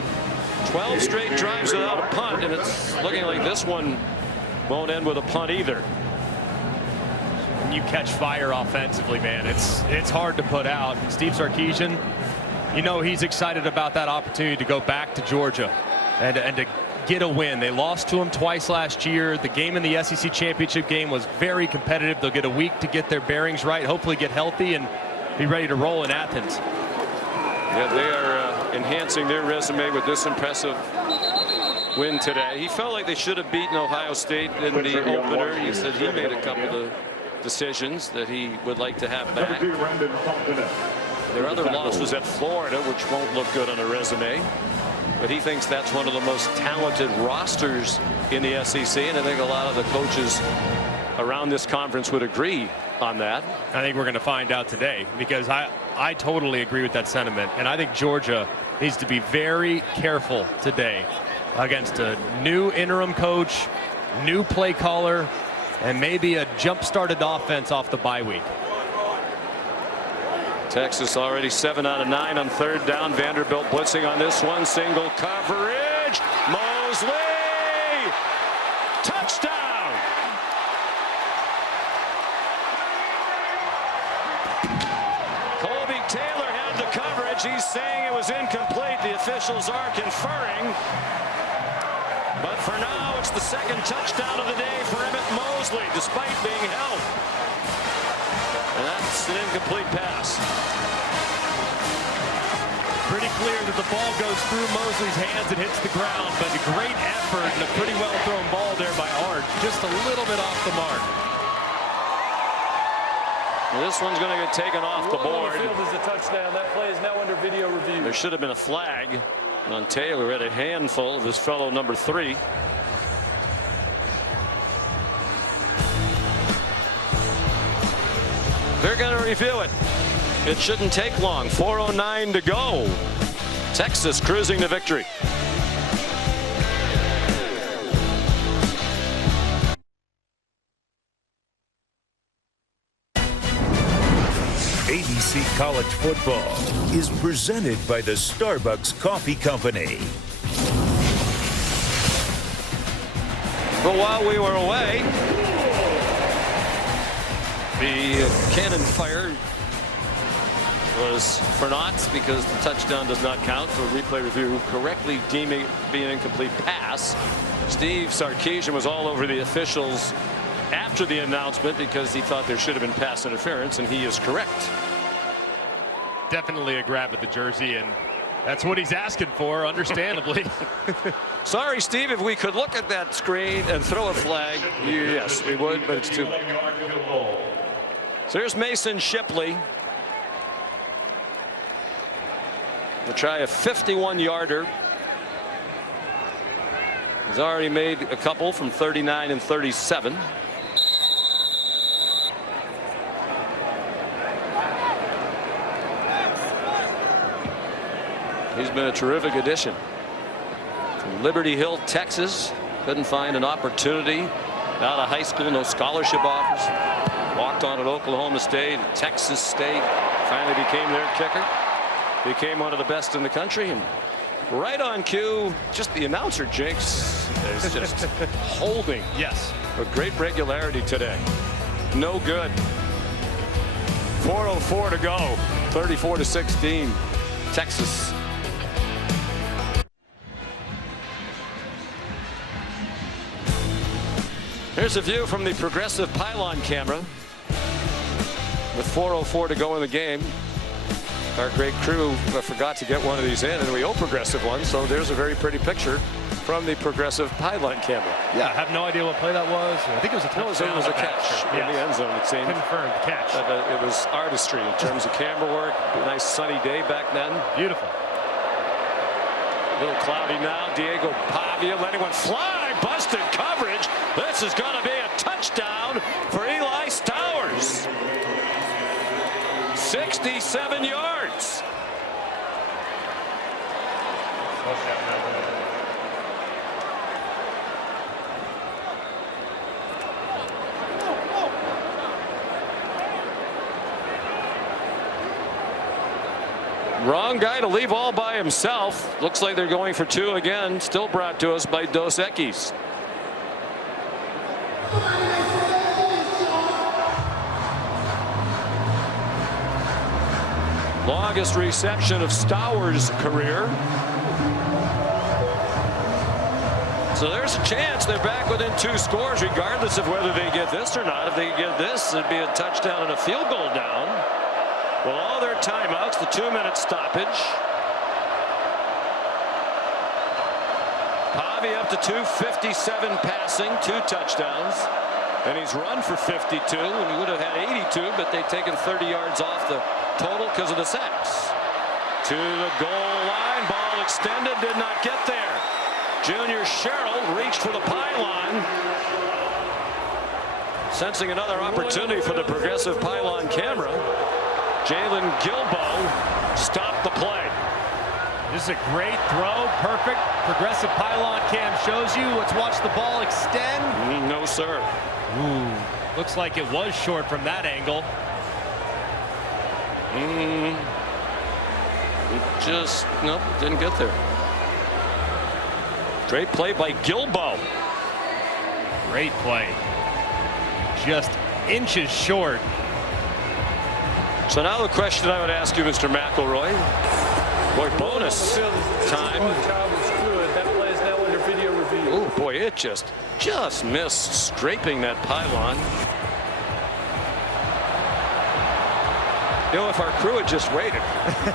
12 straight drives without a punt, and it's looking like this one won't end with a punt either. You catch fire offensively, man. It's hard to put out. Steve Sarkisian, you know he's excited about that opportunity to go back to Georgia and to get a win. They lost to him twice last year. The game in the SEC championship game was very competitive. They'll get a week to get their bearings right, hopefully get healthy and be ready to roll in Athens. Yeah, they are enhancing their resume with this impressive win today. He felt like they should have beaten Ohio State in the opener. He said he made a couple of decisions that he would like to have back. Their other loss was at Florida, which won't look good on a resume. But he thinks that's one of the most talented rosters in the SEC, and I think a lot of the coaches around this conference would agree on that. I think we're going to find out today, because I totally agree with that sentiment, and I think Georgia needs to be very careful today against a new interim coach, new play caller, and maybe a jump-started offense off the bye week. Texas already 7 out of 9 on third down. Vanderbilt blitzing on this one. Single coverage. Mosley. Touchdown. Colby Taylor had the coverage. He's saying it was incomplete. The officials are conferring. But for now, it's the second touchdown of the day for Emmett Mosley, despite being held. And that's an incomplete pass. Pretty clear that the ball goes through Mosley's hands and hits the ground, but a great effort and a pretty well thrown ball there by Art. Just a little bit off the mark. Well, this one's going to get taken off the board. The field is a touchdown. That play is now under video review. There should have been a flag on Taylor. Had a handful of his fellow number 3. They're going to review it. It shouldn't take long. 4:09 to go. Texas cruising to victory. ABC College Football is presented by the Starbucks Coffee Company. But while we were away, the cannon fire was for naught because the touchdown does not count. So replay review correctly deeming it to be an incomplete pass. Steve Sarkisian was all over the officials after the announcement because he thought there should have been pass interference, and he is correct. definitely a grab at the jersey, and that's what he's asking for, understandably. Sorry, Steve, if we could look at that screen and throw a flag, yes, we would, but it's too late. So here's Mason Shipley. We'll try a 51-yarder. He's already made a couple from 39 and 37. He's been a terrific addition. From Liberty Hill, Texas. Couldn't find an opportunity out of high school, no scholarship offers. Walked on at Oklahoma State, Texas State. Finally became their kicker. Became one of the best in the country. And right on cue, just the announcer jinx is just holding. Yes. With great regularity today. No good. 4:04 to go. 34-16. Texas. Here's a view from the progressive pylon camera. With 4:04 to go in the game. Our great crew forgot to get one of these in, and we owe Progressive one, so there's a very pretty picture from the Progressive pylon camera. Yeah, I have no idea what play that was. I think it was a touchdown. It was a catch in the end zone, it seemed. Confirmed catch. It was artistry in terms of camera work. A nice sunny day back then. Beautiful. A little cloudy now. Diego Pavia letting one fly. Busted coverage. This is going to be a touchdown for Eli Stowers. 67 yards. Wrong guy to leave all by himself. Looks like they're going for two again. Still brought to us by Dos Equis. Longest reception of Stowers' career. So there's a chance they're back within 2 scores, regardless of whether they get this or not. If they get this, it'd be a touchdown and a field goal down. Well, all their timeouts, the 2-minute stoppage. Pavia up to 257 passing, 2 touchdowns. And he's run for 52, and he would have had 82, but they've taken 30 yards off the total because of the sacks. To the goal line, ball extended, did not get there. Junior Sherrill reached for the pylon. Sensing another opportunity for the progressive pylon camera. Jalen Gilbo stopped the play. This is a great throw, perfect. Progressive pylon cam shows you. Let's watch the ball extend. No, sir. Ooh, looks like it was short from that angle. It just, nope, didn't get there. Great play by Gilbo. Great play. Just inches short. So now the question I would ask you, Mr. McElroy. Boy, bonus time. That play is now under video review. Oh boy, it just missed scraping that pylon. You know, if our crew had just waited,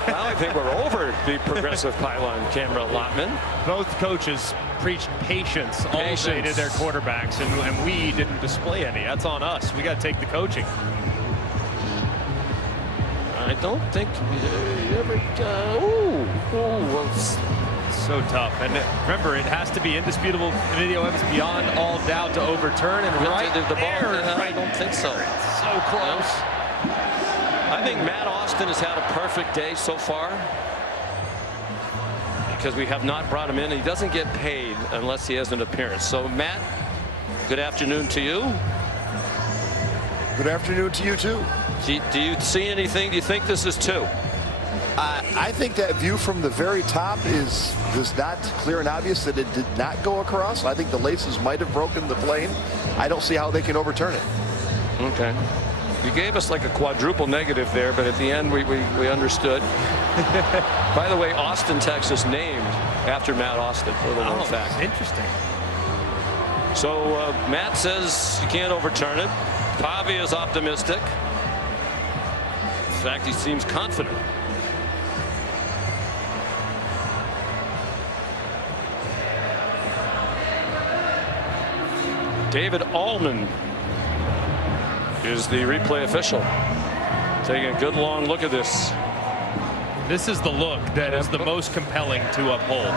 now I think we're over the progressive pylon camera allotment. Both coaches preached patience all day to their quarterbacks, and we didn't display any. That's on us. We got to take the coaching. I don't think you ever. Well, it's so tough. And remember, it has to be indisputable video evidence beyond all doubt to overturn. And right the there, ball, I don't think so. So close. I think Matt Austin has had a perfect day so far because we have not brought him in. He doesn't get paid unless he has an appearance. So, Matt, good afternoon to you. Good afternoon to you, too. Do you see anything? Do you think this is 2? I think that view from the very top is not clear and obvious that it did not go across. I think the laces might have broken the plane. I don't see how they can overturn it. Okay. You gave us like a quadruple negative there, but at the end we understood. By the way, Austin, Texas, named after Matt Austin. For the known fact. Interesting. So Matt says you can't overturn it. Pavia is optimistic. In fact, he seems confident. David Allman is the replay official. Taking a good long look at this. This is the look that is the most compelling to uphold.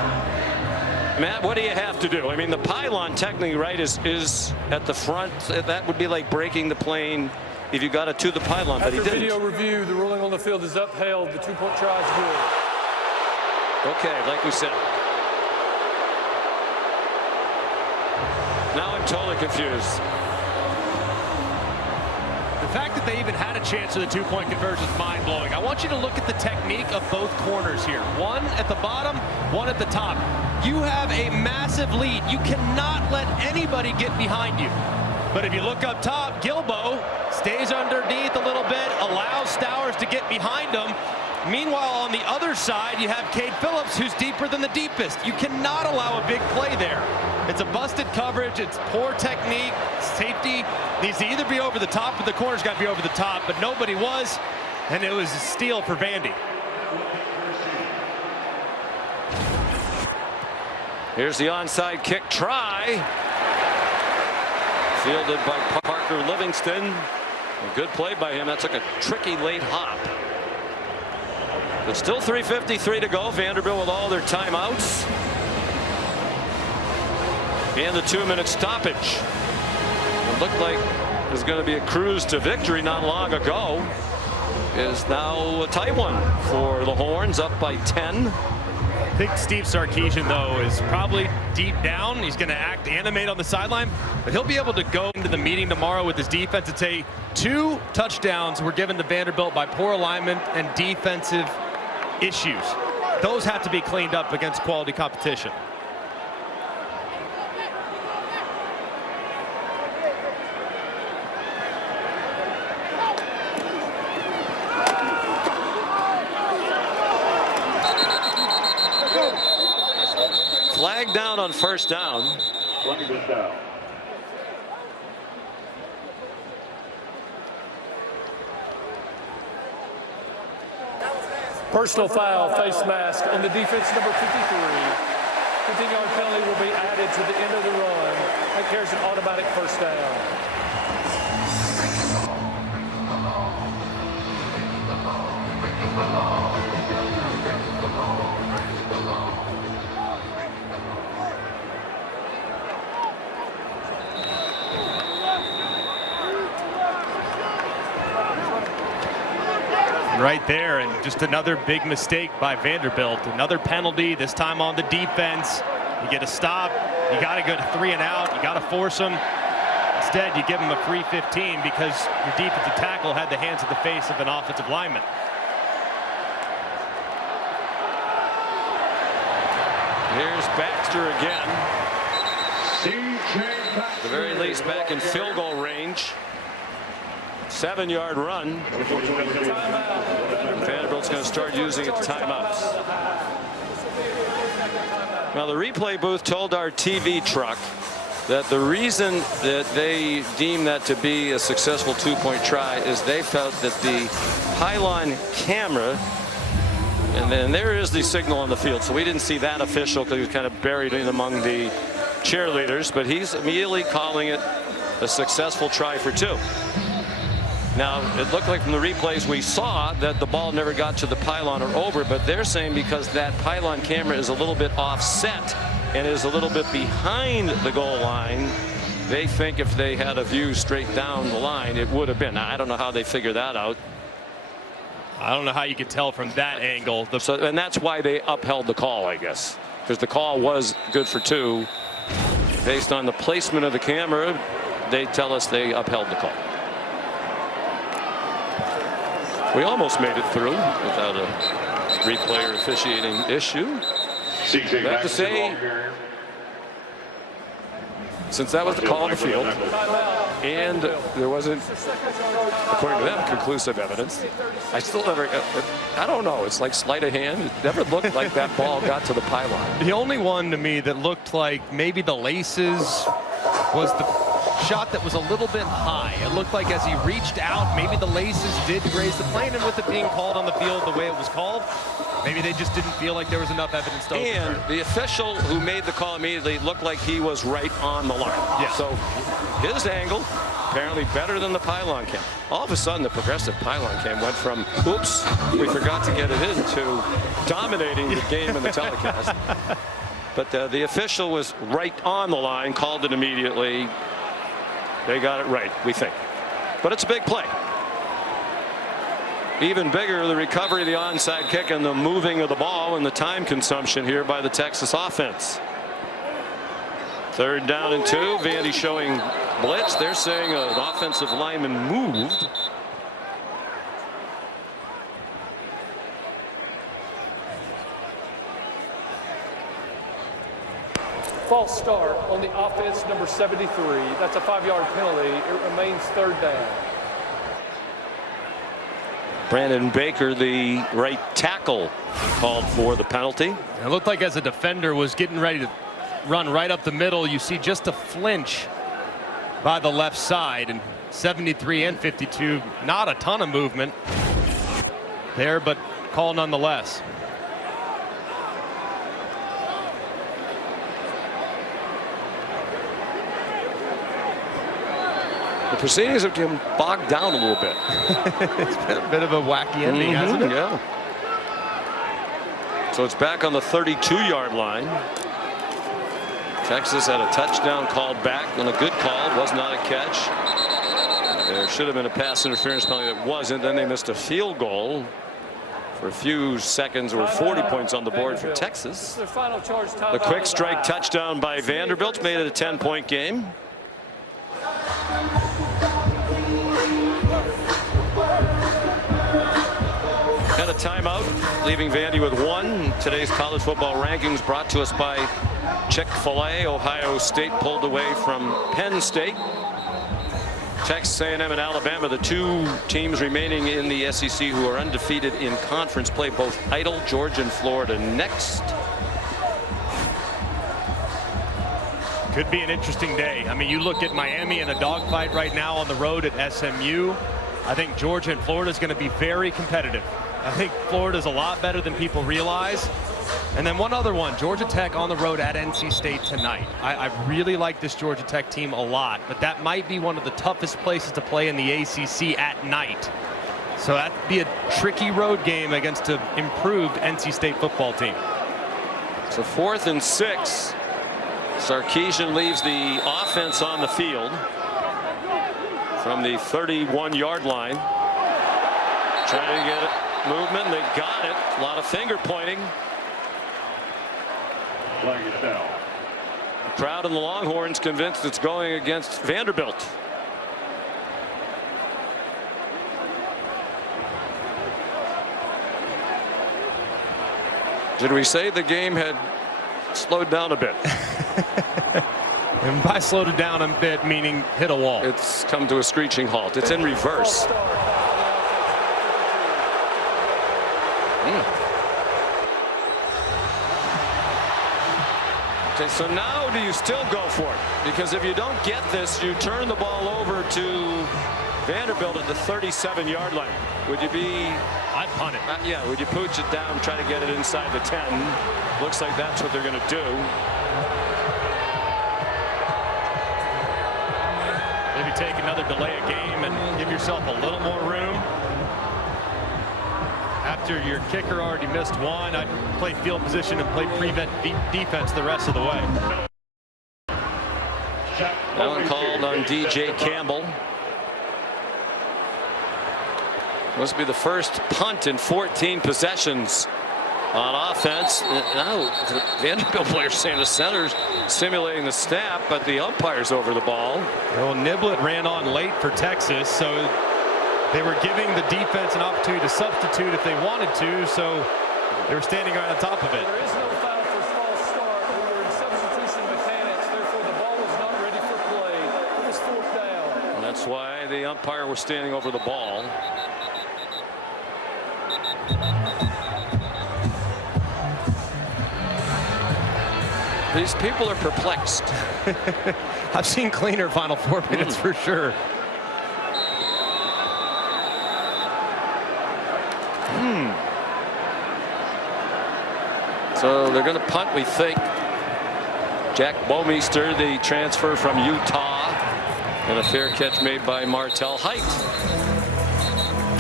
Matt, what do you have to do? I mean, the pylon technically, right, is at the front. That would be like breaking the plane if you got it to the pylon, but he didn't. After video review, the ruling on the field is upheld. The 2-point try is good. Okay, like we said. Now I'm totally confused. The fact that they even had a chance of the 2-point conversion is mind-blowing. I want you to look at the technique of both corners here. One at the bottom, one at the top. You have a massive lead. You cannot let anybody get behind you. But if you look up top, Gilbo stays underneath a little bit, allows Stowers to get behind him. Meanwhile, on the other side, you have Cade Phillips, who's deeper than the deepest. You cannot allow a big play there. It's a busted coverage. It's poor technique. Safety needs to either be over the top, but the corner's got to be over the top, but nobody was, and it was a steal for Vandy. Here's the onside kick try. Fielded by Parker Livingston. A good play by him. That took a tricky late hop. But still 3:53 to go. Vanderbilt with all their timeouts. And the 2-minute stoppage. It looked like it was going to be a cruise to victory not long ago. Is now a tight one for the Horns, up by 10. I think Steve Sarkisian, though, is probably deep down. He's going to animate on the sideline, but he'll be able to go into the meeting tomorrow with his defense and say 2 touchdowns were given to Vanderbilt by poor alignment and defensive issues. Those have to be cleaned up against quality competition. Flag down on first down. Personal foul, face mask on the defense, number 53. 15-yard penalty will be added to the end of the run. That carries an automatic first down. Right there, and just another big mistake by Vanderbilt. Another penalty, this time on the defense. You get a stop, you got to go to 3 and out, you got to force them. Instead, you give them a free 15 because your defensive tackle had the hands at the face of an offensive lineman. Here's Baxter again. At the very least back in field goal range. 7-yard run. Vanderbilt's going to start using its timeouts. Now the replay booth told our TV truck that the reason that they deemed that to be a successful 2-point try is they felt that the pylon camera, and then there is the signal on the field, so we didn't see that official because he was kind of buried in among the cheerleaders, but he's immediately calling it a successful try for 2. Now, it looked like from the replays we saw that the ball never got to the pylon or over, but they're saying because that pylon camera is a little bit offset and is a little bit behind the goal line, they think if they had a view straight down the line, it would have been. Now, I don't know how they figured that out. I don't know how you could tell from that angle. And that's why they upheld the call, I guess, because the call was good for 2. Based on the placement of the camera, they tell us they upheld the call. We almost made it through without a replay or officiating issue. I have to say, since that was the call on the field, and there wasn't, according to them, conclusive evidence, I still never, I don't know, it's like sleight of hand. It never looked like that ball got to the pylon. The only one to me that looked like maybe the laces was the shot that was a little bit high. It looked like as he reached out, maybe the laces did graze the plane, and with it being called on the field the way it was called, maybe they just didn't feel like there was enough evidence to And overturn. the official who made the call immediately looked like he was right on the line. Yeah. So his angle, apparently better than the pylon cam. All of a sudden, the progressive pylon cam went from, oops, we forgot to get it in, to dominating the game in the telecast. But the official was right on the line, called it immediately. They got it right, we think. But it's a big play. Even bigger, the recovery of the onside kick and the moving of the ball and the time consumption here by the Texas offense. 3rd down and 2. Vandy showing blitz. They're saying an offensive lineman moved. False start on the offense, number 73. That's a 5-yard penalty. It remains 3rd down. Brandon Baker, the right tackle, called for the penalty. It looked like as a defender was getting ready to run right up the middle, you see just a flinch by the left side, and 73 and 52, not a ton of movement there, but call nonetheless. The proceedings have been bogged down a little bit. It's been a bit of a wacky ending, hasn't it? Yeah. So it's back on the 32-yard line. Texas had a touchdown called back on a good call. Was not a catch. There should have been a pass interference penalty that wasn't. Then they missed a field goal. For a few seconds, there were 40 points on the board for Texas. The quick strike touchdown by Vanderbilt made it a 10-point game. And a timeout, leaving Vandy with 1. Today's college football rankings brought to us by Chick-fil-A. Ohio State pulled away from Penn State. Texas A&M and Alabama, the 2 teams remaining in the SEC who are undefeated in conference play, both idle. Georgia and Florida next. Could be an interesting day. I mean, you look at Miami in a dogfight right now on the road at SMU. I think Georgia and Florida is going to be very competitive. I think Florida's a lot better than people realize. And then one other one, Georgia Tech on the road at NC State tonight. I really like this Georgia Tech team a lot, but that might be one of the toughest places to play in the ACC at night. So that'd be a tricky road game against an improved NC State football team. So 4th and 6. Sarkisian leaves the offense on the field from the 31-yard line. Trying to get it movement. They got it. A lot of finger pointing. The crowd and the Longhorns convinced it's going against Vanderbilt. Did we say the game had slowed down a bit? And by slowed it down a bit, meaning hit a wall. It's come to a screeching halt. It's in reverse. Okay, so now do you still go for it? Because if you don't get this, you turn the ball over to Vanderbilt at the 37-yard line. Would you be... I'd punt it. Yeah, would you pooch it down, try to get it inside the 10? Looks like that's what they're going to do. Maybe take another delay of game and give yourself a little more room. After your kicker already missed one, I'd play field position and play prevent defense the rest of the way. That one called on DJ Campbell. Must be the first punt in 14 possessions on offense. Now the Vanderbilt players saying the center's simulating the snap, but the umpire's over the ball. Well, Niblett ran on late for Texas, so they were giving the defense an opportunity to substitute if they wanted to, so they were standing right on top of it. There is no foul for false start. We were in substitution mechanics, therefore the ball was not ready for play. It was 4th down. And that's why the umpire was standing over the ball. These people are perplexed. I've seen cleaner Final Four minutes for sure. So they're going to punt, we think. Jack Bomeister, the transfer from Utah, and a fair catch made by Martel Height.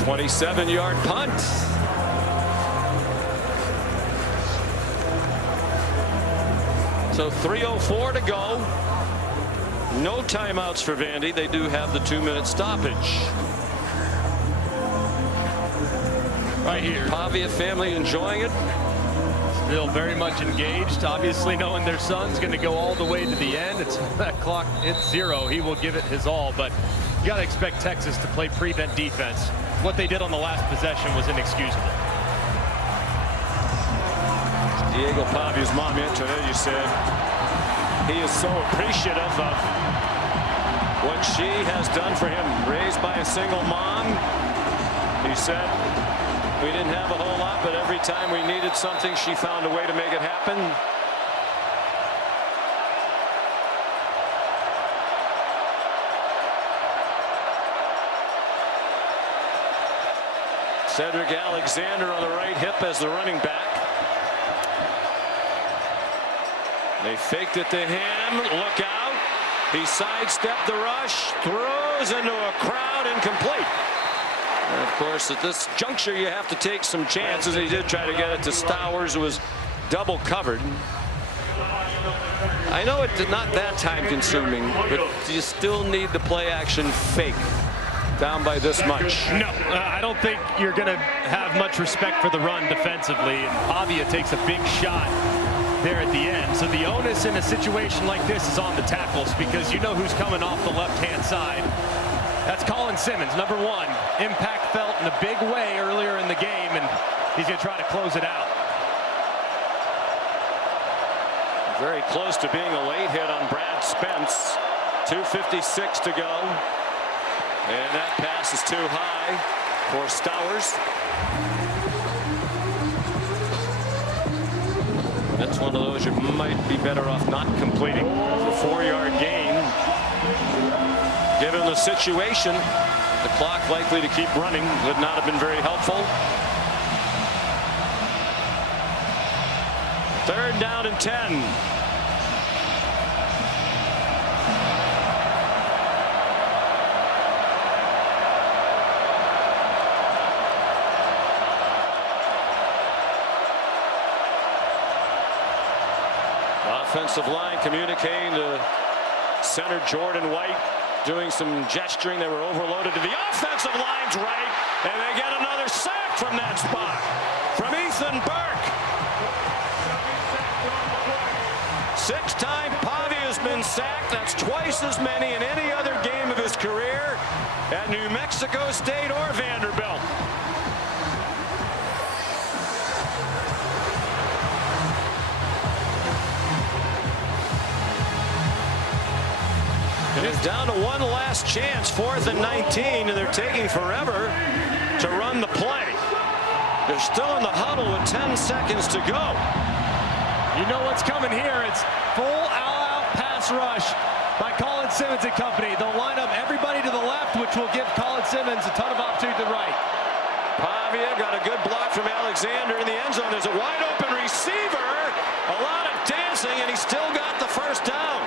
27-yard punt. So 3:04 to go. No timeouts for Vandy. They do have the 2-minute stoppage. Right here. Pavia family enjoying it. Still very much engaged, obviously knowing their son's going to go all the way to the end. It's that clock hits 0. He will give it his all, but you got to expect Texas to play prevent defense. What they did on the last possession was inexcusable. Diego Pavia's mom yesterday, you said he is so appreciative of what she has done for him. Raised by a single mom, he said, we didn't have a whole lot, but every time we needed something, she found a way to make it happen. Cedric Alexander on the right hip as the running back. They faked it to him. Look out. He sidestepped the rush, throws into a crowd, incomplete. And of course, at this juncture, you have to take some chances. He did try to get it to Stowers, who was double covered. I know it's not that time consuming, but you still need the play action fake down by this much. No, I don't think you're going to have much respect for the run defensively. And Pavia takes a big shot there at the end. So the onus in a situation like this is on the tackles, because you know who's coming off the left-hand side. That's Colin Simmons, number 1. Impact felt in a big way earlier in the game, and he's going to try to close it out. Very close to being a late hit on Brad Spence. 2:56 to go. And that pass is too high for Stowers. That's one of those you might be better off not completing. The 4-yard gain. Given the situation, the clock likely to keep running would not have been very helpful. 3rd down and 10. Offensive line communicating to center Jordan White, doing some gesturing. They were overloaded to the offensive line's right, and they get another sack from that spot from Ethan Burke. 6-time Pavia has been sacked. That's twice as many in any other game of his career at New Mexico State or Vanderbilt. And it's down to one last chance, 4th and 19, and they're taking forever to run the play. They're still in the huddle with 10 seconds to go. You know what's coming here. It's full all-out pass rush by Colin Simmons and company. They'll line up everybody to the left, which will give Colin Simmons a ton of opportunity to the right. Pavia got a good block from Alexander in the end zone. There's a wide open receiver. A lot of dancing, and he still got the first down.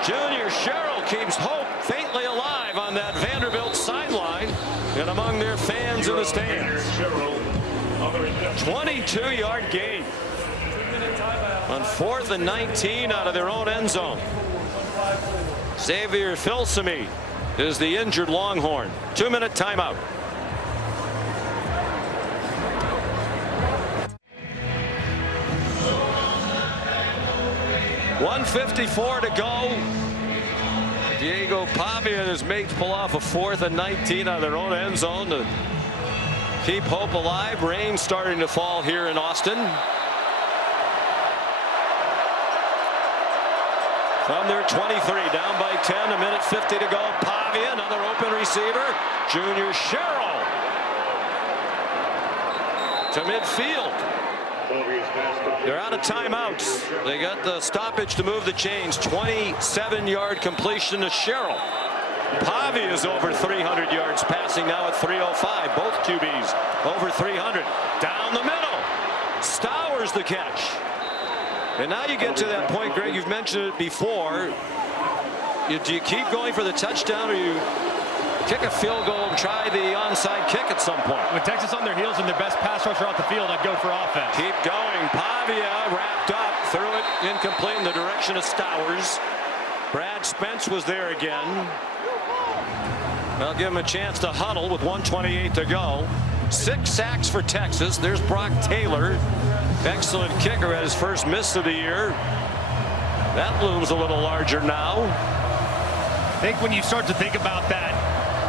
Junior Sherrill keeps hope faintly alive on that Vanderbilt sideline and among their fans in the stands. 22-yard gain on 4th and 19 out of their own end zone. Xavier Filsaime is the injured Longhorn. 2-minute timeout. .154 to go. Diego Pavia and his mates pull off a 4th and 19 out of their own end zone to keep hope alive. Rain starting to fall here in Austin. From their 23, down by 10, 1:50 to go. Pavia, another open receiver. Junior Sherrill to midfield. They're out of timeouts. They got the stoppage to move the chains. 27-yard completion to Sherrill. Pavia is over 300 yards passing now at 305. Both QBs over 300. Down the middle. Stowers the catch. And now you get to that point, Greg, you've mentioned it before. Do you keep going for the touchdown, or you kick a field goal and try the onside kick at some point? With Texas on their heels and their best pass rusher out the field, I'd go for offense. Keep going. Pavia wrapped up, threw it incomplete in the direction of Stowers. Brad Spence was there again. I'll give him a chance to huddle with 1:28 to go. 6 sacks for Texas. There's Brock Taylor. Excellent kicker at his first miss of the year. That looms a little larger now. I think when you start to think about that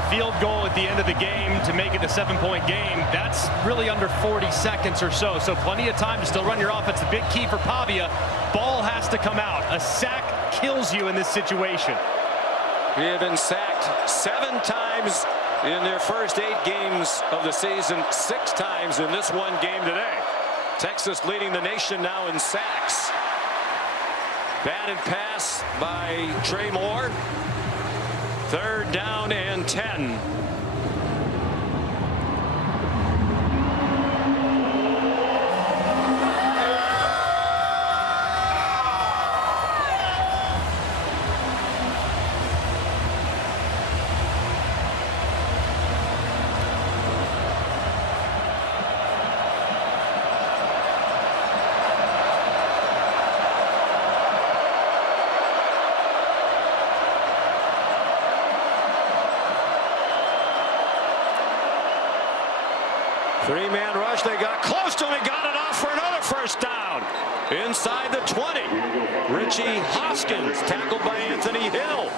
field goal at the end of the game to make it a 7-point game, that's really under 40 seconds or so. So plenty of time to still run your offense. The big key for Pavia, ball has to come out. A sack kills you in this situation. He had been sacked 7 times in their first 8 games of the season, 6 times in this one game today. Texas leading the nation now in sacks. Batted pass by Trey Moore. 3rd down and 10. Three-man rush. They got close to him. He got it off for another first down. Inside the 20. Richie Hoskins tackled by Anthony Hill.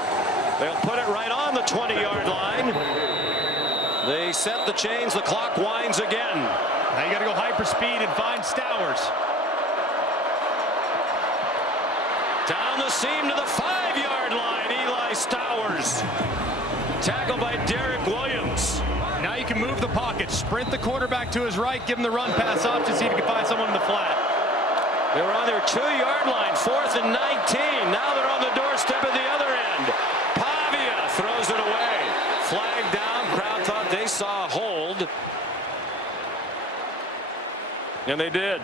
They'll put it right on the 20-yard line. They set the chains. The clock winds again. Now you got to go hyperspeed and find Stowers. Down the seam to the 5-yard line. Eli Stowers. Tackled by Derek Williams. Now you can move the pocket, sprint the quarterback to his right, give him the run pass option, see if you can find someone in the flat. They were on their 2-yard line, 4th and 19. Now they're on the doorstep at the other end. Pavia throws it away. Flag down. Crowd thought they saw a hold. And they did.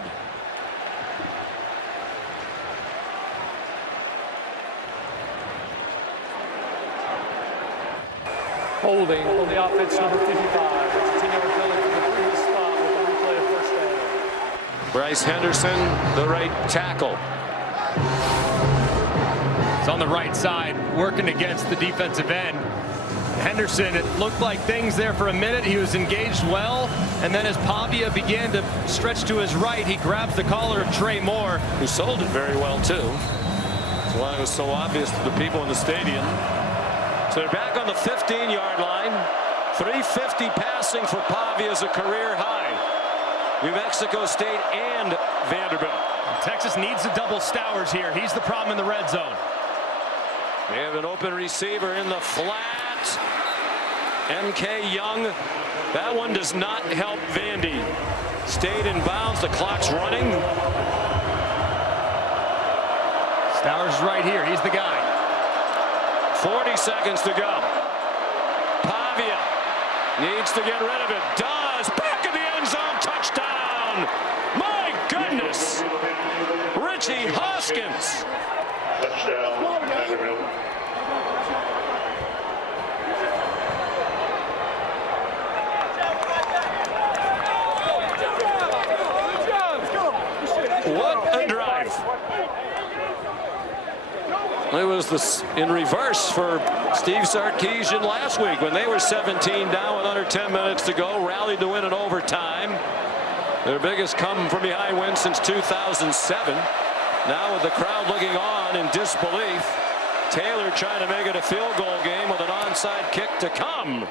Holding on the offense, number 55. It's a 10-yard penalty from the previous spot with a replay of first down. Bryce Henderson, the right tackle. It's on the right side, working against the defensive end. Henderson, it looked like things there for a minute. He was engaged well, and then as Pavia began to stretch to his right, he grabs the collar of Trey Moore, who sold it very well too. That's why it was so obvious to the people in the stadium. So they're back on the 15-yard line. 350 passing for Pavia is a career high. New Mexico State and Vanderbilt. Texas needs to double Stowers here. He's the problem in the red zone. They have an open receiver in the flat. MK Young. That one does not help Vandy. Stayed in bounds. The clock's running. Stowers is right here. He's the guy. 40 seconds to go. Pavia needs to get rid of it. Does. Back in the end zone. Touchdown. My goodness. Richie Hoskins. Touchdown. Vanderbilt. What a drive. It was this in reverse for Steve Sarkisian last week when they were 17 down with under 10 minutes to go, rallied to win in overtime. Their biggest come from behind win since 2007. Now with the crowd looking on in disbelief, Taylor trying to make it a field goal game with an onside kick to come.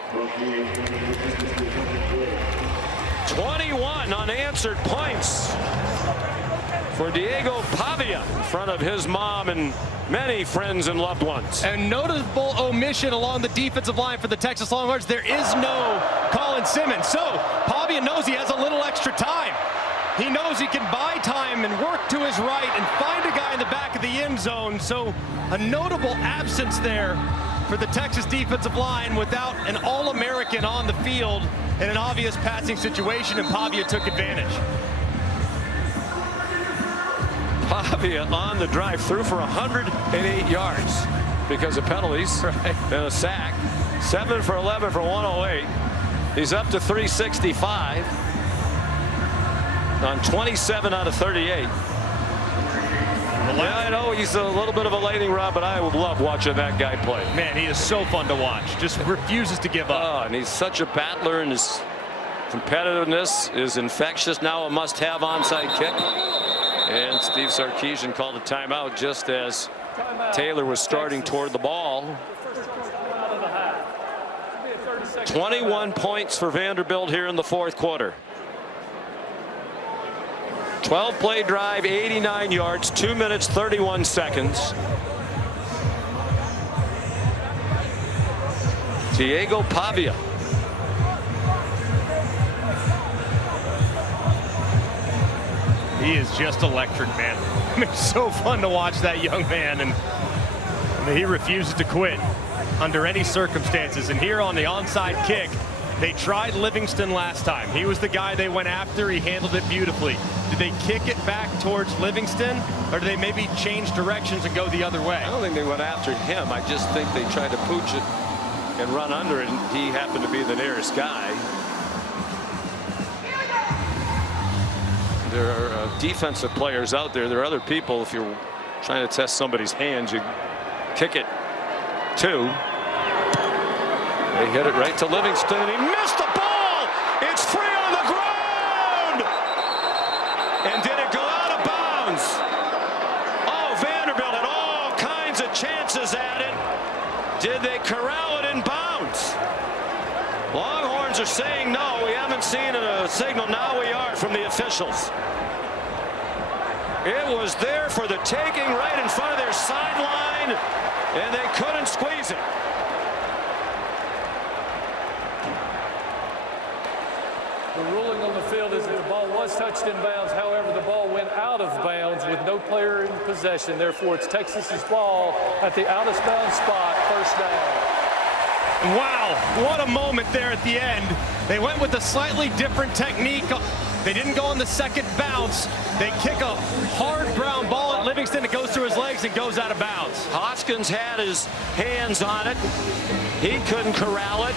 21 unanswered points for Diego Pavia in front of his mom and many friends and loved ones. And notable omission along the defensive line for the Texas Longhorns. There is no Colin Simmons. So Pavia knows he has a little extra time. He knows he can buy time and work to his right and find a guy in the back of the end zone. So a notable absence there for the Texas defensive line without an All-American on the field in an obvious passing situation, and Pavia took advantage. Pavia on the drive threw for 108 yards because of penalties and a sack. 7 for 11 for 108. He's up to 365 on 27 out of 38. Yeah, I know he's a little bit of a lightning rod, but I would love watching that guy play. Man, he is so fun to watch. Just refuses to give up. Oh, and he's such a battler, and his competitiveness is infectious. Now a must-have onside kick. And Steve Sarkisian called a timeout just as Taylor was starting toward the ball. 21 points for Vanderbilt here in the fourth quarter. 12-play drive, 89 yards, 2 minutes, 31 seconds. Diego Pavia. He is just electric, man. I mean, so fun to watch that young man, and he refuses to quit under any circumstances. And here on the onside kick, they tried Livingston last time. He was the guy they went after. He handled it beautifully. Did they kick it back towards Livingston, or do they maybe change directions and go the other way? I don't think they went after him. I just think they tried to pooch it and run under it, and he happened to be the nearest guy. There are defensive players out there. There are other people. If you're trying to test somebody's hands, you kick it too. They hit it right to Livingston, and he missed the ball. It's free on the ground. And did it go out of bounds? Oh, Vanderbilt had all kinds of chances at it. Did they corral it in bounds? Longhorns are saying no. We haven't seen a signal. Now we are from the officials. It was there for the taking right in front of their sideline, and they couldn't squeeze it. The ruling on the field is that the ball was touched in bounds. However, the ball went out of bounds with no player in possession. Therefore, it's Texas's ball at the out of bounds spot, first down. Wow, what a moment there at the end. They went with a slightly different technique. They didn't go on the second bounce. They kick a hard ground ball at Livingston. It goes through his legs and goes out of bounds. Hoskins had his hands on it. He couldn't corral it.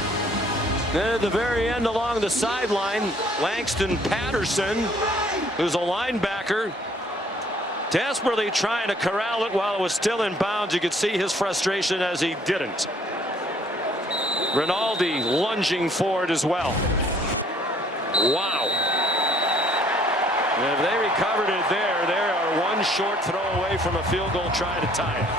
Then at the very end along the sideline, Langston Patterson, who's a linebacker, desperately trying to corral it while it was still in bounds. You could see his frustration as he didn't. Rinaldi lunging forward as well. Wow. And if they recovered it there, they are one short throw away from a field goal try to tie it.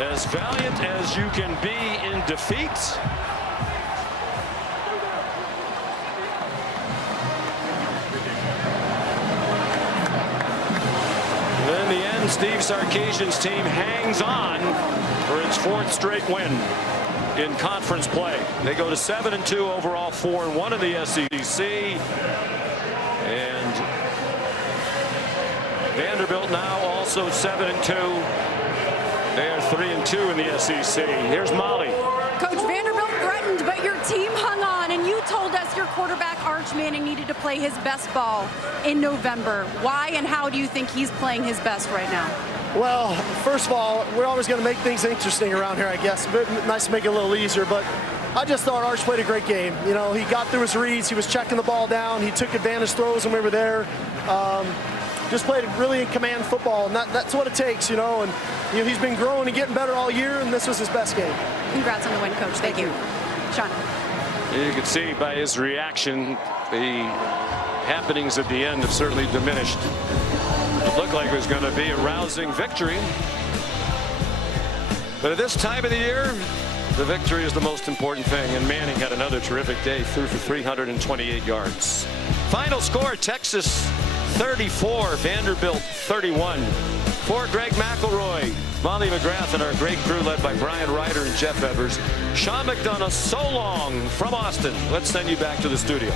As valiant as you can be in defeat. In the end, Steve Sarkisian's team hangs on for its fourth straight win in conference play. They go to 7-2 overall, 4-1 in the SEC. And Vanderbilt now also 7-2. They are 3-2 in the SEC. Here's Molly. Coach, Vanderbilt threatened, but your team hung on, and you told us your quarterback Arch Manning needed to play his best ball in November. Why and how do you think he's playing his best right now? Well, first of all, we're always going to make things interesting around here, I guess. But nice to make it a little easier, but I just thought Arch played a great game. You know, he got through his reads, he was checking the ball down, he took advantage throws when we were there. Just played really in command football, and that's what it takes, you know. And you know, he's been growing and getting better all year, and this was his best game. Congrats on the win, Coach. Thank you. Sean. You can see by his reaction, the happenings at the end have certainly diminished. It looked like it was going to be a rousing victory. But at this time of the year, the victory is the most important thing. And Manning had another terrific day, threw for 328 yards. Final score, Texas 34, Vanderbilt 31. For Greg McElroy, Molly McGrath, and our great crew led by Brian Ryder and Jeff Evers, Sean McDonough, so long from Austin. Let's send you back to the studio.